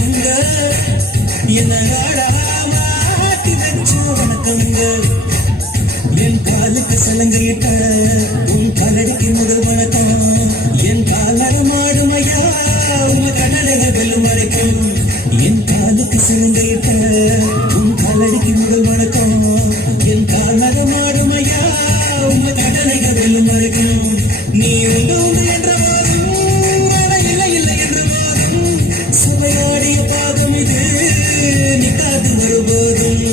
வணக்கங்க என்ன ஆடாமாட்டி வச்ச வணக்கங்க என் காலுக்கு சலங்கையிட்ட உன் காலடிக்கு முதல் வணக்கம் என் கால் நடமாடும் ஐயா உங்க கடலைக வெல்லும் வரைக்கும் என் காலுக்கு சலங்கையிட்ட உன் காலடிக்கு முதல் வணக்கம் என் கால் நடமாடும் ஐயா உங்க கடலைக வெல்லும் வரைக்கும் நீ உண்டு என்ற போதும் இல்லை இல்லை என்ற போதும் சுவையாடிய பாதம் இது நீ காத்து வரும்போதும்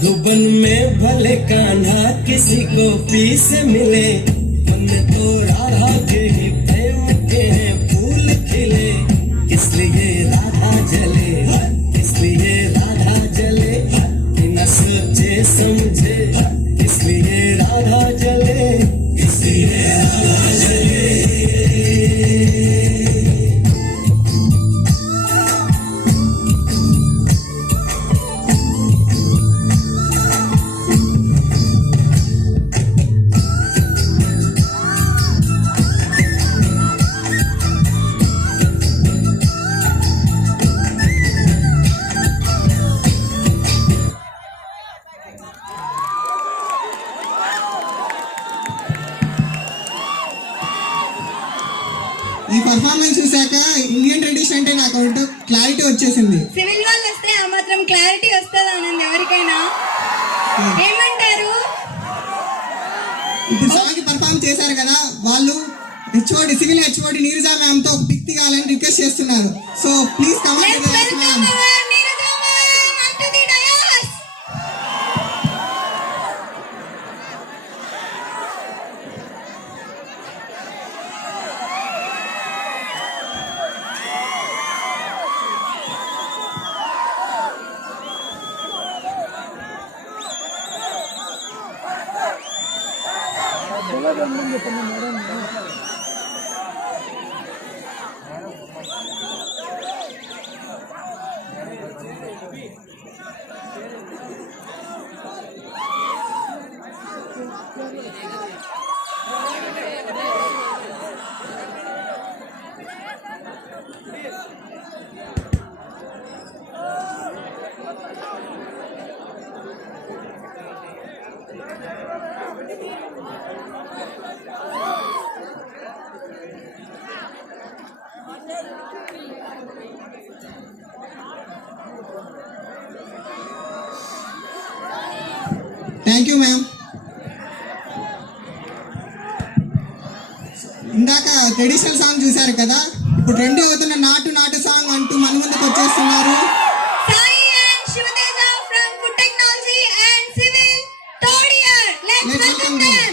मधुबन में भले कान्हा किसी को पीस मिले, मन तो राधा के ही प्रेम के हैं फूल खिले, इसलिए राधा जले, इसलिए राधा जले, बिना सोचे समझे, इसलिए राधा जले, इसलिए राधा जले। ఈ పర్ఫార్మెన్స్ చూసాక ఇండియన్ ట్రెడిషన్ అంటే నాకు ఒకటి క్లారిటీ వచ్చేసింది. సివిల్ వాళ్ళు వస్తే ఆ మాత్రం క్లారిటీ వస్తుందా ఆనంద్ ఎవరికైనా? ఏమంటారు? ఇప్పుడు సాంగ్ పర్ఫార్మ్ చేశారు కదా, వాళ్ళు HOD civil HOD Neeraja ma'am తో పిక్ దిగాలని రిక్వెస్ట్ చేస్తున్నారు. So please command ma'am. Thank you ma'am. ఇందాక ట్రెడిషనల్ సాంగ్ చూశారు కదా, ఇప్పుడు ట్రెండ్ అవుతున్న నాటు నాటు సాంగ్ అంటూ మన ముందుకు వచ్చేస్తున్నారు. Let's welcome them.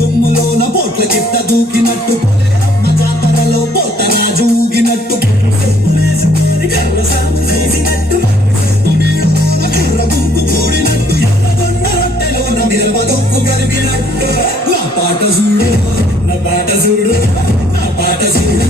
దుమ్ములోన పోట్ల గిట్ట దూకినట్టు, జాతరలో పోతరాజు ఊగినట్టు, కర్ర సాగు చేసినట్టు, కుర్ర గుంపు కూడినట్టు, ఎర్రగొండ రొట్టెలోన మిరపదొక్కు గరిపినట్టు, నా పాట చూడు, నా పాట చూడు, నా పాట చూడు.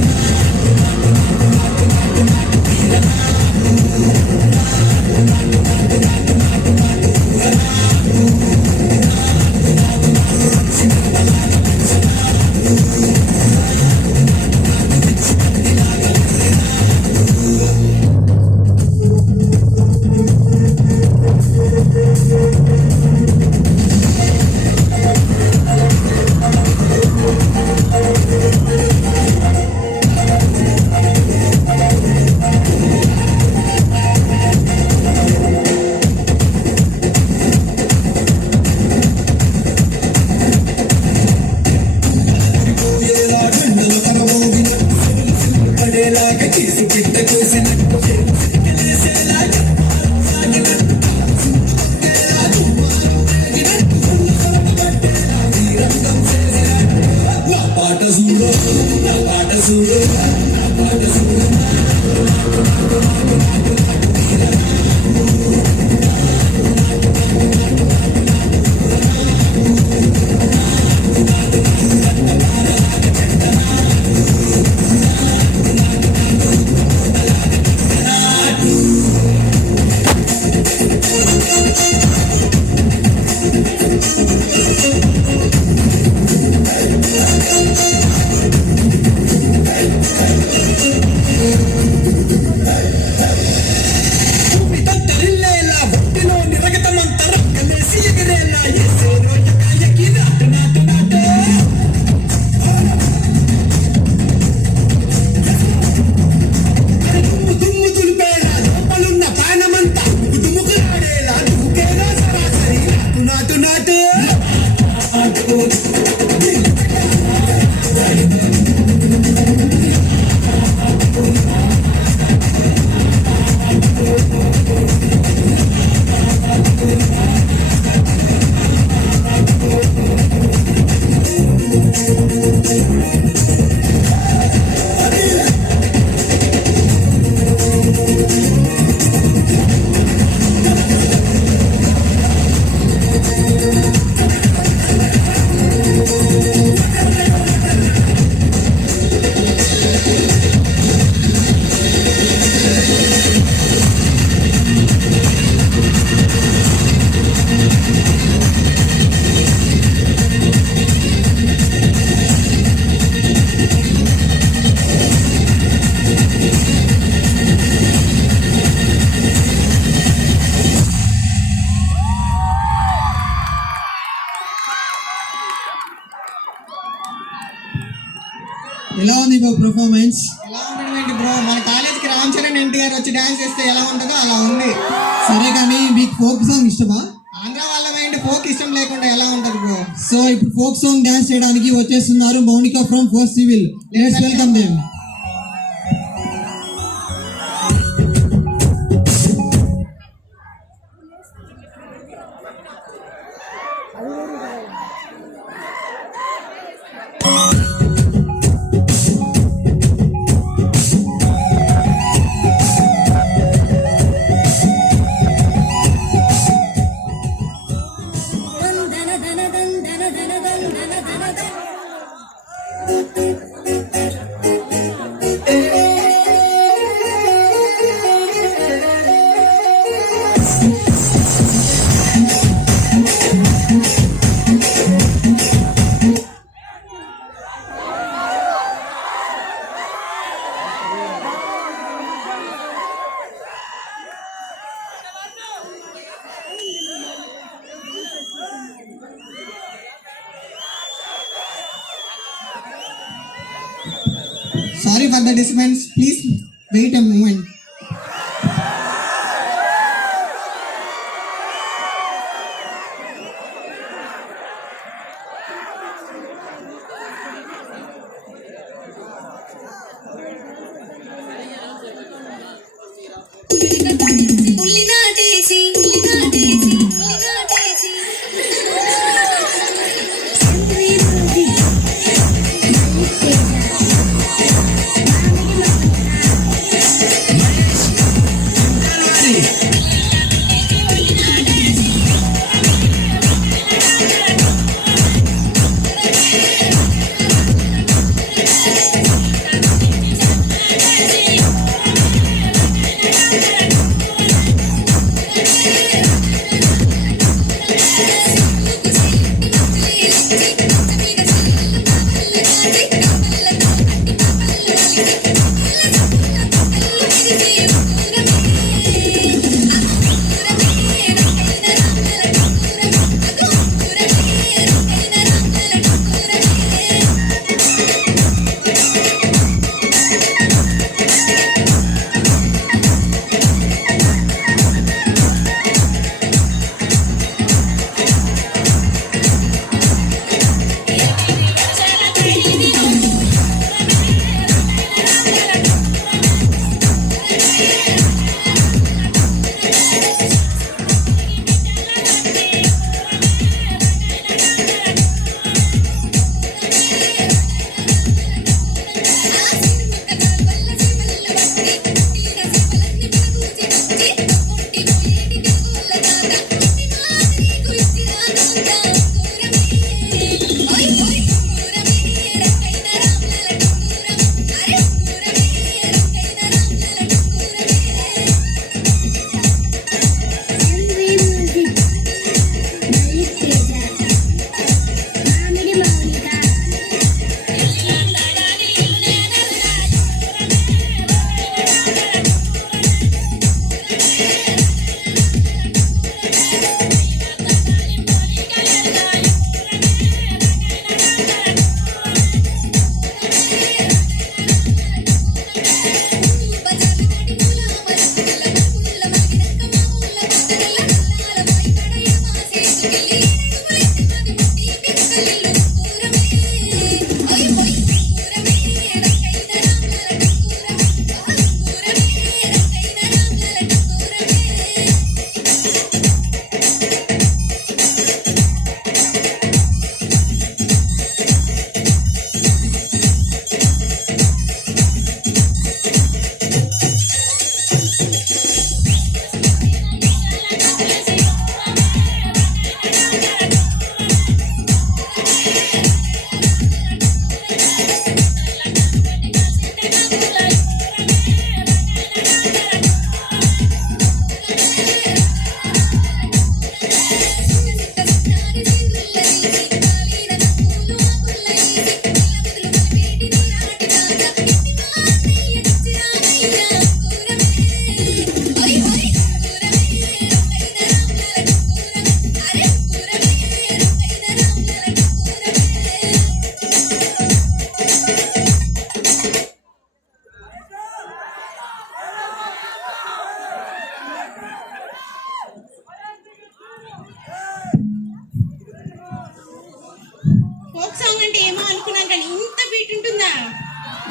performance. ఎలా ఉంటుంది బ్రో, మన కాలేజ్కి రామ్ చరణ్ ఎన్టీఆర్ వచ్చి డాన్స్ చేస్తే ఎలా ఉంటుందో అలా ఉంది. సరే కానీ మీకు ఫోక్ సాంగ్ ఇష్టమా? ఆంధ్ర వాళ్ళమైంది ఫోక్ ఇష్టం లేకుండా ఎలా ఉంటుంది బ్రో? సో ఇప్పుడు ఫోక్ సాంగ్ డాన్స్ చేయడానికి వచ్చేస్తున్నారు Mounika from 4th Civil. Let's welcome them. Sorry for the disturbance. Please wait a moment.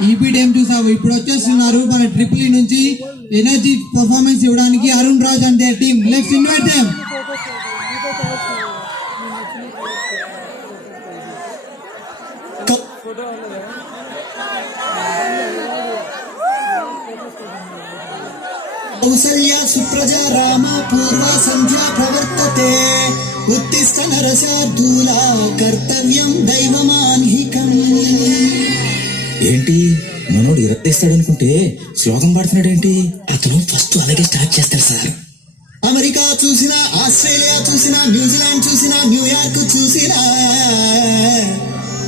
ఈపీ టైం చూసావు. ఇప్పుడు వచ్చేస్తున్నారు మన ట్రిపుల్ నుంచి ఎనర్జీ పర్ఫార్మెన్స్ ఇవ్వడానికి Arun Raj and their team. Let's invite them. Kausalya సుప్రజా రామ పూర్వ సంధ్యా ప్రవర్తతే ఉత్తిష్ట నరశార్దూలా కర్తవ్యం దైవమాన్హికం. ఏంటి మనోడు ఇరత్తేస్తాడనుకుంటే శ్లోకం పాడుతున్నాడేంటి? అతను ఫస్ట్ అలాగే స్టార్ట్ చేస్తాడు సార్. అమెరికా చూసినా, ఆస్ట్రేలియా చూసినా, న్యూజిలాండ్ చూసినా, న్యూయార్క్ చూసినా,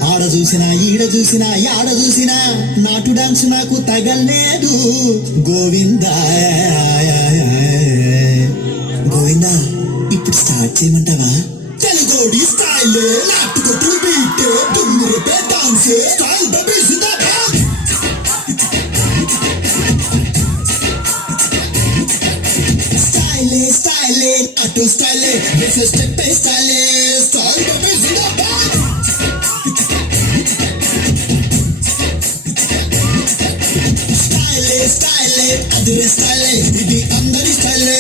ఆడ చూసినా, ఈడ చూసినా, యాడ చూసినా నాటు డాన్స్ నాకు తగలేదు. గోవిందా గోవిందా, ఇప్పుడు స్టార్ట్ చేయమంటావా? తెలుగోడి స్టైల్ నాటుకొట్టు బీట్ దుమ్మురుపే డాన్స్ స్టైల్ బేబీ జిందాబాద్. స్టైలే స్టైలే నాటు స్టైలే వేసే స్టెప్ స్టైలే స్టైల్ బేబీ జిందాబాద్. స్టైలే స్టైలే అదిరే స్టైలే ఇది అందరి స్టైలే.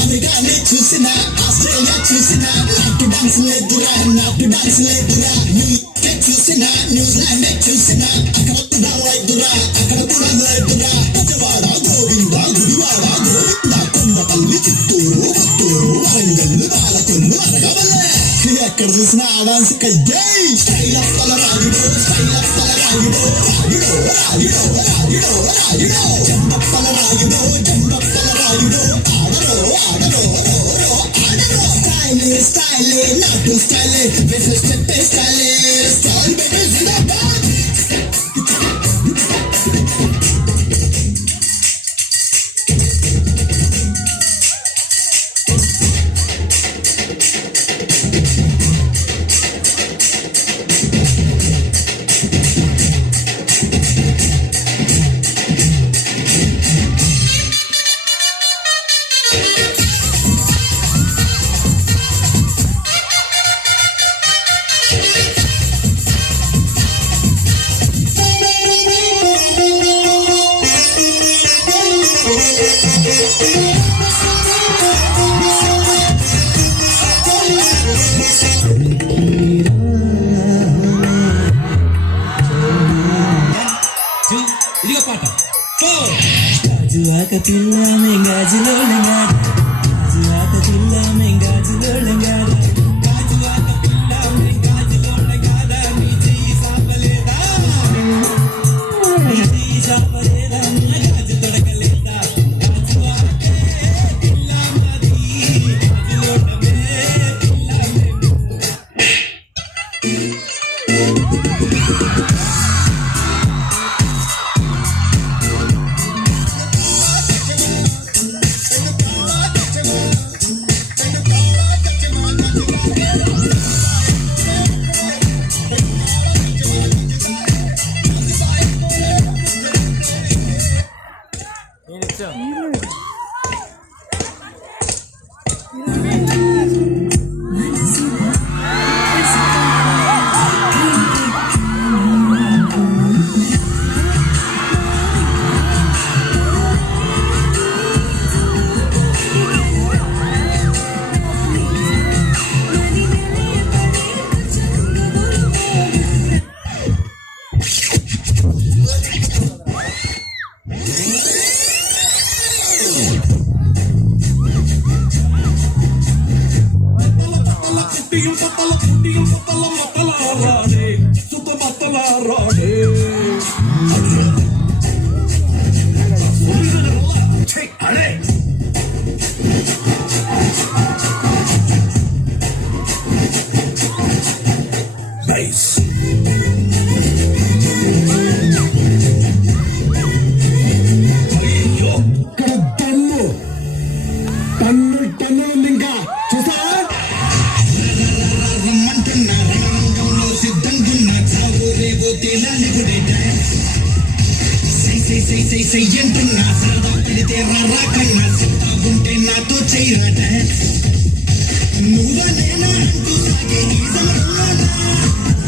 అమెరికానే చూసినా, ఆస్ట్రేలియా చూసినా నాటు డాన్స్ లేదురా, నాటు డాన్స్ లేదురా. న్యూయార్కే చూసినా, న్యూజిలాండే చూసినా అక్కడ కూడా లేదురా, అక్కడ కూడా లేదురా. పెద్దవాడ గోవిందా, గుడివాడ గోవిందా, కొండపల్లి, చిత్తూరు, పుత్తూరు, వరంగల్లు, పాలకొల్లు, అనగవల్లే ఎక్కడ చూసినా ఆ డాన్స్ కజ్జై. స్టైల్ అప్పల రాగిడో, స్టైల్ అప్పల రాగిడో, రాగిడో రాగిడో రాగిడో రాగిడో, చెంపప్పల రాగిడో, చెంపప్పల రాగిడో, ఆడరో ఆడరో రో ఆడరో. స్టైలే స్టైలే నాటు స్టైలే వేసే స్టెప్ స్టైలే స్టైల్ బేబీ జిందాబాద్. ఇదిగో పాట. గాజువాక పిల్ల మెంగాజులో లంగాడు, గాజువాక పిల్ల మెంగాజులో లంగాడు, గాజువాక పిల్ల మెంగాజులో లంగాడా. నీ చెయ్యి సాపలేదా, నీ చెయ్యి సాపలేదా, నా గాజు తొడకలేదా. గాజువాకే పిల్ల మాది, గాజులోటమే పిల్ల మేము. చెయ్యంటున్నా సరదా పెడితే రారా కన్నా సిద్ధాగుంటే నాతో చెయ్యరా డాన్స్. నువ్వా నేనా అంటూ సాగే ఈ సమరంలోనా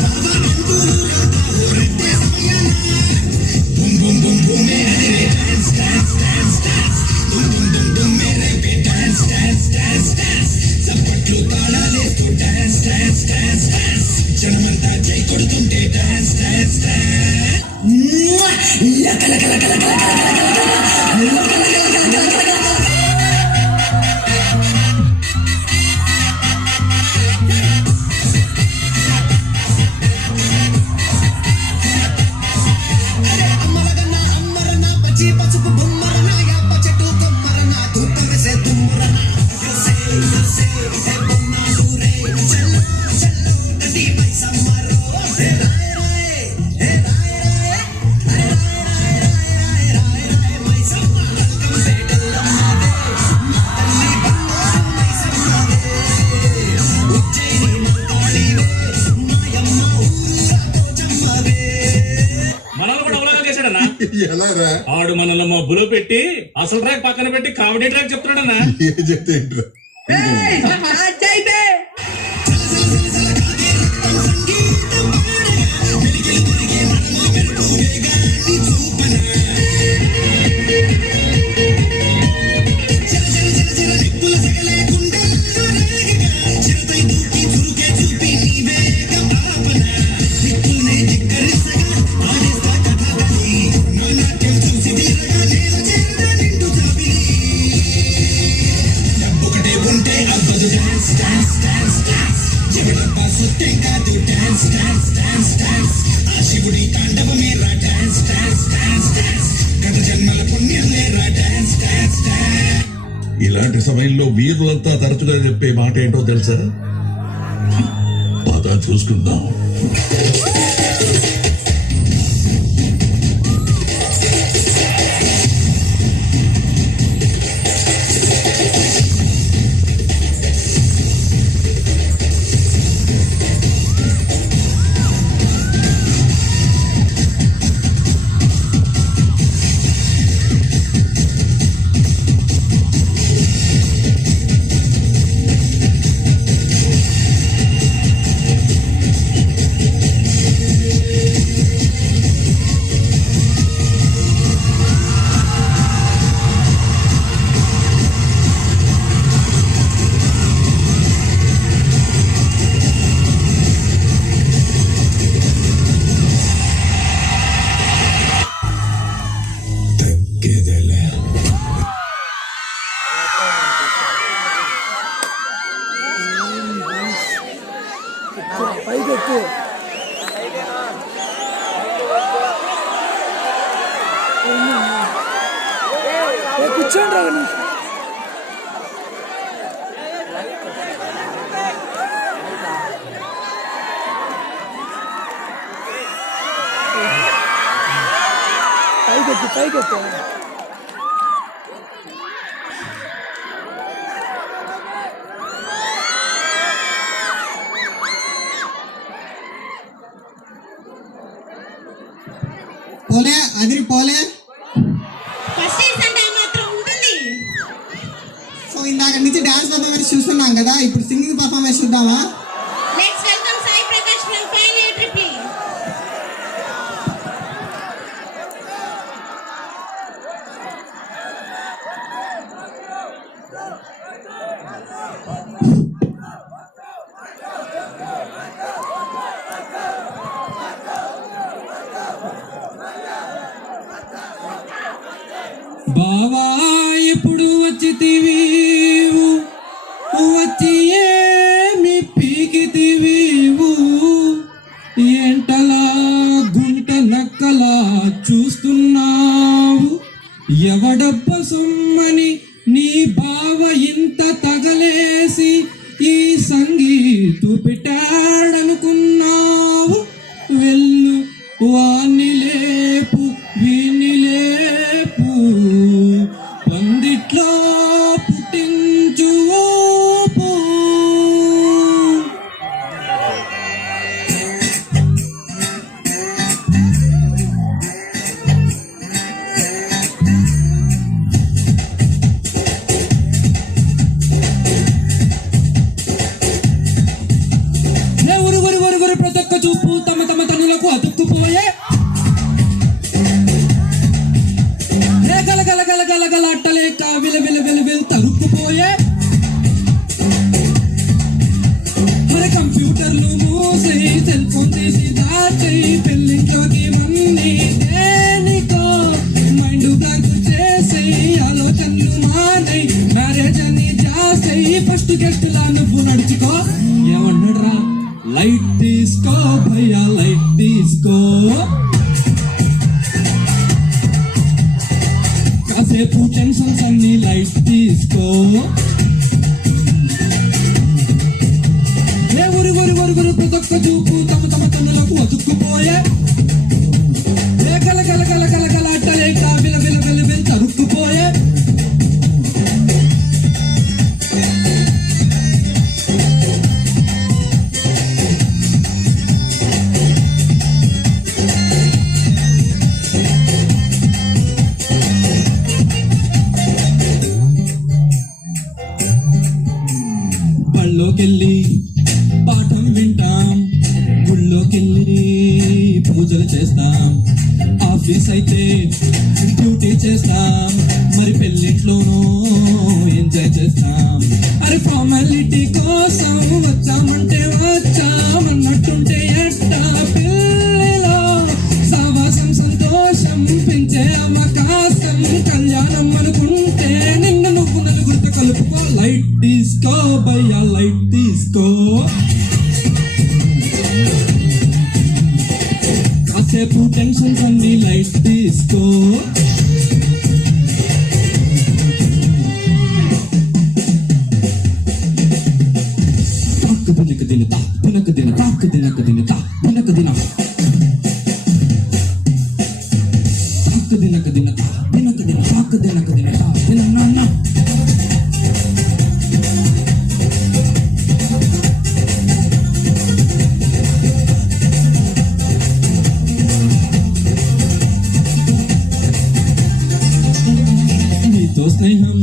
బాబా అంటూ ఊరంతా ఊరంటే సమయం పసుపు బొమ్మరన యాప చెట్టు కొమ్మరన తూతం వేసే తుమ్మరన మనల్ని కూడా అవలాగా చేశాడన్నా. ఆడు మనల్ని మబ్బులో పెట్టి అసలు ట్రాక్ పక్కన పెట్టి కామెడీ ట్రాక్ చెప్తున్నాడన్నా. ఇలాంటి సమయంలో వీరులంతా తరచుగా చెప్పే మాట ఏంటో తెలుసా? పద చూసుకుందాం. కూర్చోండి పైకెత్తు పోలే అదిరి పోలే. ఫస్ట్ ఇయర్స్ అంటే మాత్రం ఉంటుంది. సో ఇందాక నుంచి డాన్స్ పర్ఫార్మెన్స్ చూస్తున్నాం కదా, ఇప్పుడు సింగింగ్ పర్ఫార్మెన్స్ చూద్దామా? Let's welcome Sai Prakash from final year triple. బావా ఇప్పుడు వచ్చితివి వచ్చి ఏమి పీకితివి ఎంటలా గుంట నక్కలా చూస్తున్నావు ఎవడబ్బ సొమ్మని నీ బావ ఇంత తగలేసి ఈ సంగీతు పెట్టాడనుకున్నావు వెళ్ళు వాణ్ణి లేపు వీణ్ణి లేపు పందిట్లో పుట్టించు ఊపు. ఎవరు ప్రతొక్క చూపు తమ తమ తనులకు అతుక్కుపోయే గల గల గల గల గల అట్టలేక విల విల విల విల తరుక్కుపోయే మరి కంప్యూటర్లు మూసి సెల్ ఫోన్ తీసి దాచి పెళ్లిలోకి మన్ని దేని కాసేపు టెన్షన్స్ అన్ని లైట్ తీసుకో. ఏ ఊరి ఊరి ఊరి ఊరి ప్రతి ఒక్క చూపు తమ తమ తన్నులకు అతుక్కుపోయే. ఏ గల గల గల గల గల అట్టలేక విల విల విల విల తరుక్కుపోయే. బళ్ళోకెళ్ళి పాఠం వింటాం, గుళ్ళోకెళ్ళి పూజలు చేస్తాం, ఆఫీస్ అయితే డ్యూటీ చేస్తాం, మరి పెళ్ళింట్లోనూ ఎంజాయ్ చేస్తాం. అరే ఫార్మాలిటీ కోసం వచ్చామంటే వచ్చామన్నట్టుంటే ఎట్టా పిల్లలో సావాసం సంతోషం పెంచే అవకాశం కళ్యాణం అనుకుంటే నిన్న నువ్వు నలుగురితో కలుపుకో. లైట్ తీసుకో భయ్యా లైట్ తీసుకో. కాసేపు టెన్షన్స్ అన్ని లైట్ తీసుకో. దినక దినక దినక దినక దినక దినక దినక దిన దినక దినక దినక దిన దినక దినక దిన నాన్న. నీతో స్నేహం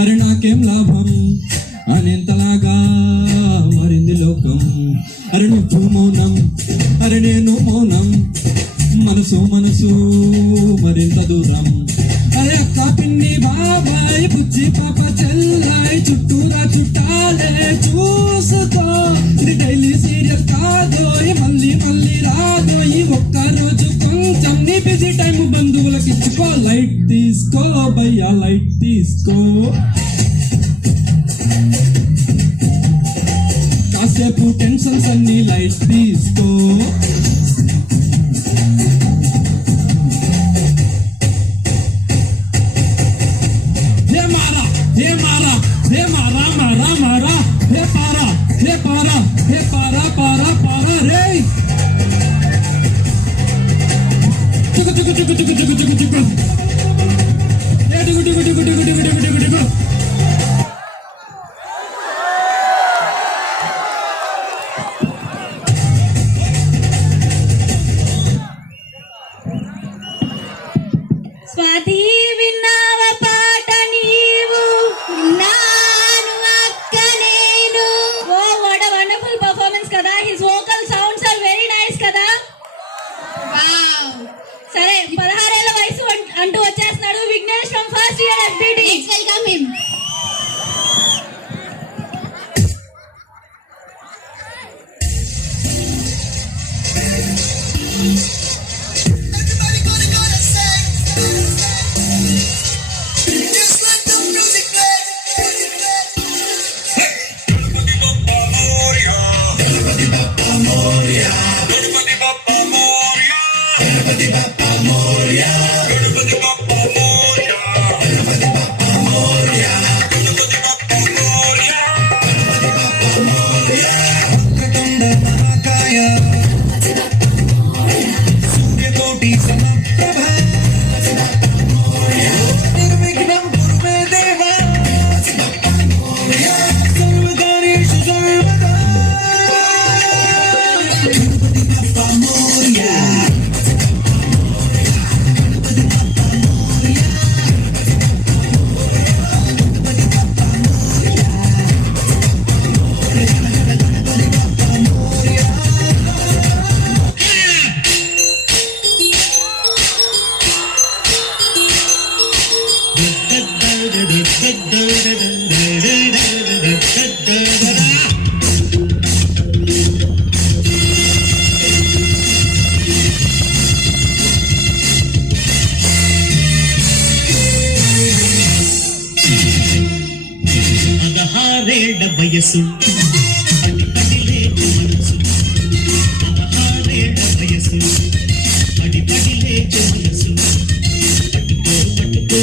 అరే నాకేం లాభం అనేంతలాగా మరింది లోకం. అరే నువ్వు మౌనం అరే నేను మౌనం, మనసు మనసు మరింత దూరం. అరే అక్క పిన్ని బాబాయ్ బుజ్జి పాప చెల్లాయి చుట్టూరా చుట్టాలే చూసుకో. ఇది డైలీ సీరియస్ కాదో మళ్ళీ మళ్ళీ రాదో ఈ ఒక్క రోజు కొంచెం నీ బిజీ టైం బంధువులకు ఇచ్చుకో. లైట్ తీసుకో భయ్యా లైట్ తీసుకో. కాసేపు టెన్షన్స్ అన్ని లైట్ తీసుకో. హే మారా హే మారా హే మారా మారా మారా హే పారా హే పారా హే పారా పారా పారా రే చుకు చుకు చుకు చుకు చుకు చుకు చుకు ఏ టుకు టుకు టుకు టుకు టుకు టుకు టుకు టుకు. స్వాతి విన్నావ పాట నీవు విన్నాను అక్క నేను. Oh what a wonderful performance కదా. His vocal sounds are very nice కదా. వావ్. సరే 16 ఏళ్ల వయసు అంటూ వచ్చేస్తున్నాడు Vignesh from first year FBT. Let's welcome him. అదహారేళ్ల వయసు పడి పడిలే మనసు. అదహారేళ్ల వయసు పడి పడిలే మనసు. పట్టుకో పట్టుకో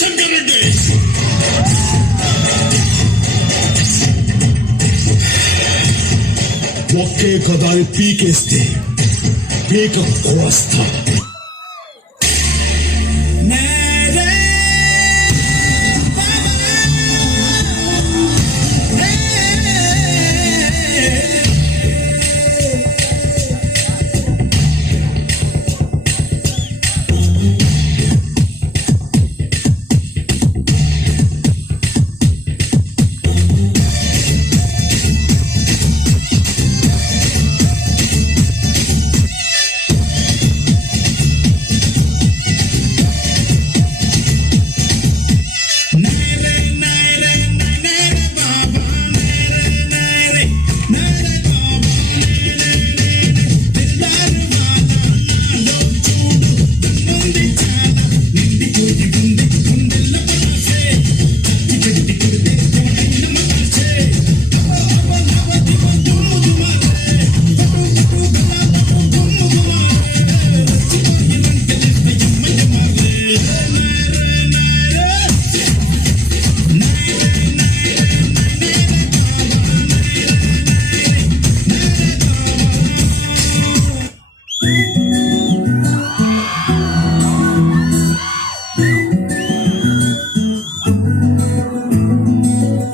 శివశంకర్ రెడ్డి. ఒకే కదా పీకేస్తే పీక కోస్తా.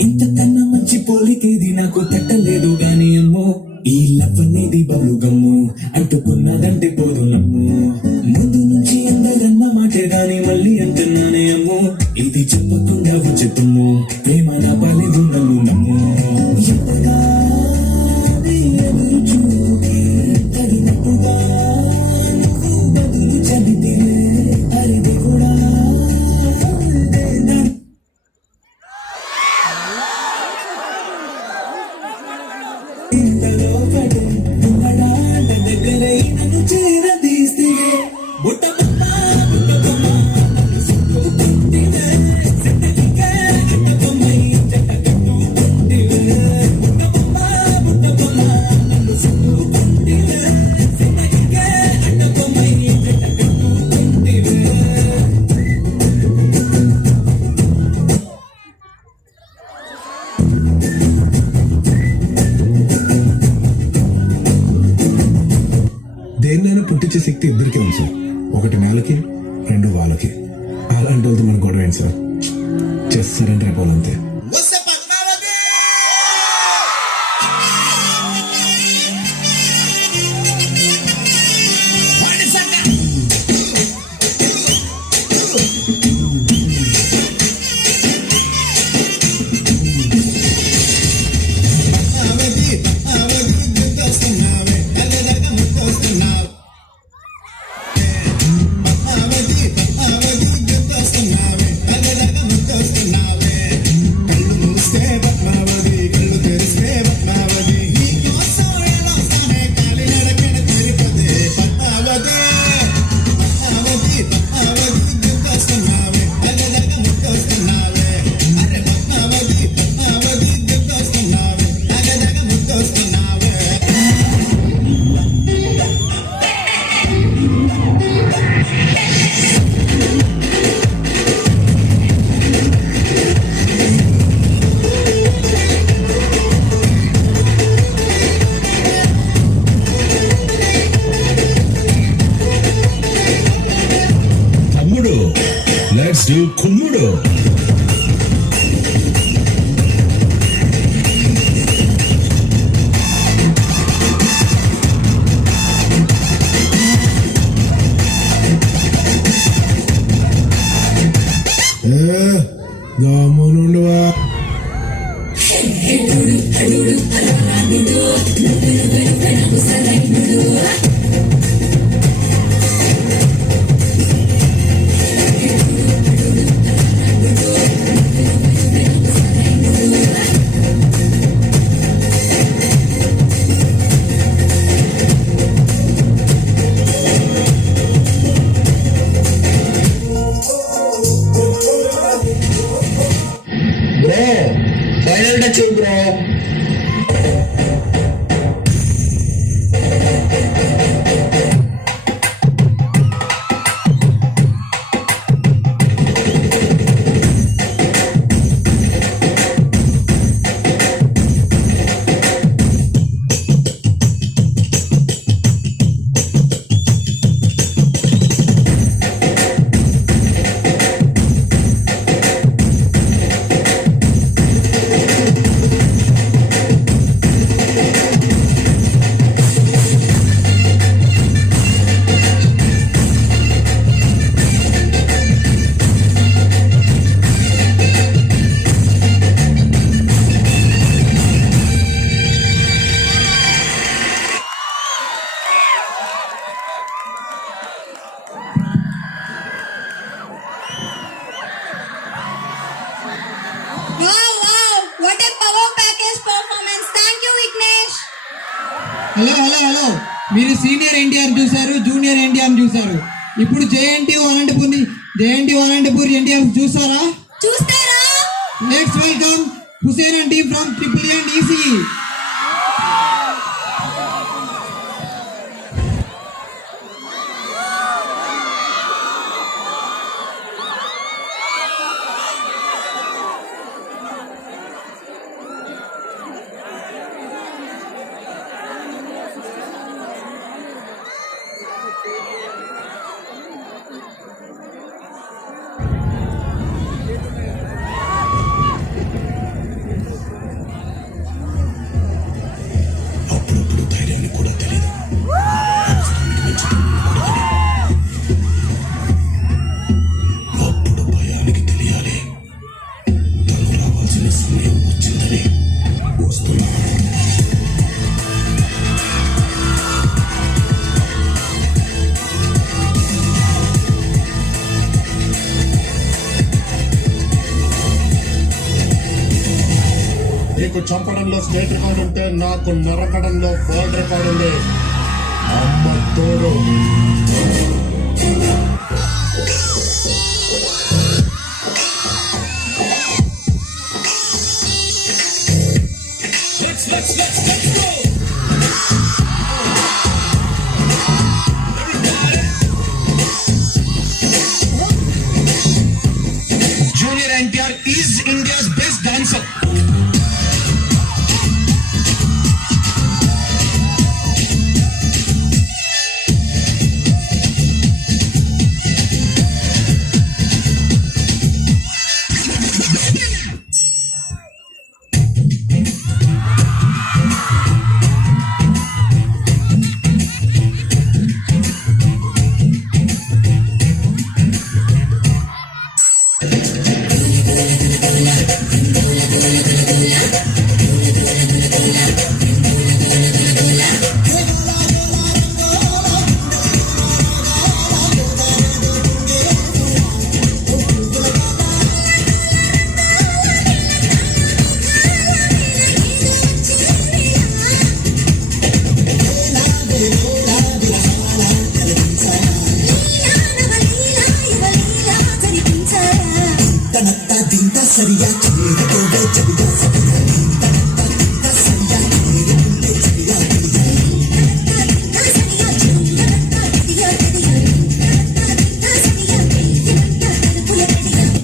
ఇంతకన్నా మంచి పోలికేది నాకు తట్టలేదు గాని అమ్మో, ఈ లవ్ అనేది బబ్లు గమ్ము, అంటుకున్నదంటే పోదు నమ్ము. ముందు నుంచి అందరన్న మాటే గాని మళ్ళీ అంటున్నానే అమ్మో, ఇది చెప్పకుండా వచ్చేతమ్ము, ప్రేమ నా పలిదు నన్ను నమ్ము. ఎంతగా నీ ఎదురు చూపి తగినట్టుగా నువ్వు బదులు చెబితే అరిది కూడా ఇంతలో పడి ఉండడాంట దగ్గరై నన్ను చేరదీస్తే బుట్ట బొమ్మ నన్ను చుట్టుకుంటివే, సిద్ధలిగా చెట్ట బొమ్మై చెట్ట కట్టుకుంటివే. బుట్ట బొమ్మ నన్ను చుట్టుకుంటివే, సిద్ధలిగా చెట్ట బొమ్మై చెట్ట కట్టుకుంటివే. దేన్నైనా పుట్టించే శక్తి ఇద్దరికే ఉంది సార్. ఒకటి నేలకి, రెండు వాళ్ళకి. అలాంటి వాళ్ళతో మనకు గొడవ ఏంటి సార్? చేస్తారంటే అయిపోవాలంతే. Let's do కుమ్ముడు. గమ్మునుండువా. Final touch bro. హలో మీరు సీనియర్ ఎన్టీఆర్ చూశారు, జూనియర్ ఎన్టీఆర్ చూశారు. ఇప్పుడు JNTU అనంతపూర్ ఎన్టీఆర్ చూస్తారా? Let's welcome Hussain and team from triple and EC. అప్పుడప్పుడు ధైర్యాన్ని కూడా తెలియదు. అవసరానికి మించి అప్పుడు భయానికి తెలియాలి తను రావాల్సిన సమయం వచ్చిందని. వస్తున్నా. నీకు చంపడంలో స్టేట్ రికార్డు ఉంటే నాకు నరకడంలో వరల్డ్ రికార్డు ఉంది. అమ్మ తోడు. Junior NTR is India's best dancer.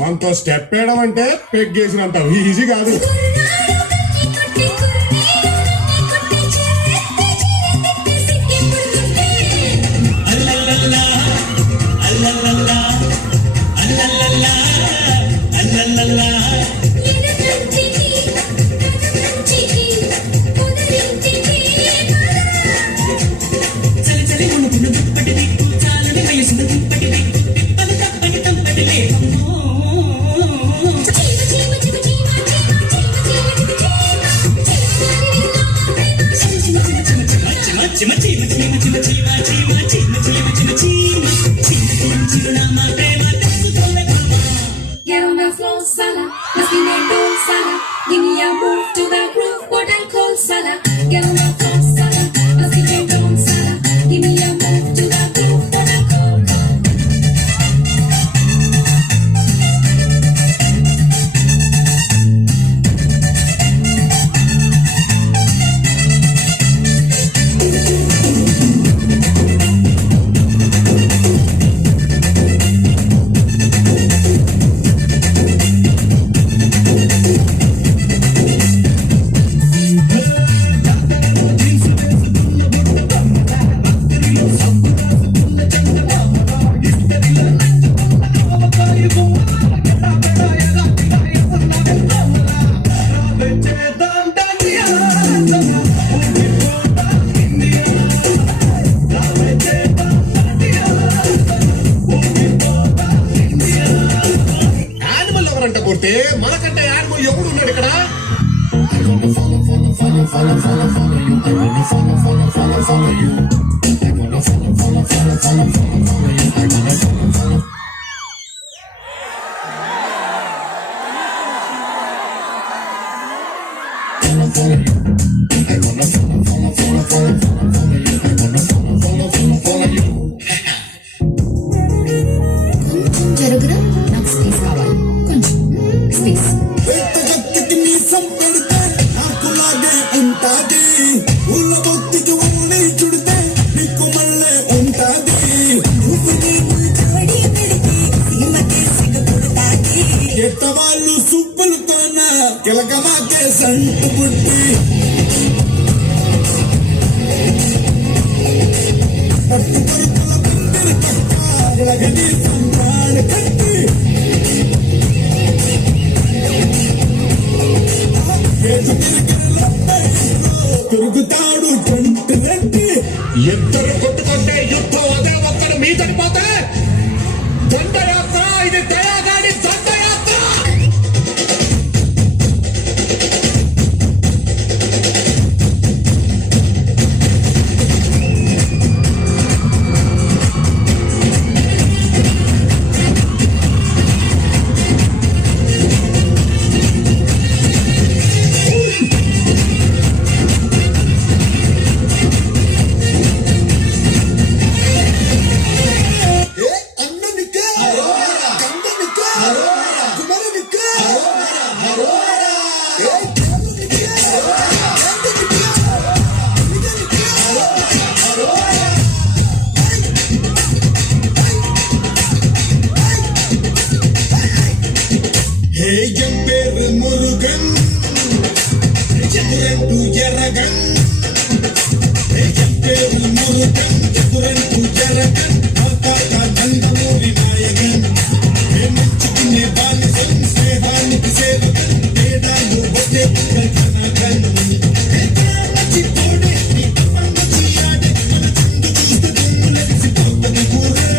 మనతో స్టెప్ వేయడం అంటే పెగ్గేసినంత ఈజీ కాదు. Get on the floor, Salah. Let's give me a dose, Salah. Give me a move to the groove, what and cold, Salah. Get on the floor, Salah. Let's give me a dose, Salah. Give me a move to the groove, what and cold. Animal ఎవరంట కొడితే మనకంటే animal ఎవడు ఉన్నాడు ఇక్కడ? follow you. కిలకమాకే సంటు పుట్టి పట్టు పరుపుల బిందెలు కట్టాగని సంతాడు కట్టి తిరుగుతాడు కంటి నెట్టి ఇద్దరు కొట్టుకుంటే యుద్ధం అదే ఒక్కడు మీ చనిపోతే దండయాత్ర ఇది దయాగాడి దండయాత్ర. பேரு முருகன் சதுரன் எரகன் பேரு முருகன் சதுரன் எரகன் నందమూరి నాయకన్ ప్రేమించుకునే బానిసన్ స్నేహానికి సేవకన్ తేడాలు ఒకే కల్పనకన్ మంచి తోడే నీ మంచి ఆడే మన చిందు చూస్తే దుమ్ములెగిసి పోతది ఊరే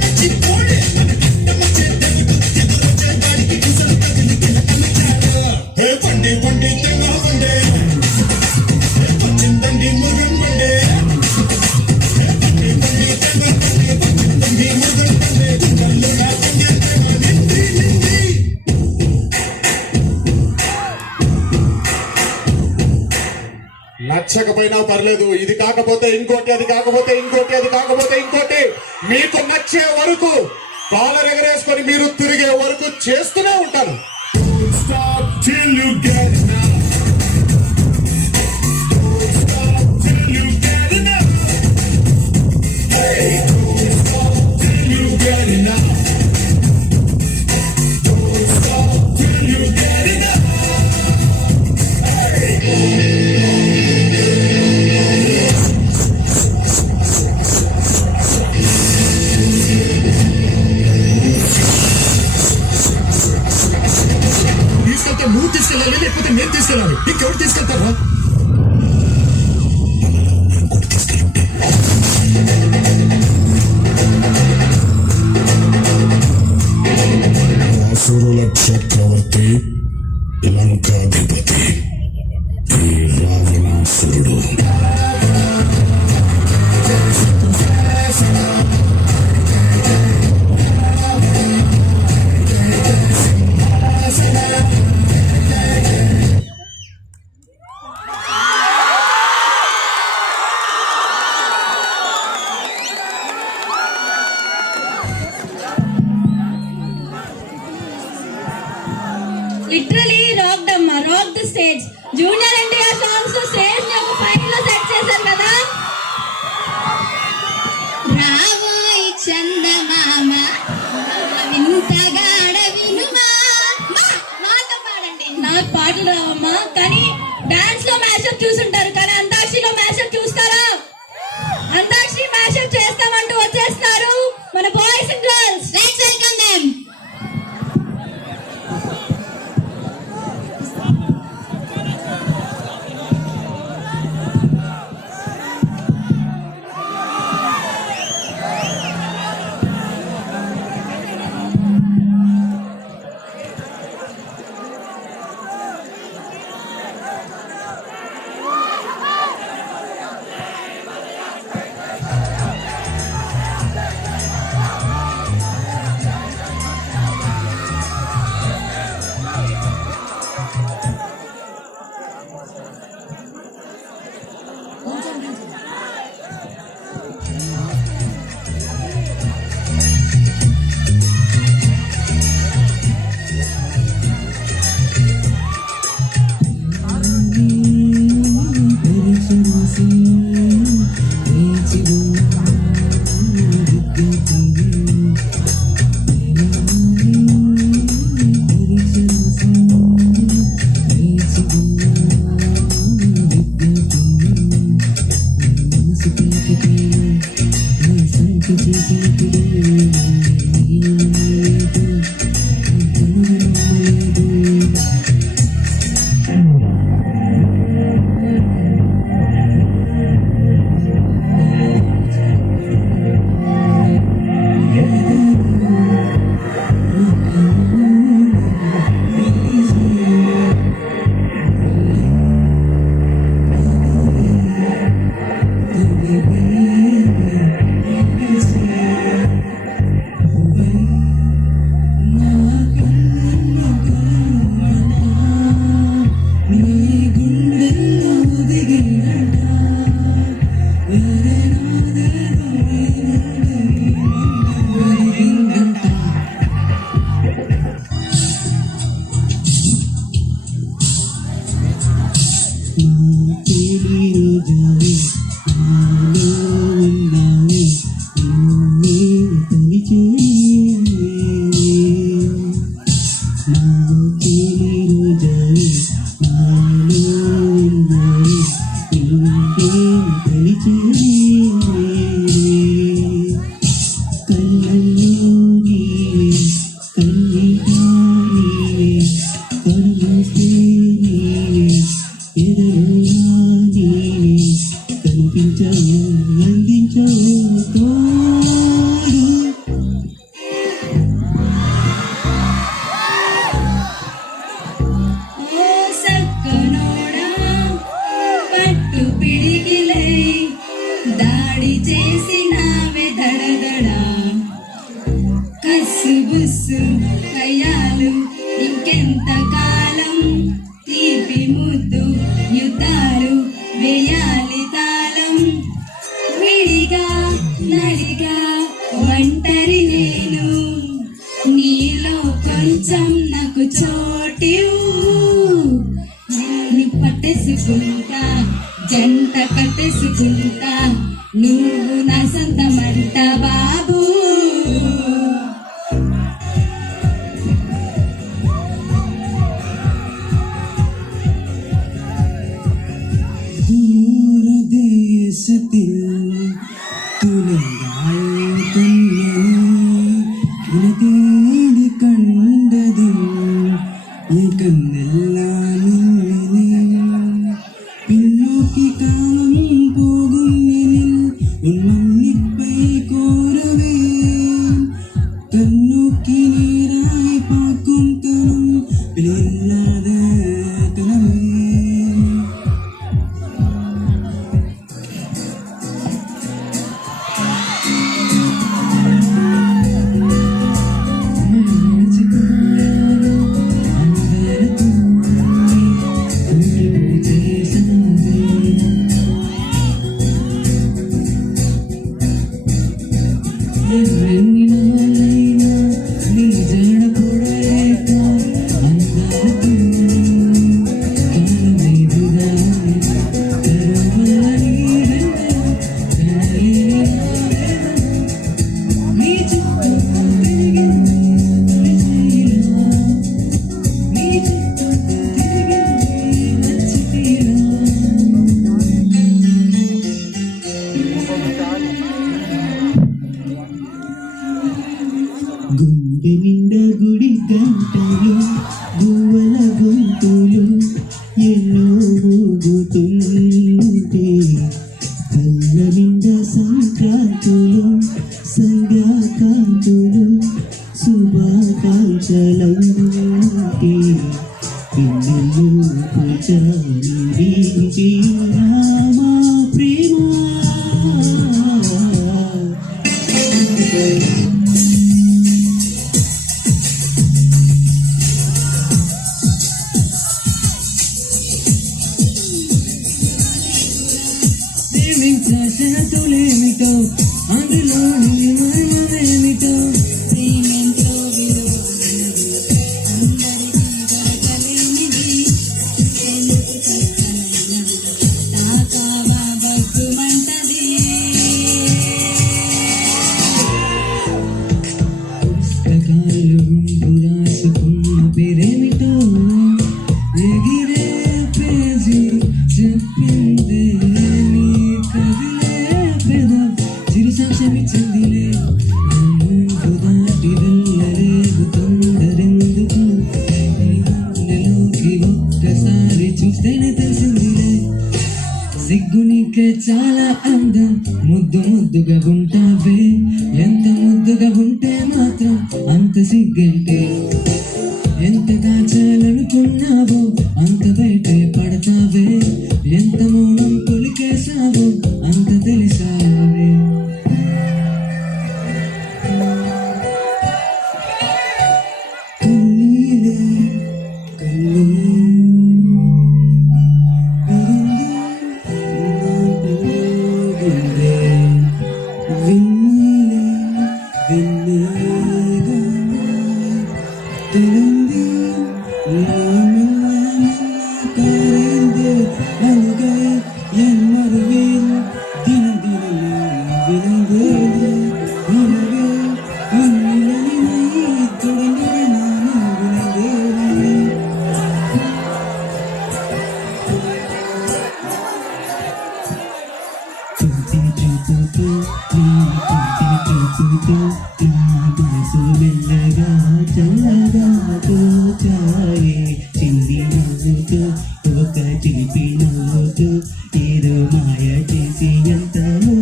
మంచి తోడే మన కిట్ట మచ్చే తెగడు ఎదురొచ్చే గాడికి కుసలు తగిలికి కనిచాడు హే పండి పండి తెగ పండే వచ్చిందండి మురం పండే నచ్చకపోయినా పర్లేదు, ఇది కాకపోతే ఇంకోటి, అది కాకపోతే ఇంకోటి, అది కాకపోతే ఇంకోటి, మీకు నచ్చే వరకు కాలర్ ఎగరేసుకొని మీరు తిరిగే వరకు చేస్తూనే ఉంటాను. తీసుకెళ్తే నువ్వు తీసుకెళ్ళాలి, లేకపోతే నేను తీసుకెళ్ళాలి. ఇంకెవరు తీసుకెళ్తారా? అసురుల చక్రవర్తి లంకాధిపతి ఈ రావణాసురుడు. లిటరలీ రాక్డ్ అమ్మా, rock the stage. Junior NTR songs stage ని ఒక ఫైల్ లో సెట్ చేశారు కదా. రావోయ్ చందమామ వింతగాడ వినుమా. నాతో పాడండి. నాకు పాటలు రావమ్మా, కానీ డాన్స్ లో మ్యాషప్ చూసుంటారు, కానీ అంతాక్షరిలో మ్యాషప్ చూస్తారా? అంతాక్షరి మ్యాషప్ చేస్తామంటూ వచ్చేస్తున్నారు మన boys and girls. Let's welcome them. బుస్సు కయ్యాలు ఇంకెంత కాలం తీపి ముద్దు యుద్ధాలు వేయాలి తాళం విడిగా నడిగా ఒంటరి నేను నీలో కొంచెం నాకు చోటివ్వు నీ పట్టేసుకుంటా జంట కట్టేసుకుంటా నువ్వు నా సొంతమంట బాబు ദൂരദേശത്തിൽ തേടി കണ്ടതും കണ്ണെല്ലാം പിന്നോക്കി കാലം പോകും ഉന്മണ്ണിപ്പൈ കോരവേ കണ്ണോക്കി നേരായി പാക്കും കണം പിന്നില്ലാതെ കനവേ గుండె నిండా గుడి గంటలు గువ్వల గొంతులు ఎన్నో ఊగుతుంటే కళ్ళ నిండా సంక్రాంతులు సంధ్యాకాంతులు శుభాకాంక్షలంటే పిల్లలు పూజారి రామా ప్రేమ శాసనతులేమిటో అందులో మర్మమేమిటో ప్రేమేంటో విలువ అందరికీ దొరకలేనిది ఎందుకు కష్టమైనా తాకావా బగ్గుమంటది పుస్తకాలు రాసుకున్న పేరేమిటో ఎగిరే పేజీ చెప్పిందే సాక్ష్యమిచ్చిందిలే దాటి వెళ్ళలేదు తొందరెందుకు నెలోకి ఒక్కసారి చూస్తేనే తెలిసిందిలే సిగ్గునికే చాలా అందం ముద్దు ముద్దుగా ఉంటావే ఎంత ముద్దుగా ఉంటే మాత్రం అంత సిగ్గంటే ఎంత దాచాలనుకున్నావో అంత బయటే పడతావే ఎంత మౌనం కొలికేశావో అంత తెలిసావే ఏదో మాయ చేసి ఎంతలో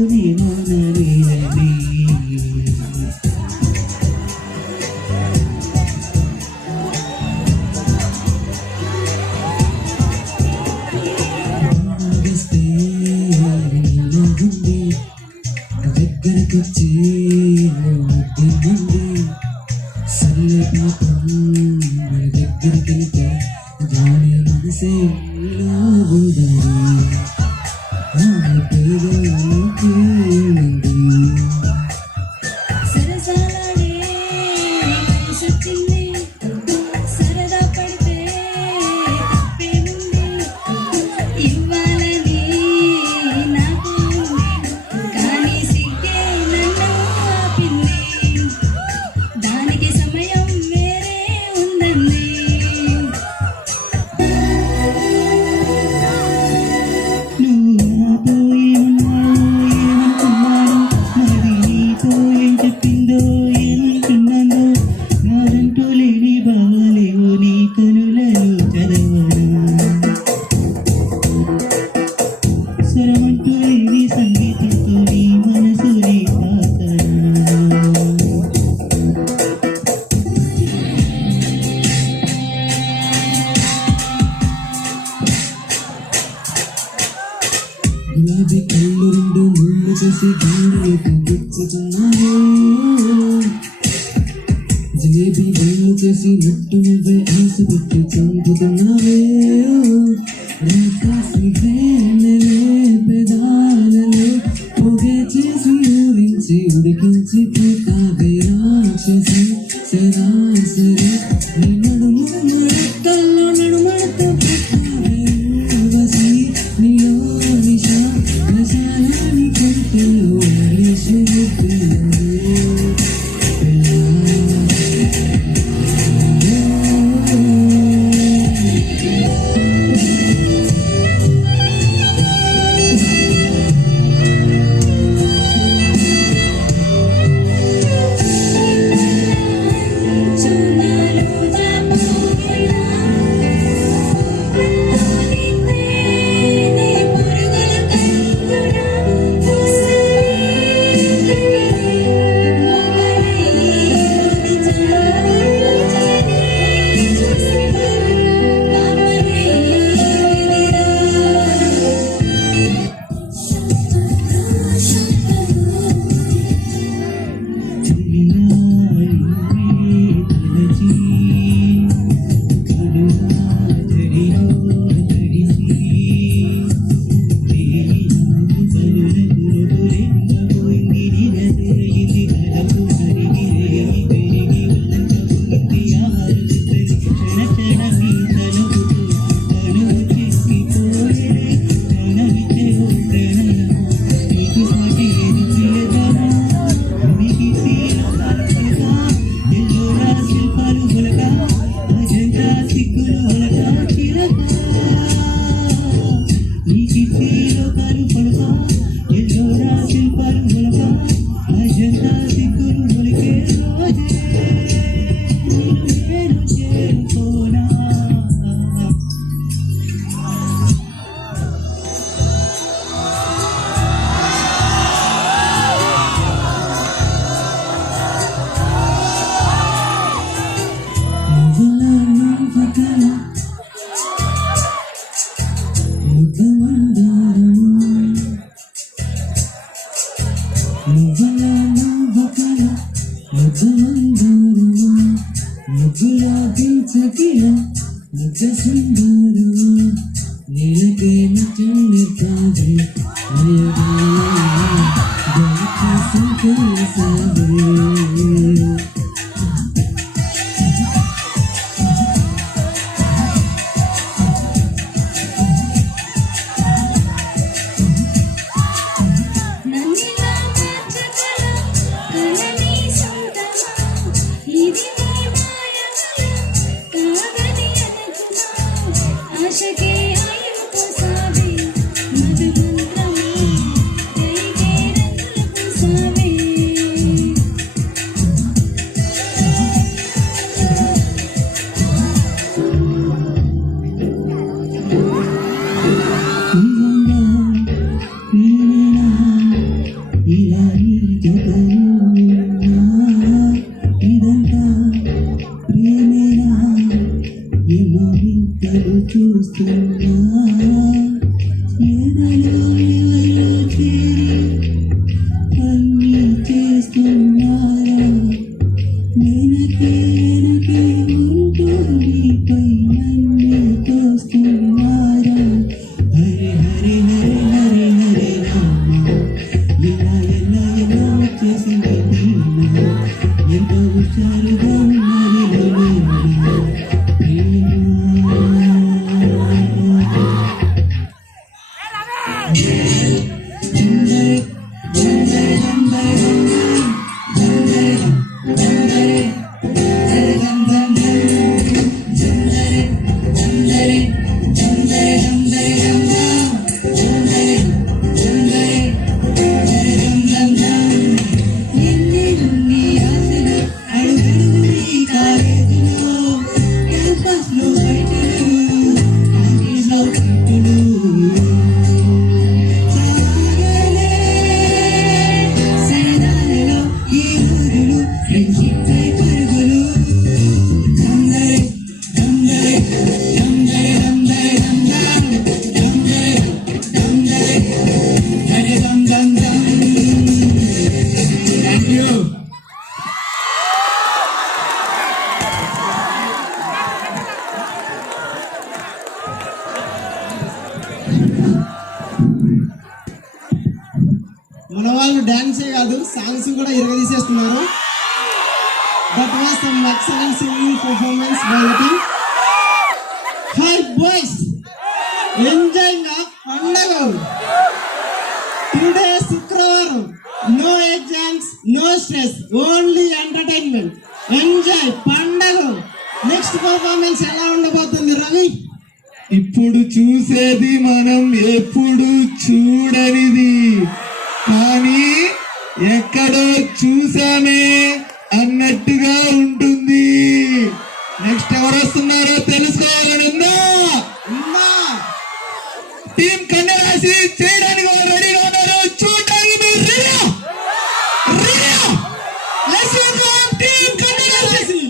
దగ్గరకొచ్చి సరసాలనే వయసొచ్చింది, సరదా పడితే తప్పేముంది, ఇవ్వాలని నాకు ఉంది, కానీ సిగ్గే నన్ను ఆపింది, దానికి సమయం వేరే ఉందండి. గులాబీ కళ్ళు రెండు ముళ్ళు చేసి గాలికి గుచ్చుతున్నావే, జిలేబీ వేళ్ళు చేసి నట్టు నువ్వే ఆశ పెట్టి చంపుతున్నావే, రాకాసి వేనలే పెదాలలో పొగే చేసి ఊరించి ఉడికించి పోతావే రాక్షసి సరాసరి, నీ నడుము నడకల్లో నడుమడతో పెట్టావే ఊర్వశి, నీలో నిశా నశాలని కంటలో ఈశ్వరి నన్నిలా మార్చగల కలని సొంతమా, ఇది నీ మాయవల కాదని అనుకున్నా, ఆశకే ఆయువు పోసావే మధుమంత్రమా, దయకే రంగులు పూసావే. చేస్తున్నారా డాన్సే కాదు సాంగ్స్ కూడా ఇరగదీసేస్తున్నారు. That was some excellent singing performance by the team. Hi boys, enjoying పండగ. టుడే శుక్రవారం, no exams, no stress, only entertainment. Enjoy పండగ. నెక్స్ట్ పర్ఫార్మెన్స్ ఎలా ఉండబోతుంది రవి? ఇప్పుడు చూసేది మనం ఎప్పుడు చూడనిది, కానీ ఎక్కడో చూసామే అన్నట్టుగా ఉంటుంది. నెక్స్ట్ ఎవరు వస్తున్నారో తెలుసుకోవాలని ఉందా? టీం కన్నె రాసి చేయడానికి రెడీగా ఉన్నారు. చూడడానికి మీరు రెడీయా? లెట్స్ వెల్కమ్ టీం కన్నె రాసి.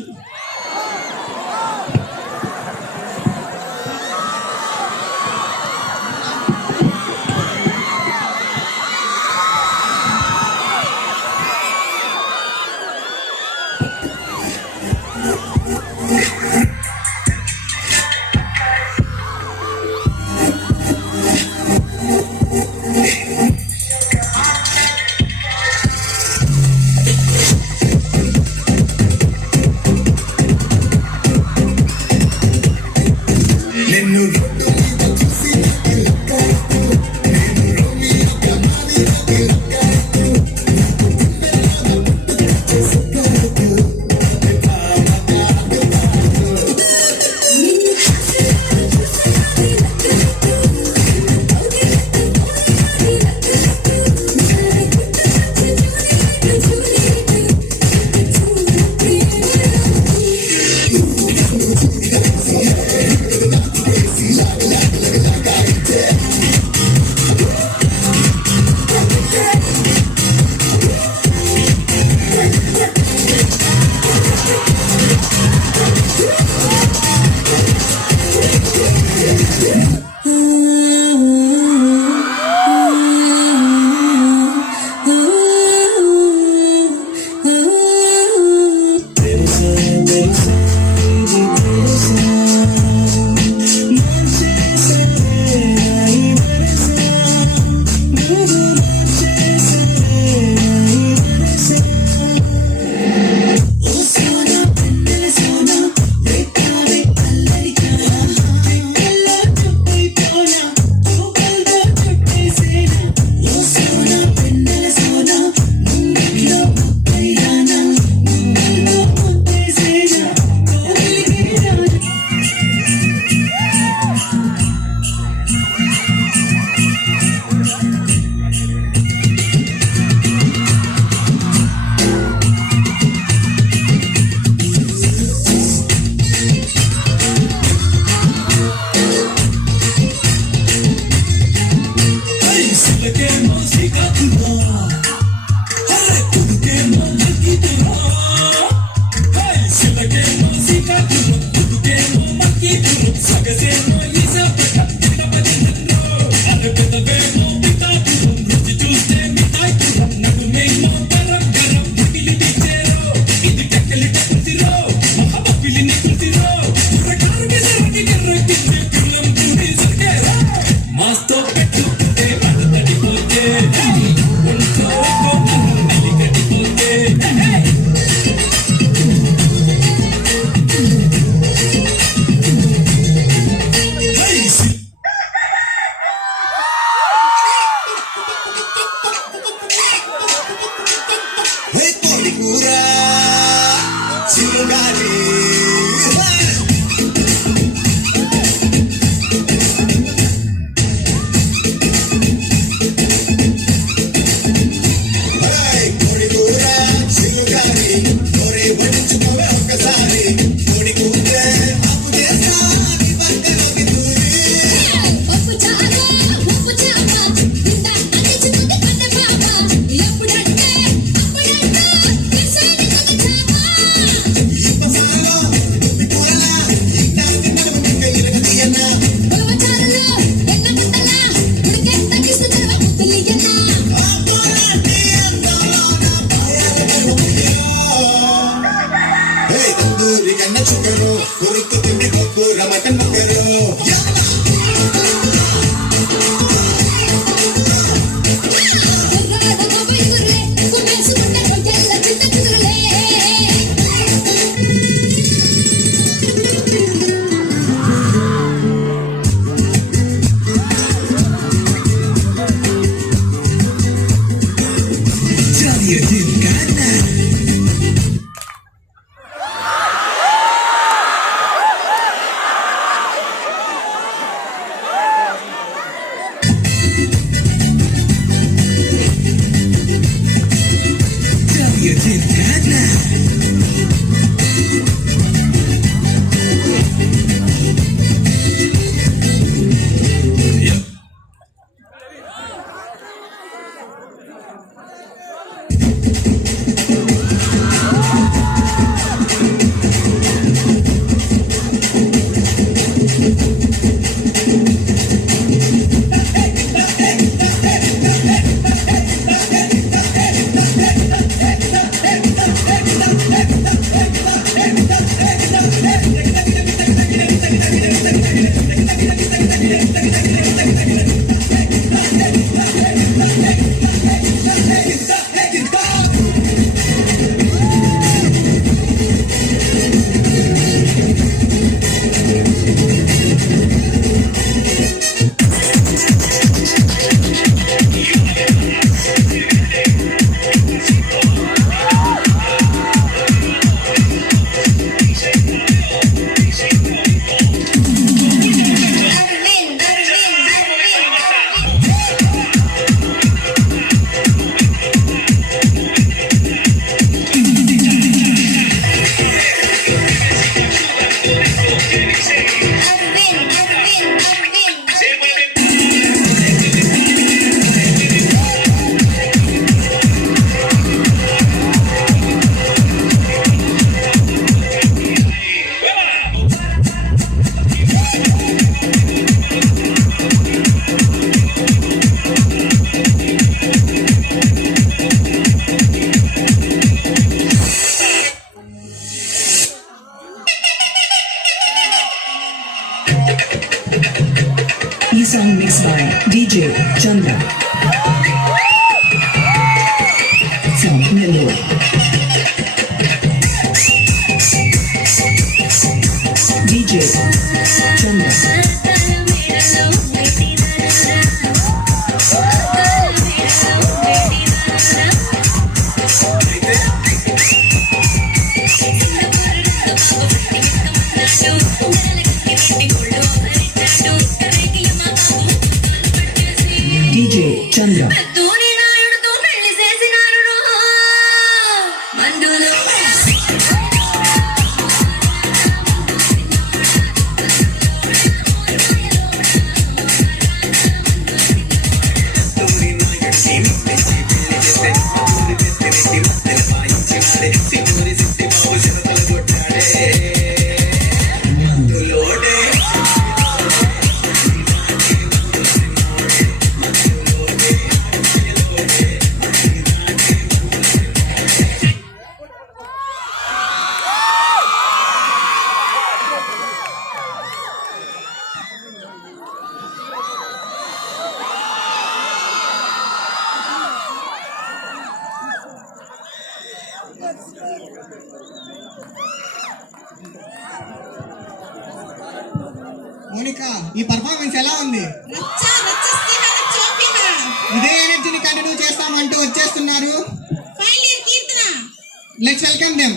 Ready? song mixed by DJ Chandra from Nellore. DJ Chandra. DJ Chandra. Monika, ఈ పర్ఫార్మెన్స్ ఎలా ఉంది? ఇదే ఎనర్జీని కంటిన్యూ చేస్తామంటూ వచ్చేస్తున్నారు. Let's welcome them.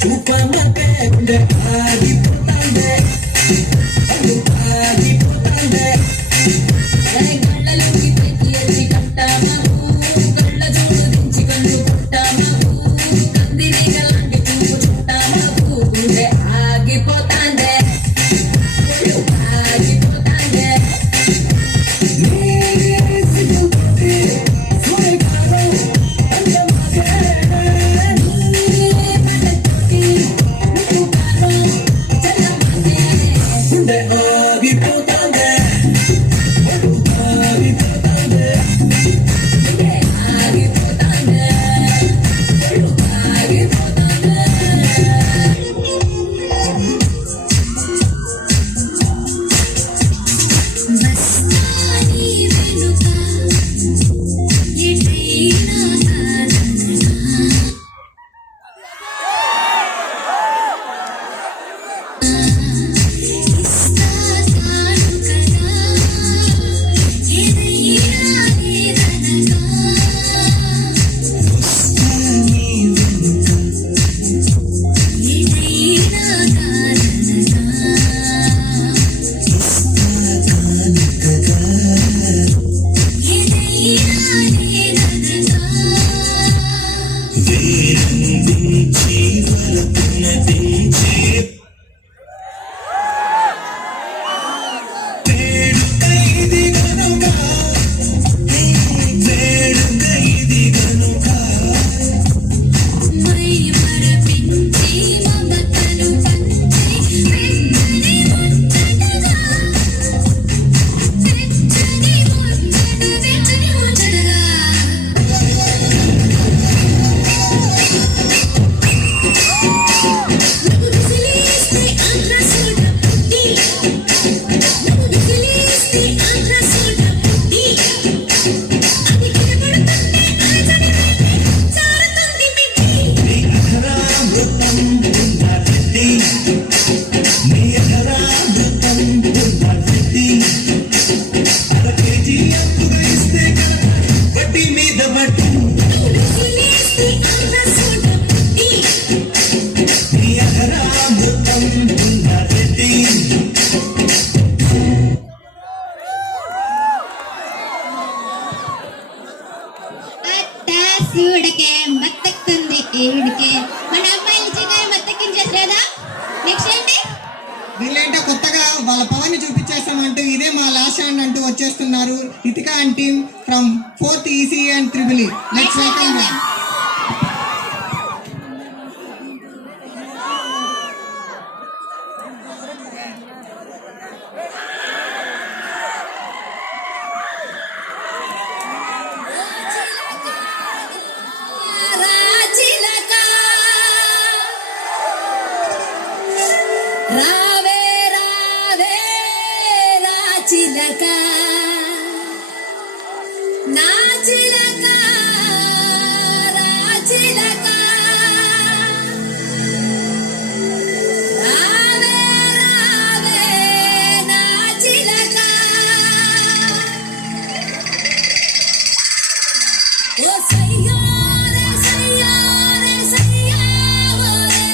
చూపమంటే గుండె ఆగిపోతాందే ఆగిపోతాందే గళ్ళలోకి పెట్టి ఎత్తి కట్టామకు గళ్ళ జోడు దించి కళ్ళు కొట్టామకు కందిరీగలాంటి పువ్వు చుట్టామకు గుండె ఆగిపోతాందే ఆగిపోతాందే గుండె ఆగిపోతాందే ఆగిపోతాందే ఆగిపోతాందే ఆగిపోతాందే బస్తాని వెనుక ఎటైనా వడ్డీ మీద వడ్డీ నీ అధరామృతం రెడ్డి చూడకే మత్తెక్తుంది ఏడుకే మన అమ్మాయిలు చిన్న మత్తెక్కించేసలేదా నెక్స్ట్ ఏంటి వీళ్ళేంటో కొత్తగా వాళ్ళ పవర్ ని చూపించేస్తామంటూ ఇదే మా లాస్ట్ హ్యాండ్ అంటూ వచ్చేస్తున్నారు Ritika and team from 4th ECE and Triple E. Let's welcome them. రావే రావే రాచిలక నా చిలక రాచిలక రావే రావే నా చిలక ఓ సయ్యారే సయ్యారే సయ్యావరే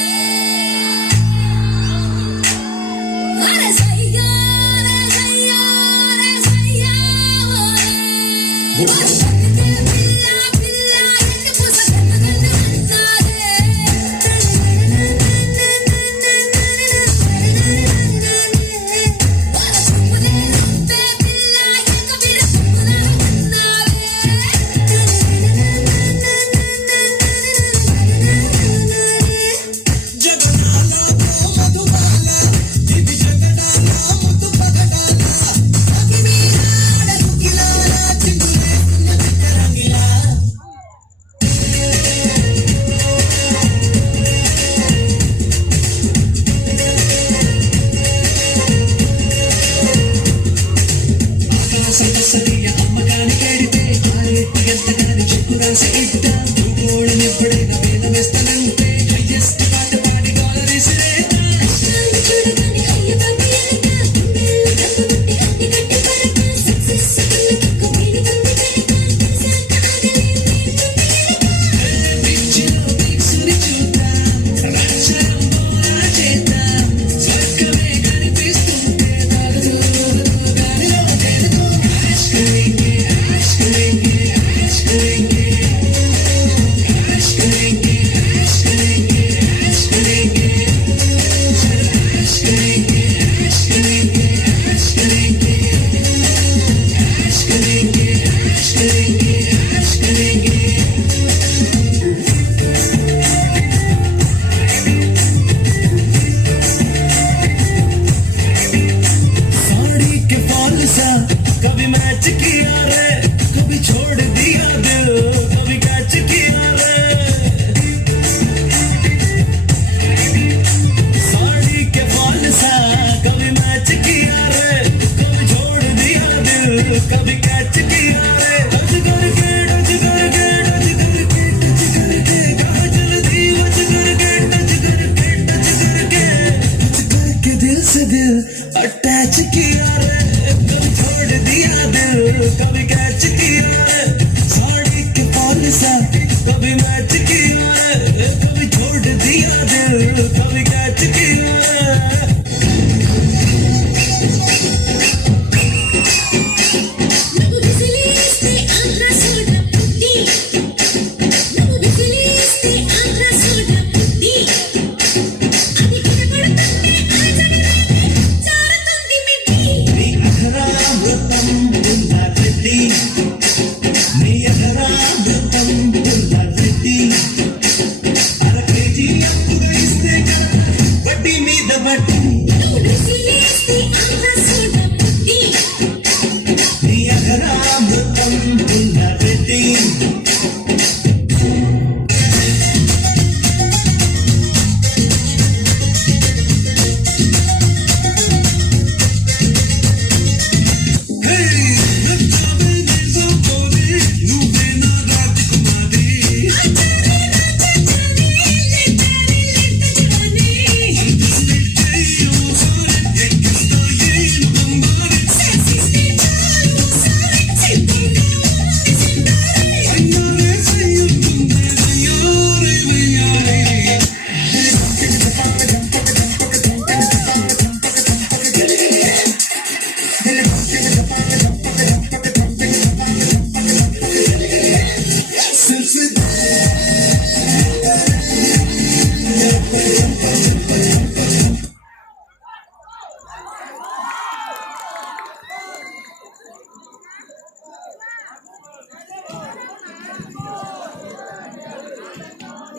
दिया दिल कभी कैच किया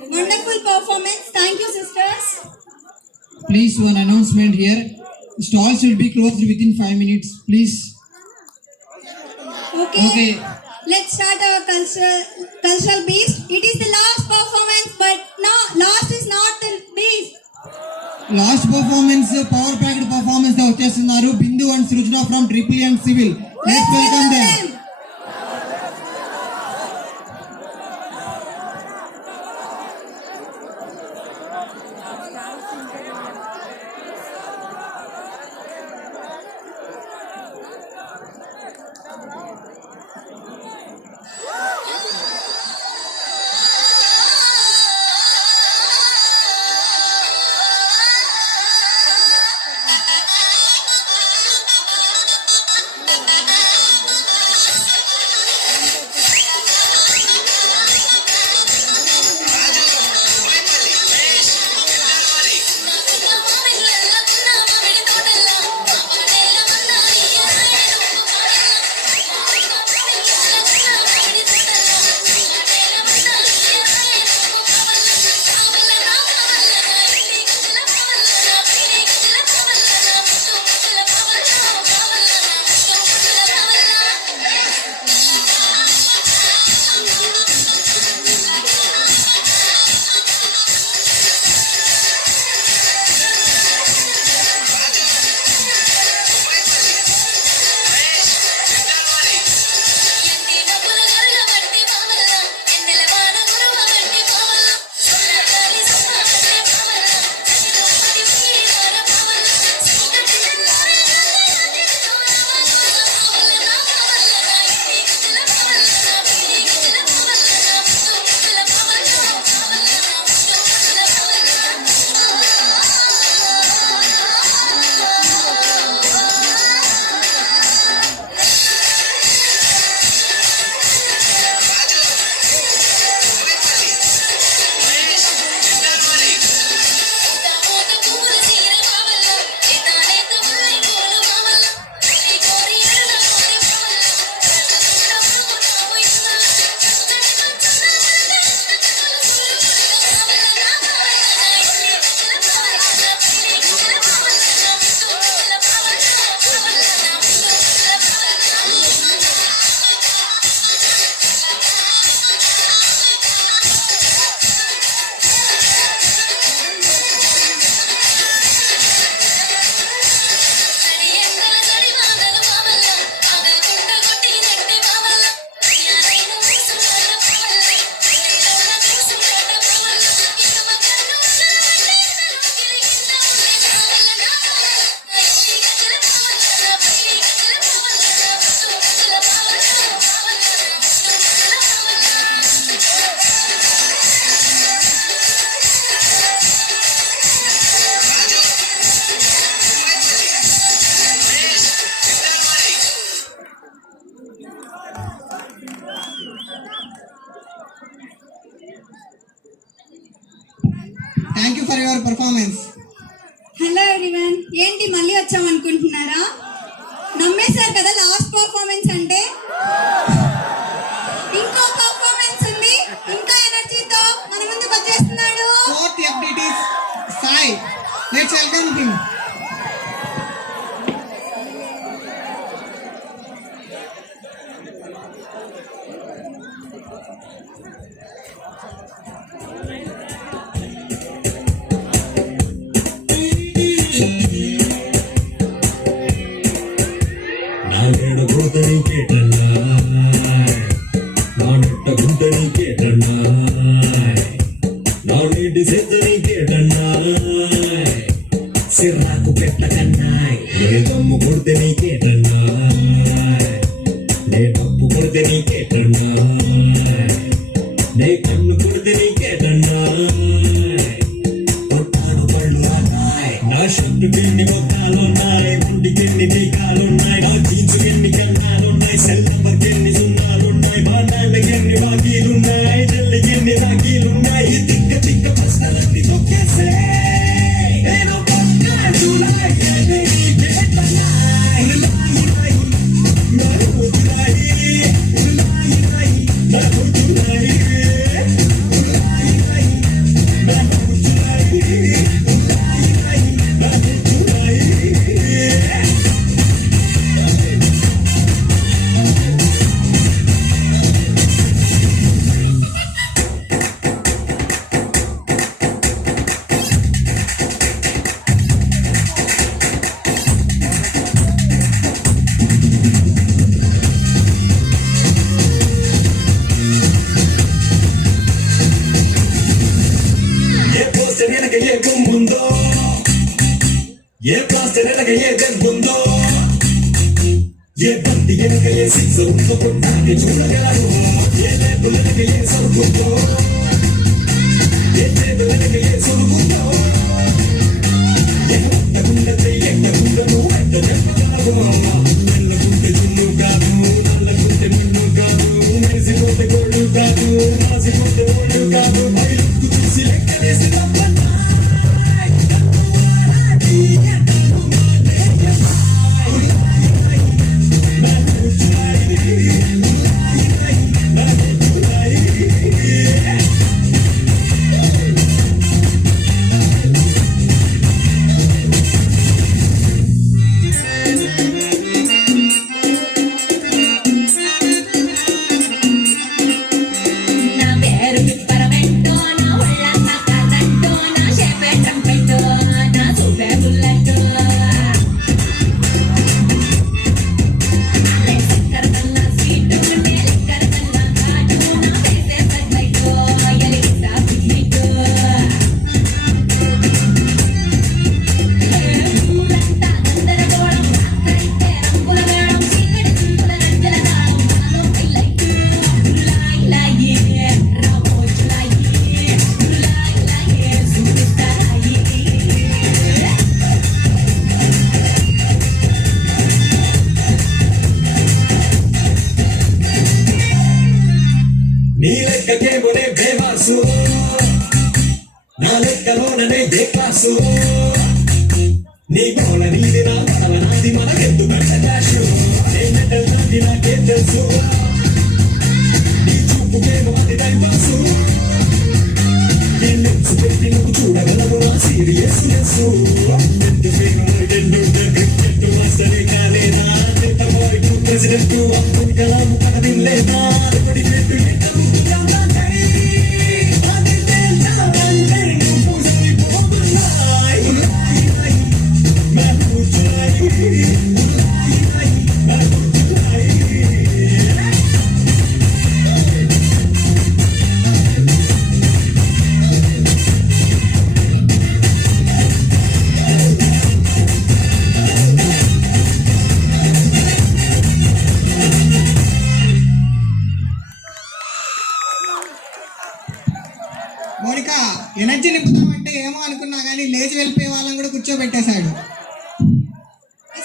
Wonderful performance. Thank you, sisters. Please, one announcement here. Stalls will be closed within 5 minutes. Please. Okay. Let's start our cultural beast. It is the last performance, but no, last is not the beast. Last performance, power packed performance వచ్చేస్తున్నారు Bindu and Srujana from triple and civil. Let's welcome them. For your performance. Hello everyone, ఏంటి మళ్ళీ వచ్చామనుకుంటున్నారా? నమ్మేశారు కదా last performance అంటే. ఇంకో performance ఉంది, ఇంకా ఎనర్జీతో మన ముందుకు వచ్చేస్తున్నాడు. ఫోర్త్ ఎఫ్డిటీస్ సాయి. Let's welcome him. నానేడు గోతని కేటన్నాయ్, నానెట్ట గుంటని కేటన్నాయ్, నానేటి సెత్తని కేటన్నాయ్, సిర్రాకు పెట్టకన్నాయ్, నే దమ్ము కొడితే నీ కేటన్నాయ్, నే డప్పు కొడితే నీ కేటన్నాయ్, నే కన్ను కొడితే నీ కేటన్నాయ్, కొట్టాడు పళ్ళు అన్నాయ్, నా షర్టుకి ఎన్ని మొత్తాలున్నాయి, గుండికి ఎన్ని టీకాలున్నాయి, నా జీన్సుకి ఎన్ని కన్నాలున్నాయి, సెల్ నంబర్కి ఎన్ని సున్నాలున్నాయి, మా నాన్నకి ఎన్ని బాకీలున్నాయి, చెల్లికి ఎన్ని రాఖీలున్నాయి, తిక్క తిక్క ప్రశ్నలన్నీ తొక్కేసే నేను పక్కాడులాయ్, అదే నీ కేటన్నాయ్, ఉలాయి నా కూతురాయి, ఉలాయి నా కూతురాయి, ఉలాయి నా కూతురాయి, ఉలాయి నా కూతురాయి. ఏ పోస్టర్ వెనక ఏ గుమ్ముందో, ఏ ప్లాస్టర్ వెనక ఏ దెబ్బుందో, ఏ బంతి వెనక ఏ సిక్స్ ఉందో కొట్టాకి చూడగలరు, ఏ లేబుల్ వెనక ఏ సరుకుందో, ఏ టేబుల్ వెనక ఏ సొలుగుందో, ఎట్టగుండ చెయ్యకుండా నువ్వు ఎట్ట చెప్పగలవు, నల్లగుంటే జున్ను కాదు, నల్లగుంటే మన్ను కాదు, మెరిసిపోతే గోళ్ళు కాదు, రాసిపోతే ఓళ్ళు కాదు, బయలుకు చూసి లెక్కలేసి తప్పన్నాయ్, నా పేరు పిప్పరమెంటో, నా ఒళ్ళంతా కర్రంటో, నా షేపే ట్రంపెట్టో, నా సూపే బుల్లెట్టో, నే చక్కెర కన్నా స్వీటు, నే లిక్కర కన్నా ఘాటు, నా ఫేసే పర్ఫెక్టో, ఎలిగిస్తా పిక్నిక్. ఊరంతా గందరగోళం, రాత్రైతే రంగుల మేళం, చీకటి చింపుల రంజల తాళం, నాలో హైలైట్. ఉల్లాయి లాయి, రామోజు లాయి, ఉల్లాయి లాయి, సూపిస్తాయి. నీ లెక్కకేమోనే బేవాసు, నా లెక్కలోననే ఏ క్లాసు, నీ గోల నీది నా పడవ నాది మనకెందుకంట డాషు, నే మెటల్ నాది నాకే తెలుసు, నీ చూపుకేమో అది టైం పాసు, నేను లెన్స్ పెట్టి నువ్వు చూడగలవు నా సీరియస్ క్రికెట్ మాస్టరే కాలేనా, ప్రెసిడెంట్ అబ్దుల్ కలాం పదవి లేదా, పెట్టు మౌనిక ఎనర్జీ నింపుతామంటే ఏమో అనుకున్నా కానీ లేచి వెళ్ళిపోయే వాళ్ళని కూడా కూర్చోబెట్టేశాడు.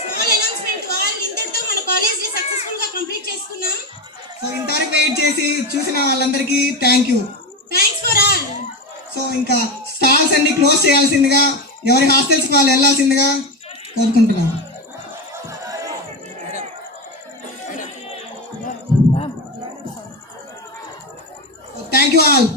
స్మాల్ అనౌన్స్మెంట్ ఆల్, ఇంతటితో మన కాలేజ్ ని సక్సెస్ఫుల్ గా కంప్లీట్ చేసుకున్నాం. సో ఇంతవరకు వెయిట్ చేసి చూసిన వాళ్ళందరికీ thank you. Thanks for all. So ఇంకా స్టాల్స్ అన్ని క్లోజ్ చేయాల్సిందిగా, ఎవరి హాస్టల్స్కి వాళ్ళు వెళ్ళాల్సిందిగా కోరుకుంటున్నాను. Thank you all.